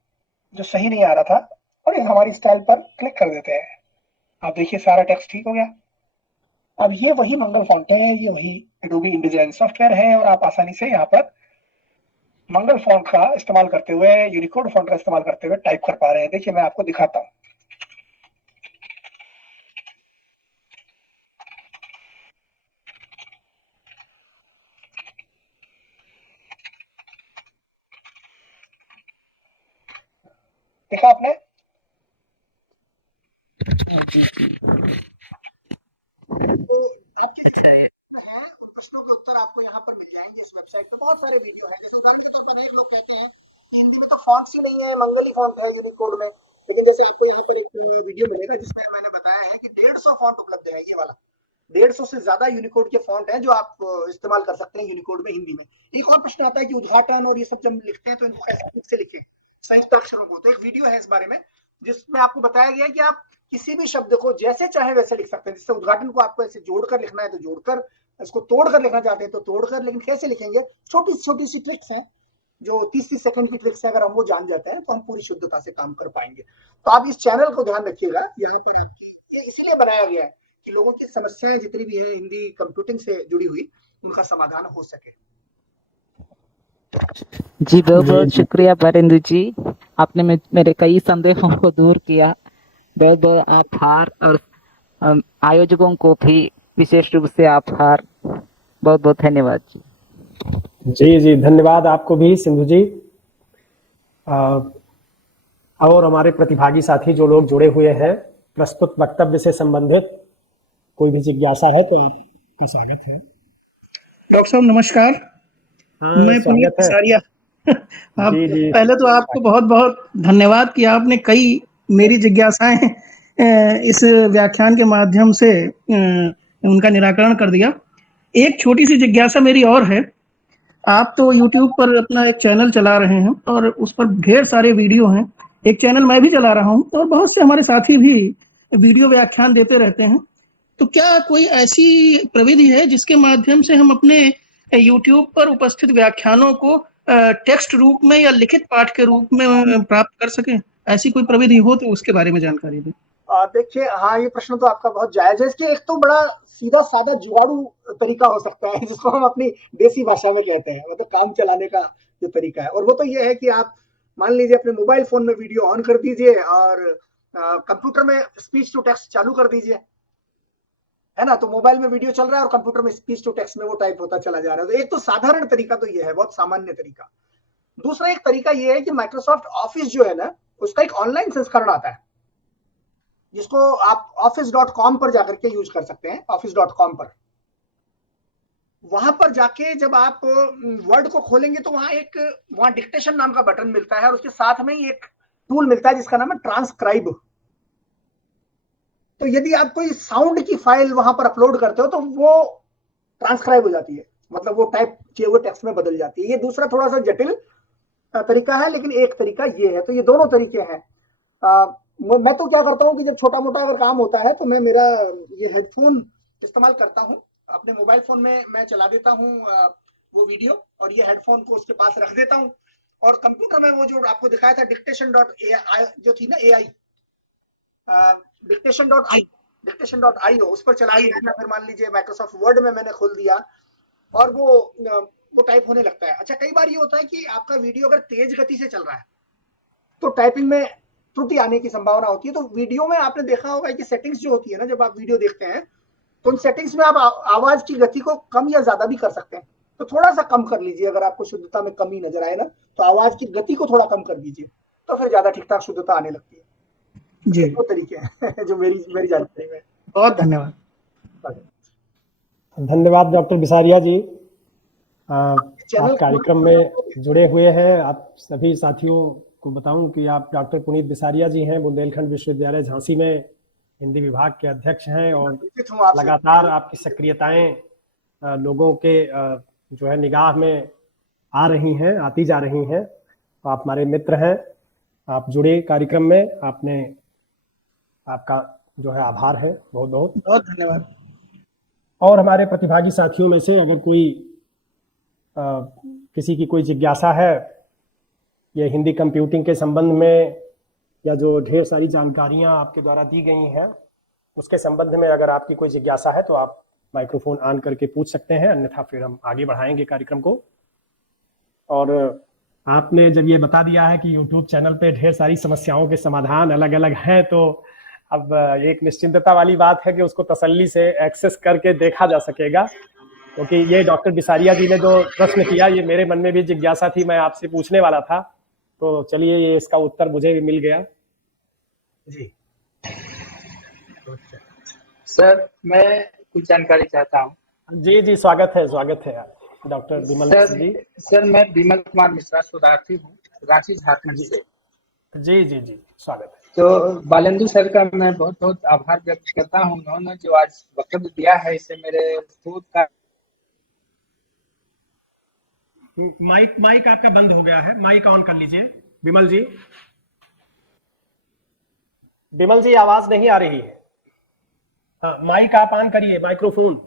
जो सही नहीं आ रहा था, और हमारी स्टाइल पर क्लिक कर देते हैं। आप देखिए सारा टेक्स्ट ठीक हो गया। अब ये वही मंगल फॉन्ट है, ये वही एडोबी इंडिजाइन सॉफ्टवेयर है, और आप आसानी से यहाँ पर मंगल फॉन्ट का इस्तेमाल करते हुए, यूनिकोड फॉन्ट का इस्तेमाल करते हुए टाइप कर पा रहे हैं। देखिए मैं आपको दिखाता हूँ। देखा आपने? जी जी। तो आपके प्रश्नों के उत्तर आपको यहाँ पर मिल जाएंगे। इस वेबसाइट पे बहुत सारे वीडियो हैं। जैसे उदाहरण के तौर पर एक लोग कहते हैं कि हिंदी में तो फॉन्ट्स ही नहीं है, मंगली फॉन्ट है यूनिकोड में, लेकिन जैसे आपको यहाँ पर एक वीडियो मिलेगा जिसमें मैंने बताया है कि 150 फॉन्ट उपलब्ध है। ये वाला 150 से ज्यादा यूनिकोड के फॉन्ट हैं जो आप इस्तेमाल कर सकते हैं यूनिकोड में हिंदी में। एक और प्रश्न आता है कि उद्घाटन और ये सब जब लिखते हैं तो इनको कैसे से लिखें, संयुक्त अक्षरों को। तो एक वीडियो है इस बारे में जिसमें आपको बताया गया है कि आप किसी भी शब्द को जैसे चाहे वैसे लिख सकते हैं। जिससे उद्घाटन को आपको ऐसे जोड़कर लिखना है तो जोड़कर, इसको तोड़कर लिखना चाहते हैं तो तोड़कर, लेकिन कैसे लिखेंगे, छोटी छोटी सी ट्रिक्स हैं जो 30-30 सेकंड की ट्रिक्स है। अगर हम वो जान जाते हैं तो हम पूरी शुद्धता से काम कर पाएंगे। तो आप इस चैनल को ध्यान रखिएगा, यहाँ पर आपकी ये इसीलिए बनाया गया है कि लोगों की समस्याएं जितनी भी है हिंदी कंप्यूटिंग से जुड़ी हुई, उनका समाधान हो सके। जी बहुत बहुत शुक्रिया वरेंद्र जी, आपने मेरे कई संदेहों को दूर किया। बहुत बहुत आभार, और आयोजकों को भी विशेष रूप से आभार। बहुत बहुत धन्यवाद जी। जी जी, धन्यवाद आपको भी सिंधु जी। और हमारे प्रतिभागी साथी जो लोग जुड़े हुए हैं, प्रस्तुत वक्तव्य से संबंधित कोई भी जिज्ञासा है तो आपका स्वागत है। डॉक्टर साहब नमस्कार। मैं पुनीत कसारिया। आप जी जी, पहले तो आपको बहुत बहुत धन्यवाद कि आपने कई मेरी जिज्ञासाएं इस व्याख्यान के माध्यम से उनका निराकरण कर दिया। एक छोटी सी जिज्ञासा मेरी और है। आप तो YouTube पर अपना एक चैनल चला रहे हैं और उस पर ढेर सारे वीडियो हैं। एक चैनल मैं भी चला रहा हूं और बहुत से हमारे साथी भी वीडियो व्याख्यान देते रहते हैं। तो क्या कोई ऐसी प्रविधि है जिसके माध्यम से हम अपने YouTube पर उपस्थित व्याख्यानों को टेक्स्ट रूप में या लिखित पाठ के रूप में प्राप्त कर सकें? ऐसी कोई प्रविधि हो तो उसके बारे में जानकारी दें। देखिए, हाँ, ये प्रश्न तो आपका बहुत जायज है। इसके एक तो बड़ा सीधा साधा जुगाड़ू तरीका हो सकता है जिसको हम अपनी देसी भाषा में कहते हैं, मतलब काम चलाने का जो तरीका है, और वो तो ये है कि आप मान लीजिए अपने मोबाइल फोन में वीडियो ऑन कर दीजिए और कंप्यूटर में स्पीच टू टेक्स्ट चालू कर दीजिए, है ना। तो मोबाइल में वीडियो चल रहा है और कंप्यूटर में स्पीच टू टेक्स्ट में वो टाइप होता चला जा रहा है। तो एक तो साधारण तरीका तो ये है, बहुत सामान्य तरीका। दूसरा एक तरीका ये है कि माइक्रोसॉफ्ट ऑफिस जो है ना, उसका एक ऑनलाइन संस्करण आता है जिसको आप office.com पर जाकर के यूज कर सकते हैं। office.com पर, वहां पर जाके जब आप वर्ड को खोलेंगे तो वहां डिक्टेशन नाम का बटन मिलता है और उसके साथ में ही एक टूल मिलता है जिसका नाम है ट्रांसक्राइब। तो यदि आप कोई साउंड की फाइल वहां पर अपलोड करते हो तो वो ट्रांसक्राइब हो जाती है, मतलब वो टाइप किए हुए टेक्स्ट में बदल जाती है। ये दूसरा थोड़ा सा जटिल तरीका है, लेकिन एक तरीका ये है। तो ये दोनों तरीके हैं। मैं तो क्या करता हूँ कि जब छोटा मोटा अगर काम होता है तो मैं मेरा ये हेडफोन इस्तेमाल करता हूँ। अपने मोबाइल फोन में मैं चला देता हूँ वो वीडियो, और ये हेडफोन को उसके पास रख देता हूँ और कंप्यूटर में वो जो आपको दिखाया था dictation.ai जो थी ना, AI dictation.io उस पर चला दिया, या फिर मान लीजिए माइक्रोसॉफ्ट वर्ड में मैंने खोल दिया और वो टाइप होने लगता है। अच्छा, कई बार ये होता है कि आपका वीडियो अगर तेज गति से चल रहा है तो टाइपिंग में त्रुटि आने की संभावना होती है। तो वीडियो में आपने देखा होगा कि सेटिंग्स जो होती है ना, जब आप वीडियो देखते हैं तो उन सेटिंग्स में आप आवाज की गति को कम या ज्यादा भी कर सकते हैं। तो थोड़ा सा कम कर लीजिए, अगर आपको शुद्धता में कमी नजर आए ना तो आवाज की गति को थोड़ा कम कर दीजिए, तो फिर ज्यादा ठीक ठाक शुद्धता आने लगती है। जी, वो तरीके हैं जो मेरी जानकारी में। बहुत धन्यवाद। धन्यवाद डॉक्टर बिसारिया जी। चैनल आप कार्यक्रम में जुड़े हुए हैं। आप सभी साथियों को बताऊं कि आप डॉक्टर पुनीत बिसारिया जी हैं, बुंदेलखंड विश्वविद्यालय झांसी में हिंदी विभाग के अध्यक्ष हैं, और लगातार आपकी सक्रियताएं लोगों के जो है निगाह में आ रही हैं, आती जा रही हैं। तो आप हमारे मित्र हैं, आप जुड़े कार्यक्रम में, आपका जो है आभार है, बहुत बहुत बहुत धन्यवाद। और हमारे प्रतिभागी साथियों में से अगर कोई किसी की कोई जिज्ञासा है ये हिंदी कंप्यूटिंग के संबंध में, या जो ढेर सारी जानकारियां आपके द्वारा दी गई हैं उसके संबंध में अगर आपकी कोई जिज्ञासा है तो आप माइक्रोफोन ऑन करके पूछ सकते हैं, अन्यथा फिर हम आगे बढ़ाएंगे कार्यक्रम को। और आपने जब ये बता दिया है कि YouTube चैनल पे ढेर सारी समस्याओं के समाधान अलग अलग हैं, तो अब एक निश्चिंतता वाली बात है कि उसको तसल्ली से एक्सेस करके देखा जा सकेगा। क्योंकि ये डॉक्टर बिसारिया जी ने जो प्रश्न किया, ये मेरे मन में भी जिज्ञासा थी, मैं आपसे पूछने वाला था, तो चलिए ये इसका उत्तर मुझे भी मिल गया। जी सर, मैं कुछ जानकारी चाहता हूँ। जी जी, स्वागत है डॉक्टर विमल जी। सर, मैं विमल कुमार मिश्रा शोधार्थी हूँ, रांची झारखंड से। जी जी जी, स्वागत है। तो बालेंदु सर का मैं बहुत बहुत आभार व्यक्त करता हूँ, उन्होंने जो आज वक्तव्य दिया है इससे मेरे खुद का। माइक आपका बंद हो गया है, माइक ऑन कर लीजिए विमल जी। विमल जी, आवाज नहीं आ रही है। हाँ, माइक आप ऑन करिए, माइक्रोफोन।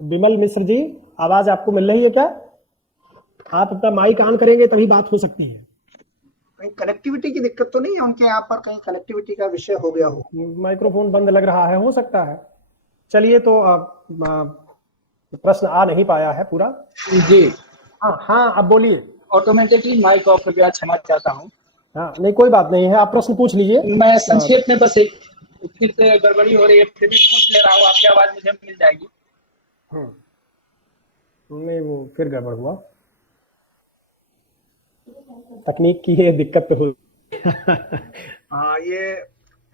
विमल मिश्र जी, आवाज आपको मिल रही है क्या? आप अपना माइक ऑन करेंगे तभी बात हो सकती है। कहीं कनेक्टिविटी की दिक्कत तो नहीं है उनके यहाँ पर? कहीं कनेक्टिविटी का विषय हो गया हो? माइक्रोफोन बंद लग रहा है, हो सकता है। चलिए, तो प्रश्न आ नहीं पाया है पूरा। जी हाँ, अब बोलिए। ऑटोमेटिकली माइक ऑफ हो गया, क्षमा चाहता हूँ। हाँ, नहीं कोई बात नहीं है, आप प्रश्न पूछ लीजिए। मैं संक्षेप में बस एक फिर से गड़बड़ी हो रही है, फिर भी पूछ ले रहा हूँ, आपकी आवाज मुझे मिल जाएगी। नहीं, वो फिर गड़बड़ हुआ, तकनीक की ये दिक्कत तो हो। हाँ, ये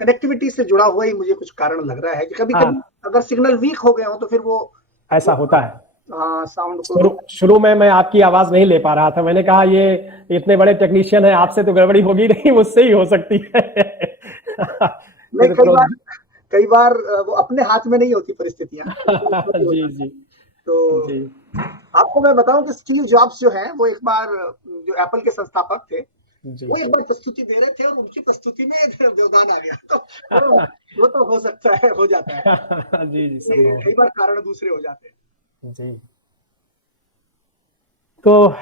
कनेक्टिविटी से जुड़ा हुआ ही मुझे कुछ कारण लग रहा है कि कभी कभी अगर सिग्नल वीक हो गए हो तो फिर वो ऐसा होता है। साउंड को शुरू में मैं आपकी आवाज नहीं ले पा रहा था, मैंने कहा ये इतने बड़े टेक्नीशियन है, आपसे तो गड़बड़ी होगी नहीं, मुझसे ही हो सकती है। नहीं, कई बार वो अपने हाथ में नहीं होती परिस्थितियां। जी जी। तो जी, आपको मैं बताऊं कि स्टीव जॉब्स जो हैं वो एक बार, जो एप्पल के संस्थापक थे, वो एक बार प्रस्तुति दे रहे थे और उनकी प्रस्तुति में व्यवधान आ गया, तो वो तो हो सकता है, हो जाता है। जी जी, कई बार कारण दूसरे हो जाते हैं। जी। तो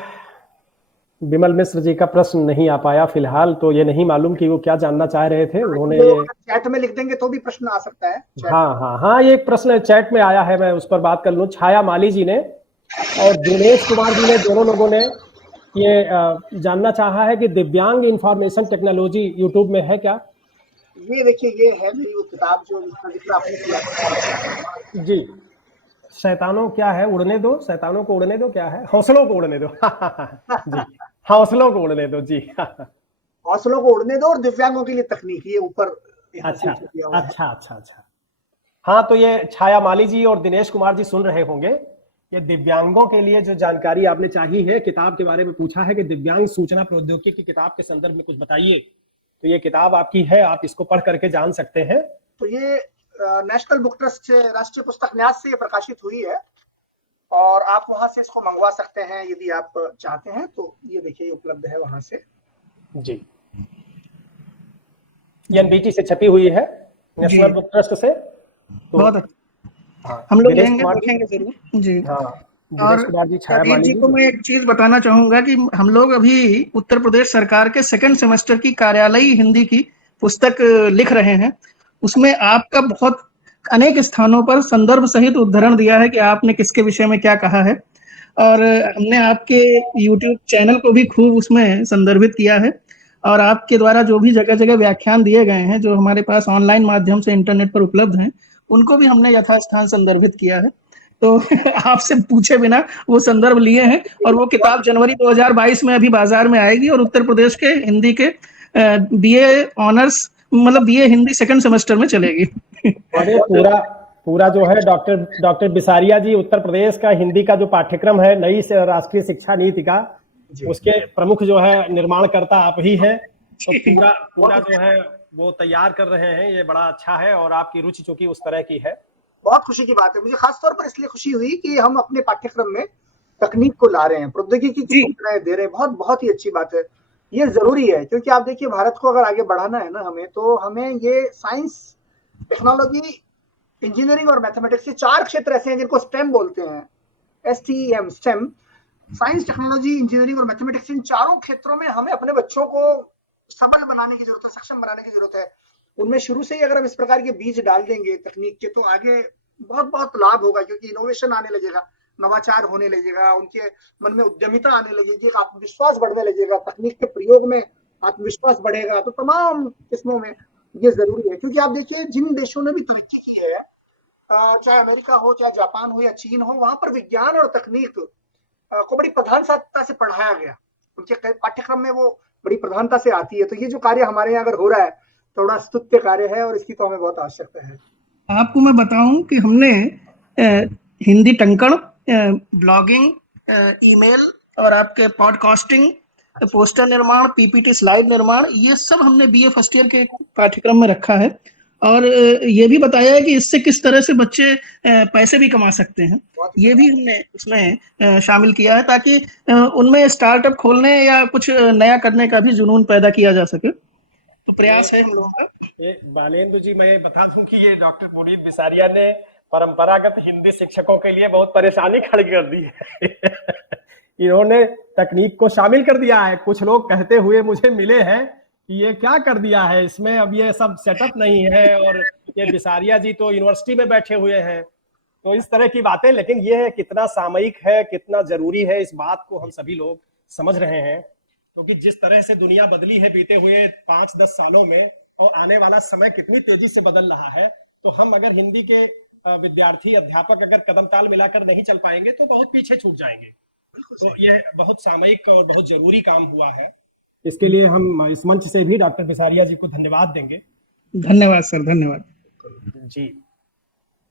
विमल मिश्र जी का प्रश्न नहीं आ पाया फिलहाल, तो ये नहीं मालूम कि वो क्या जानना चाह रहे थे। उन्होंने चैट में लिख देंगे तो भी प्रश्न आ सकता है। हाँ, ये एक प्रश्न चैट में आया है, मैं उस पर बात कर लूं। छाया माली जी ने और दिनेश कुमार जी ने, दोनों लोगों ने ये जानना चाहा है कि दिव्यांग इंफॉर्मेशन टेक्नोलॉजी यूट्यूब में है क्या? ये देखिए, ये है मेरी वो किताब जो जिक्र आपने किया। जी, शैतानों क्या है, उड़ने दो, शैतानों को उड़ने दो, क्या है, हौसलों को उड़ने दो। जी, हौसलों को उड़ने दो। जी, हौसलों को उड़ने दो और दिव्यांगों के लिए तकनीक, ये ऊपर। अच्छा। हाँ, तो ये छाया माली जी और दिनेश कुमार जी सुन रहे होंगे। ये दिव्यांगों के लिए जो जानकारी आपने चाही है, किताब के बारे में पूछा है कि दिव्यांग सूचना प्रौद्योगिकी की किताब के संदर्भ में कुछ बताइए, तो ये किताब आपकी है, आप इसको पढ़ करके जान सकते हैं। तो ये नेशनल बुक ट्रस्ट से, राष्ट्रीय पुस्तक न्यास से ये प्रकाशित हुई है और आप वहां से इसको मंगवा सकते हैं यदि आप चाहते हैं। तो ये देखिए, उपलब्ध है वहां से। जी, एनबीटी से छपी हुई है, नेशनल बुक ट्रस्ट से। तो हाँ, हम लोग दिनेश लेंगे, कुमार जी। देखेंगे जरूर जी। हाँ, और दिनेश कुमार जी छाया अधीर माली जी जी। को मैं एक चीज बताना चाहूंगा कि हम लोग अभी उत्तर प्रदेश सरकार के सेकंड सेमेस्टर की कार्यालयी हिंदी की पुस्तक लिख रहे हैं। उसमें आपका बहुत अनेक स्थानों पर संदर्भ सहित उद्धरण दिया है कि आपने किसके विषय में क्या कहा है, और हमने आपके YouTube चैनल को भी खूब उसमें संदर्भित किया है, और आपके द्वारा जो भी जगह जगह व्याख्यान दिए गए हैं जो हमारे पास ऑनलाइन माध्यम से इंटरनेट पर उपलब्ध हैं, उनको भी हमने यथास्थान संदर्भित किया है। तो आपसे पूछे बिना वो संदर्भ लिए हैं, और वो किताब जनवरी 2022 में अभी बाजार में आएगी, और उत्तर प्रदेश के हिंदी के बीए ऑनर्स मतलब बीए हिंदी सेकंड सेमेस्टर में चलेगी। अरे पूरा पूरा जो है डॉक्टर डॉक्टर बिसारिया जी, उत्तर प्रदेश का हिंदी का जो पाठ्यक्रम है नई से राष्ट्रीय शिक्षा नीति का, उसके प्रमुख जो है निर्माणकर्ता आप ही हैं। तो पूरा पूरा जो है वो तैयार कर रहे हैं, ये बड़ा अच्छा है, और आपकी रुचि चूंकि उस तरह की है। बहुत खुशी की बात है, मुझे खास तौर पर इसलिए खुशी हुई कि हम अपने पाठ्यक्रम में तकनीक को ला रहे हैं, प्रौद्योगिकी की सूचनाएं दे रहे हैं। बहुत बहुत ही अच्छी बात है, ये जरूरी है, क्योंकि आप देखिए भारत को अगर आगे बढ़ाना है ना हमें, तो हमें ये साइंस, टेक्नोलॉजी, इंजीनियरिंग और मैथमेटिक्स, ये 4 क्षेत्र ऐसे हैं जिनको स्टेम बोलते हैं, STEM, stem, science, technology, engineering और मैथमेटिक्स। इन चारों क्षेत्रों में हमें अपने बच्चों को सबल बनाने की जरूरत है, सक्षम बनाने की जरूरत है। उनमें शुरू से ही अगर हम इस प्रकार के बीज डाल देंगे तकनीक के, तो आगे बहुत बहुत लाभ होगा, क्योंकि इनोवेशन आने लगेगा, नवाचार होने लगेगा, उनके मन में उद्यमिता आने लगेगी, आत्मविश्वास बढ़ने लगेगा, तकनीक के प्रयोग में आत्मविश्वास बढ़ेगा। तो तमाम किस्मों में ये जरूरी है, क्योंकि आप देखिए जिन देशों ने भी तरक्की की है, चाहे अमेरिका हो, चाहे जापान हो या चीन हो, वहां पर विज्ञान और तकनीक को बड़ी प्रधानता से पढ़ाया गया, उनके पाठ्यक्रम में वो बड़ी प्रधानता से आती है। तो ये जो कार्य हमारे यहाँ अगर हो रहा है, थोड़ा स्तुत्य कार्य है, और इसकी तो हमें बहुत आवश्यकता है। आपको मैं बताऊं कि हमने हिंदी टंकण, ब्लॉगिंग, ईमेल और आपके पॉडकास्टिंग, पोस्टर निर्माण, PPT स्लाइड निर्माण, ये सब हमने BA फर्स्ट ईयर के पाठ्यक्रम में रखा है, और ये भी बताया है कि इससे किस तरह से बच्चे पैसे भी कमा सकते हैं, ये भी हमने उसमें शामिल किया है, ताकि उनमें स्टार्टअप खोलने या कुछ नया करने का भी जुनून पैदा किया जा सके। तो प्रयास है हम लोगों का। बानेंदु जी, मैं बता दूं कि ये डॉक्टर पुनीत बिसारिया ने परंपरागत हिंदी शिक्षकों के लिए बहुत परेशानी खड़ी कर दी है। इन्होंने तकनीक को शामिल कर दिया है। कुछ लोग कहते हुए मुझे मिले हैं कि ये क्या कर दिया है इसमें, अब ये सब सेटअप नहीं है, और ये बिसारिया जी तो यूनिवर्सिटी में बैठे हुए हैं, तो इस तरह की बातें। लेकिन ये है कितना सामयिक है, कितना जरूरी है, इस बात को हम सभी लोग समझ रहे हैं, क्योंकि जिस तरह से दुनिया बदली है बीते हुए 5-10 सालों में, और आने वाला समय कितनी तेजी से बदल रहा है, तो हम अगर हिंदी के विद्यार्थी, अध्यापक अगर कदम ताल मिलाकर नहीं चल पाएंगे तो बहुत पीछे छूट जाएंगे। तो यह बहुत सामयिक और बहुत जरूरी काम हुआ है। इसके लिए हम इस मंच से भी डॉक्टर बिसारिया जी को धन्यवाद देंगे। धन्यवाद सर, धन्यवाद जी।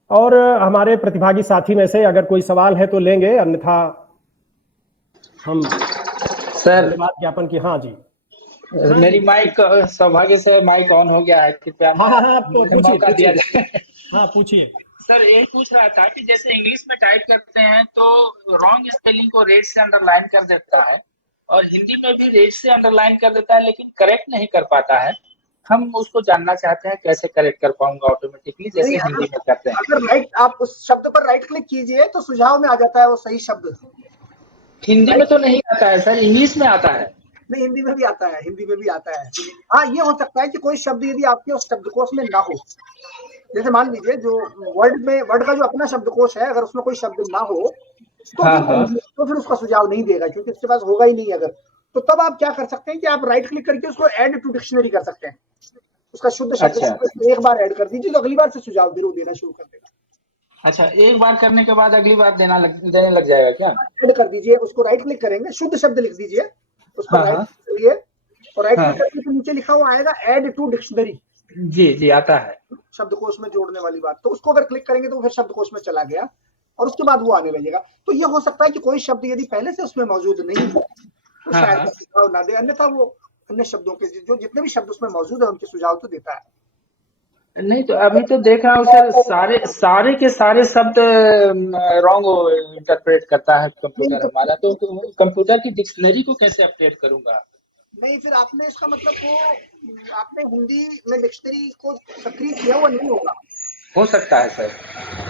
और हमारे प्रतिभागी साथी में से अगर कोई सवाल है तो लेंगे, अन्यथा हम सर धन्यवाद ज्ञापन की। हाँ जी, मेरी माइक सौभाग्य से माइक ऑन हो गया है, कृपया हाँ, पूछिए मौका दिया पूछिए। जाए। हाँ, पूछिए। सर यही पूछ रहा था कि जैसे इंग्लिश में टाइप करते हैं तो रॉन्ग स्पेलिंग को रेड से अंडरलाइन कर देता है, और हिंदी में भी रेड से अंडरलाइन कर देता है, लेकिन करेक्ट नहीं कर पाता है। हम उसको जानना चाहते हैं कैसे करेक्ट कर पाऊंगा ऑटोमेटिकली, जैसे हिंदी में करते हैं। अगर राइट आप उस शब्द पर राइट क्लिक कीजिए तो सुझाव में आ जाता है वो सही शब्द। हिंदी में तो नहीं आता है सर, इंग्लिश में आता है। नहीं, हिंदी में भी आता है, हिंदी में भी आता है। हाँ, ये हो सकता है कि कोई शब्द यदि आपके उस शब्दकोश में ना हो, जैसे मान लीजिए जो वर्ड का जो अपना शब्दकोश है, अगर उसमें कोई शब्द ना हो तो फिर उसका सुझाव नहीं देगा, क्योंकि उसके पास होगा ही नहीं। अगर तो तब आप क्या कर सकते हैं कि आप राइट क्लिक करके उसको ऐड टू डिक्शनरी कर सकते हैं, उसका शुद्ध शब्द एक बार ऐड कर दीजिए, तो अगली बार से सुझाव जरूर देना शुरू कर देगा। अच्छा, एक बार करने के बाद अगली बार देने लग जाएगा क्या? ऐड कर दीजिए, उसको राइट क्लिक करेंगे, शुद्ध शब्द लिख दीजिए, उसको राइट क्लिक करिए, और राइट क्लिक करके नीचे लिखा हुआ आएगा ऐड टू डिक्शनरी। जी आता है, शब्दकोश में जोड़ने वाली बात। तो उसको अगर क्लिक करेंगे तो फिर शब्दकोश में चला गया, और उसके बाद वो आने लगेगा। तो ये हो सकता है कि कोई शब्द यदि पहले से उसमें मौजूद नहीं है तो शायद सुझाव ना दे, अन्यथा वो अन्य शब्दों के जो जितने भी शब्द उसमें मौजूद है उनके सुझाव तो देता है। नहीं तो अभी तो देख रहा हूँ सर, सारे के सारे शब्द रॉन्ग इंटरप्रेट करता है कंप्यूटर हमारा। तो कंप्यूटर की डिक्शनरी को कैसे अपडेट करूंगा? नहीं, फिर आपने इसका मतलब वो आपने हिंदी में डिक्शनरी को सक्रिय किया हुआ नहीं होगा। हो सकता है सर।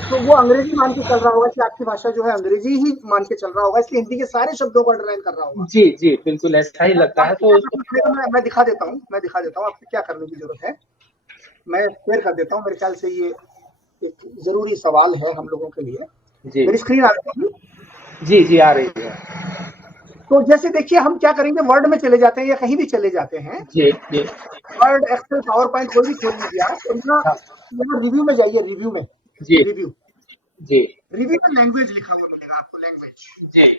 तो वो अंग्रेजी मान के चल रहा होगा कि आपकी भाषा जो है अंग्रेजी ही मान के चल रहा होगा, इसलिए हिंदी के सारे शब्दों को अंडरलाइन कर रहा होगा। जी जी बिल्कुल ऐसा ही लगता है। तो मैं दिखा देता हूँ आपको क्या करने की जरूरत है। मैं शेयर कर देता हूँ, मेरे ख्याल से ये एक जरूरी सवाल है हम लोगों के लिए। जी मेरी स्क्रीन आ रही है? जी जी आ रही है। तो जैसे देखिए हम क्या करेंगे, वर्ड में चले जाते हैं या कहीं भी चले जाते हैं, जी जी वर्ड, एक्सेल, पावर पॉइंट कोई भी खोल लीजिए आप, और यहाँ रिव्यू में जाइए, रिव्यू में, जी रिव्यू जी रिव्यू में लैंग्वेज लिखा हुआ मिलेगा आपको, लैंग्वेज। जी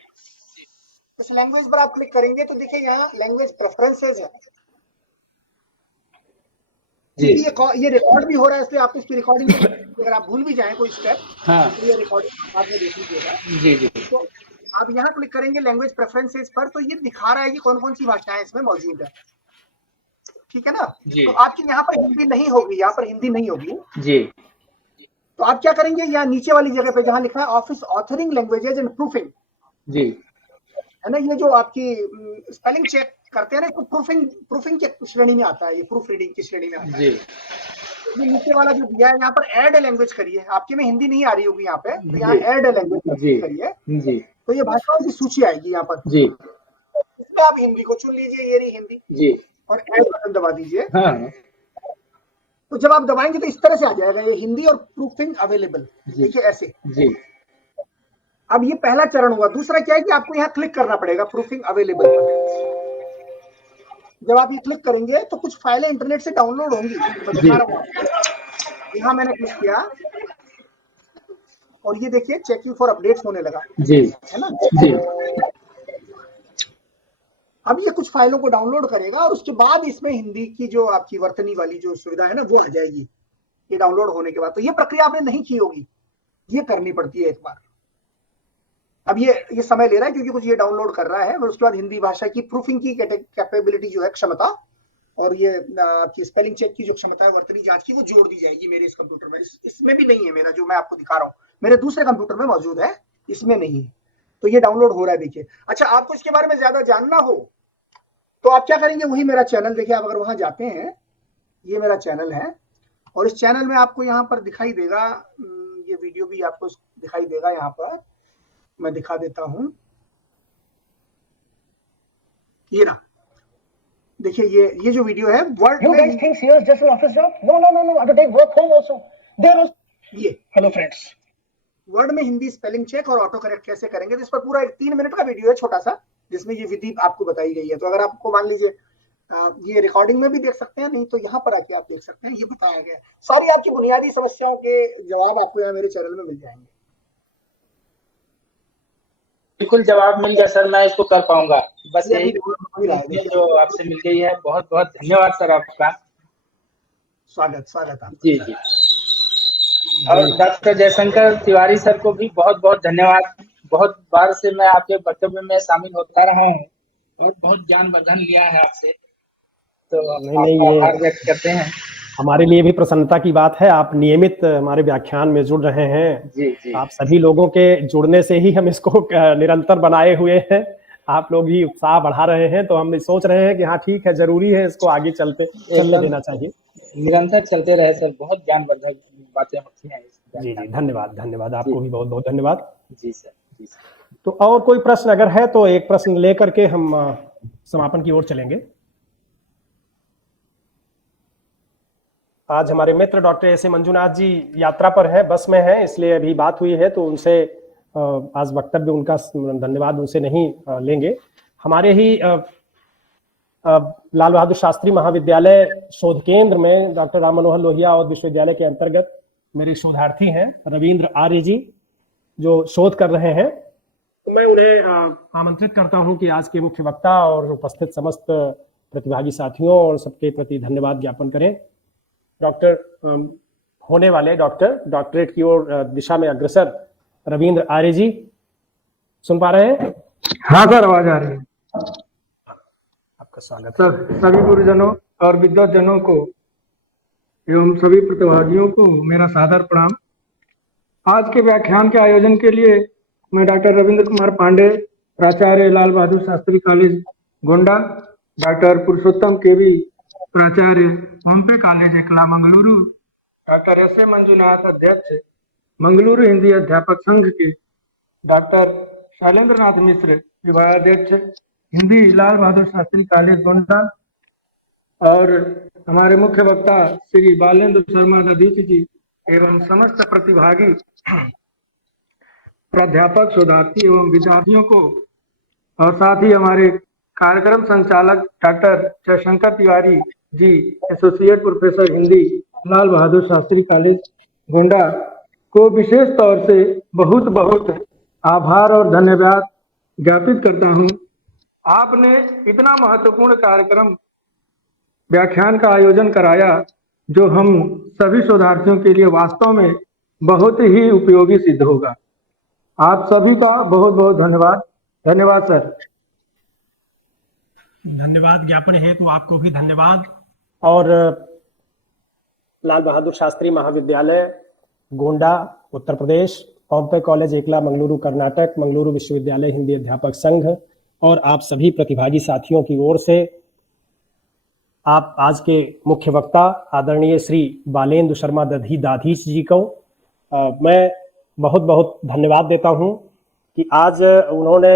उस लैंग्वेज पर आप क्लिक करेंगे तो देखिए यहाँ लैंग्वेज प्रेफरेंसेस है। जी क्योंकि ये रिकॉर्ड भी हो रहा है, इसलिए आपको इसकी रिकॉर्डिंग, अगर आप भूल भी जाएं कोई स्टेप, हाँ तो ये रिकॉर्डिंग बाद में देख लीजिएगा। जी जी तो आप यहाँ क्लिक करेंगे लैंग्वेज प्रेफरेंसेस पर, तो ये दिखा रहा है कि कौन कौन सी भाषाएं इसमें मौजूद है, ठीक है ना। जी तो आपकी यहाँ पर हिंदी नहीं होगी, यहाँ पर हिंदी नहीं होगी। जी तो आप क्या करेंगे, यहाँ नीचे वाली जगह पे जहाँ लिखा है office authoring languages and proofing, जी है ना, ये जो आपकी स्पेलिंग चेक करते हैं ना, इसको प्रूफिंग की श्रेणी में आता है, ये प्रूफ रीडिंग की श्रेणी में आता है। जी ये नीचे वाला जो दिया है यहाँ पर ऐड लैंग्वेज करिए, आपके में हिंदी नहीं आ रही होगी यहाँ पे, तो यहाँ ऐड लैंग्वेज जी करिए, जी तो ये भाषाओं की सूची आएगी यहाँ पर। जी इसमें आप हिंदी को चुन लीजिए, ये रही हिंदी, जी और ऐड बटन दबा दीजिए। हाँ तो जब आप दबाएंगे तो इस तरह से आ जाएगा ये हिंदी और प्रूफिंग अवेलेबल, देखिए ऐसे। जी अब ये पहला चरण हुआ। दूसरा क्या है कि आपको यहाँ क्लिक करना पड़ेगा प्रूफिंग अवेलेबल पर। जब आप ये क्लिक करेंगे तो कुछ फाइलें इंटरनेट से डाउनलोड होंगी, मैं दिखा रहा हूँ। यहाँ मैंने क्लिक किया और ये देखिए चेकिंग फॉर अपडेट्स होने लगा, जी है ना। जी अब ये कुछ फाइलों को डाउनलोड करेगा और उसके बाद इसमें हिंदी की जो आपकी वर्तनी वाली जो सुविधा है ना, वो आ जाएगी ये डाउनलोड होने के बाद। तो ये प्रक्रिया आपने नहीं की होगी, ये करनी पड़ती है एक बार। अब ये समय ले रहा है क्योंकि कुछ ये डाउनलोड कर रहा है, और उसके बाद हिंदी भाषा की प्रूफिंग की कैपेबिलिटी जो है, क्षमता, और ये आपकी स्पेलिंग चेक की जो क्षमता है, वर्तनी जांच की, वो जोड़ दी जाएगी मेरे इस कंप्यूटर में। इसमें भी नहीं है मेरा, जो मैं आपको दिखा रहा हूँ मेरे दूसरे कंप्यूटर में मौजूद है, इसमें नहीं है। तो ये डाउनलोड हो रहा है, देखिए। अच्छा, आपको इसके बारे में ज्यादा जानना हो तो आप क्या करेंगे, वही मेरा चैनल देखिए, आप अगर वहां जाते हैं, ये मेरा चैनल है, और इस चैनल में आपको यहाँ पर दिखाई देगा, ये वीडियो भी आपको दिखाई देगा। यहाँ पर मैं दिखा देता हूं, ये ना, देखिए ये जो वीडियो है, ये हेलो फ्रेंड्स, वर्ड में हिंदी स्पेलिंग चेक और ऑटो करेक्ट कैसे करेंगे, तो इस पर पूरा एक 3 मिनट का वीडियो है छोटा सा, जिसमें ये विधि आपको बताई गई है। तो अगर आपको मान लीजिए ये रिकॉर्डिंग में भी देख सकते हैं, नहीं तो यहाँ पर आके आप देख सकते हैं, ये बताया गया। सारी आपकी बुनियादी समस्याओं के जवाब आपको यहाँ मेरे चैनल में मिल जाएंगे। बिल्कुल जवाब मिल गया सर, मैं इसको कर पाऊंगा। बस ये यही अभी देखिए, जो आपसे मिल गई है। बहुत बहुत धन्यवाद सर आपका। स्वागत आपका। जी जी। और डॉक्टर जयशंकर तिवारी सर को भी बहुत बहुत धन्यवाद। बहुत बार से मैं आपके वक्तव्य में शामिल होता रहा हूँ और बहुत ज्ञानवर्धन लिया है आपसे, तो नहीं, आभार व्यक्त करते हैं। हमारे लिए भी प्रसन्नता की बात है, आप नियमित हमारे व्याख्यान में जुड़ रहे हैं। जी जी। आप सभी लोगों के जुड़ने से ही हम इसको निरंतर बनाए हुए हैं। आप लोग भी उत्साह बढ़ा रहे हैं, तो हम सोच रहे हैं कि हाँ ठीक है, जरूरी है, इसको आगे चलने देना चाहिए। निरंतर चलते रहे सर, बहुत ज्ञानवर्धक बातें होती हैं। जी जी, धन्यवाद आपको भी बहुत बहुत धन्यवाद। जी सर, जी सर। तो और कोई प्रश्न अगर है तो एक प्रश्न लेकर के हम समापन की ओर चलेंगे। आज हमारे मित्र डॉक्टर एस ए मंजुनाथ जी यात्रा पर हैं, बस में हैं, इसलिए अभी बात हुई है तो उनसे आज वक्तव्य उनका धन्यवाद उनसे नहीं लेंगे। हमारे ही लाल बहादुर शास्त्री महाविद्यालय शोध केंद्र में डॉक्टर राम मनोहर लोहिया और विश्वविद्यालय के अंतर्गत मेरे शोधार्थी हैं रविंद्र आर्य जी, जो शोध कर रहे हैं। तो मैं उन्हें आमंत्रित करता हूं कि आज के मुख्य वक्ता और उपस्थित समस्त प्रतिभागी साथियों और सबके प्रति धन्यवाद ज्ञापन करें। डॉक्टर होने वाले डॉक्टरेट की ओर दिशा में अग्रसर रविंद्र आर्य जी, सुन पा रहे हैं? हाँ सर, आवाज आ रही है। आपका स्वागत सर, सभी गुरुजनों और विद्वतजनों को एवं सभी प्रतिभागियों को मेरा सादर प्रणाम। आज के व्याख्यान के आयोजन के लिए मैं डॉक्टर रविंद्र कुमार पांडे, प्राचार्य लाल बहादुर शास्त्री कॉलेज गोंडा, डॉक्टर पुरुषोत्तम केवी, प्राचार्य ओमपे कॉलेज एकला Mangaluru, doctor S A Manjunath अध्यक्ष मंगलुरु हिंदी अध्यापक संघ के डॉक्टर शैलेंद्र नाथ मिश्र विभागाध्यक्ष हिंदी लाल बहादुर शास्त्री कॉलेज गोंडा और हमारे मुख्य वक्ता श्री बालेंद्र शर्मा दधीच जी एवं समस्त प्रतिभागी प्राध्यापक शोधार्थी एवं विद्यार्थियों को और साथ ही हमारे कार्यक्रम संचालक doctor Jaishankar Tiwari ji associate professor Hindi Lal Bahadur Shastri college Gonda को विशेष तौर से बहुत बहुत आभार और धन्यवाद ज्ञापित करता हूं। आपने इतना महत्वपूर्ण कार्यक्रम व्याख्यान का आयोजन कराया जो हम सभी शोधार्थियों के लिए वास्तव में बहुत ही उपयोगी सिद्ध होगा। आप सभी का बहुत बहुत धन्यवाद। धन्यवाद सर। धन्यवाद ज्ञापन हेतु आपको भी धन्यवाद। और लाल बहादुर शास्त्री महाविद्यालय गोंडा उत्तर प्रदेश, पॉम्पे कॉलेज एकला मंगलुरु कर्नाटक, मंगलुरु विश्वविद्यालय हिंदी अध्यापक संघ और आप सभी प्रतिभागी साथियों की ओर से आप आज के मुख्य वक्ता आदरणीय श्री बालेंद्र शर्मा दाधीच जी को मैं बहुत बहुत धन्यवाद देता हूं कि आज उन्होंने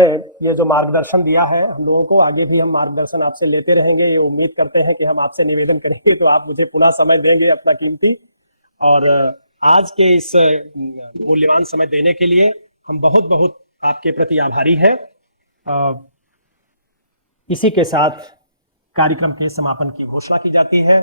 ये जो मार्गदर्शन दिया है हम लोगों को। आगे भी हम मार्गदर्शन आपसे लेते रहेंगे, ये उम्मीद करते हैं कि हम आपसे निवेदन करेंगे तो आप मुझे पुनः समय देंगे अपना कीमती। और आज के इस मूल्यवान समय देने के लिए हम बहुत बहुत आपके प्रति आभारी हैं। इसी के साथ कार्यक्रम के समापन की घोषणा की जाती है।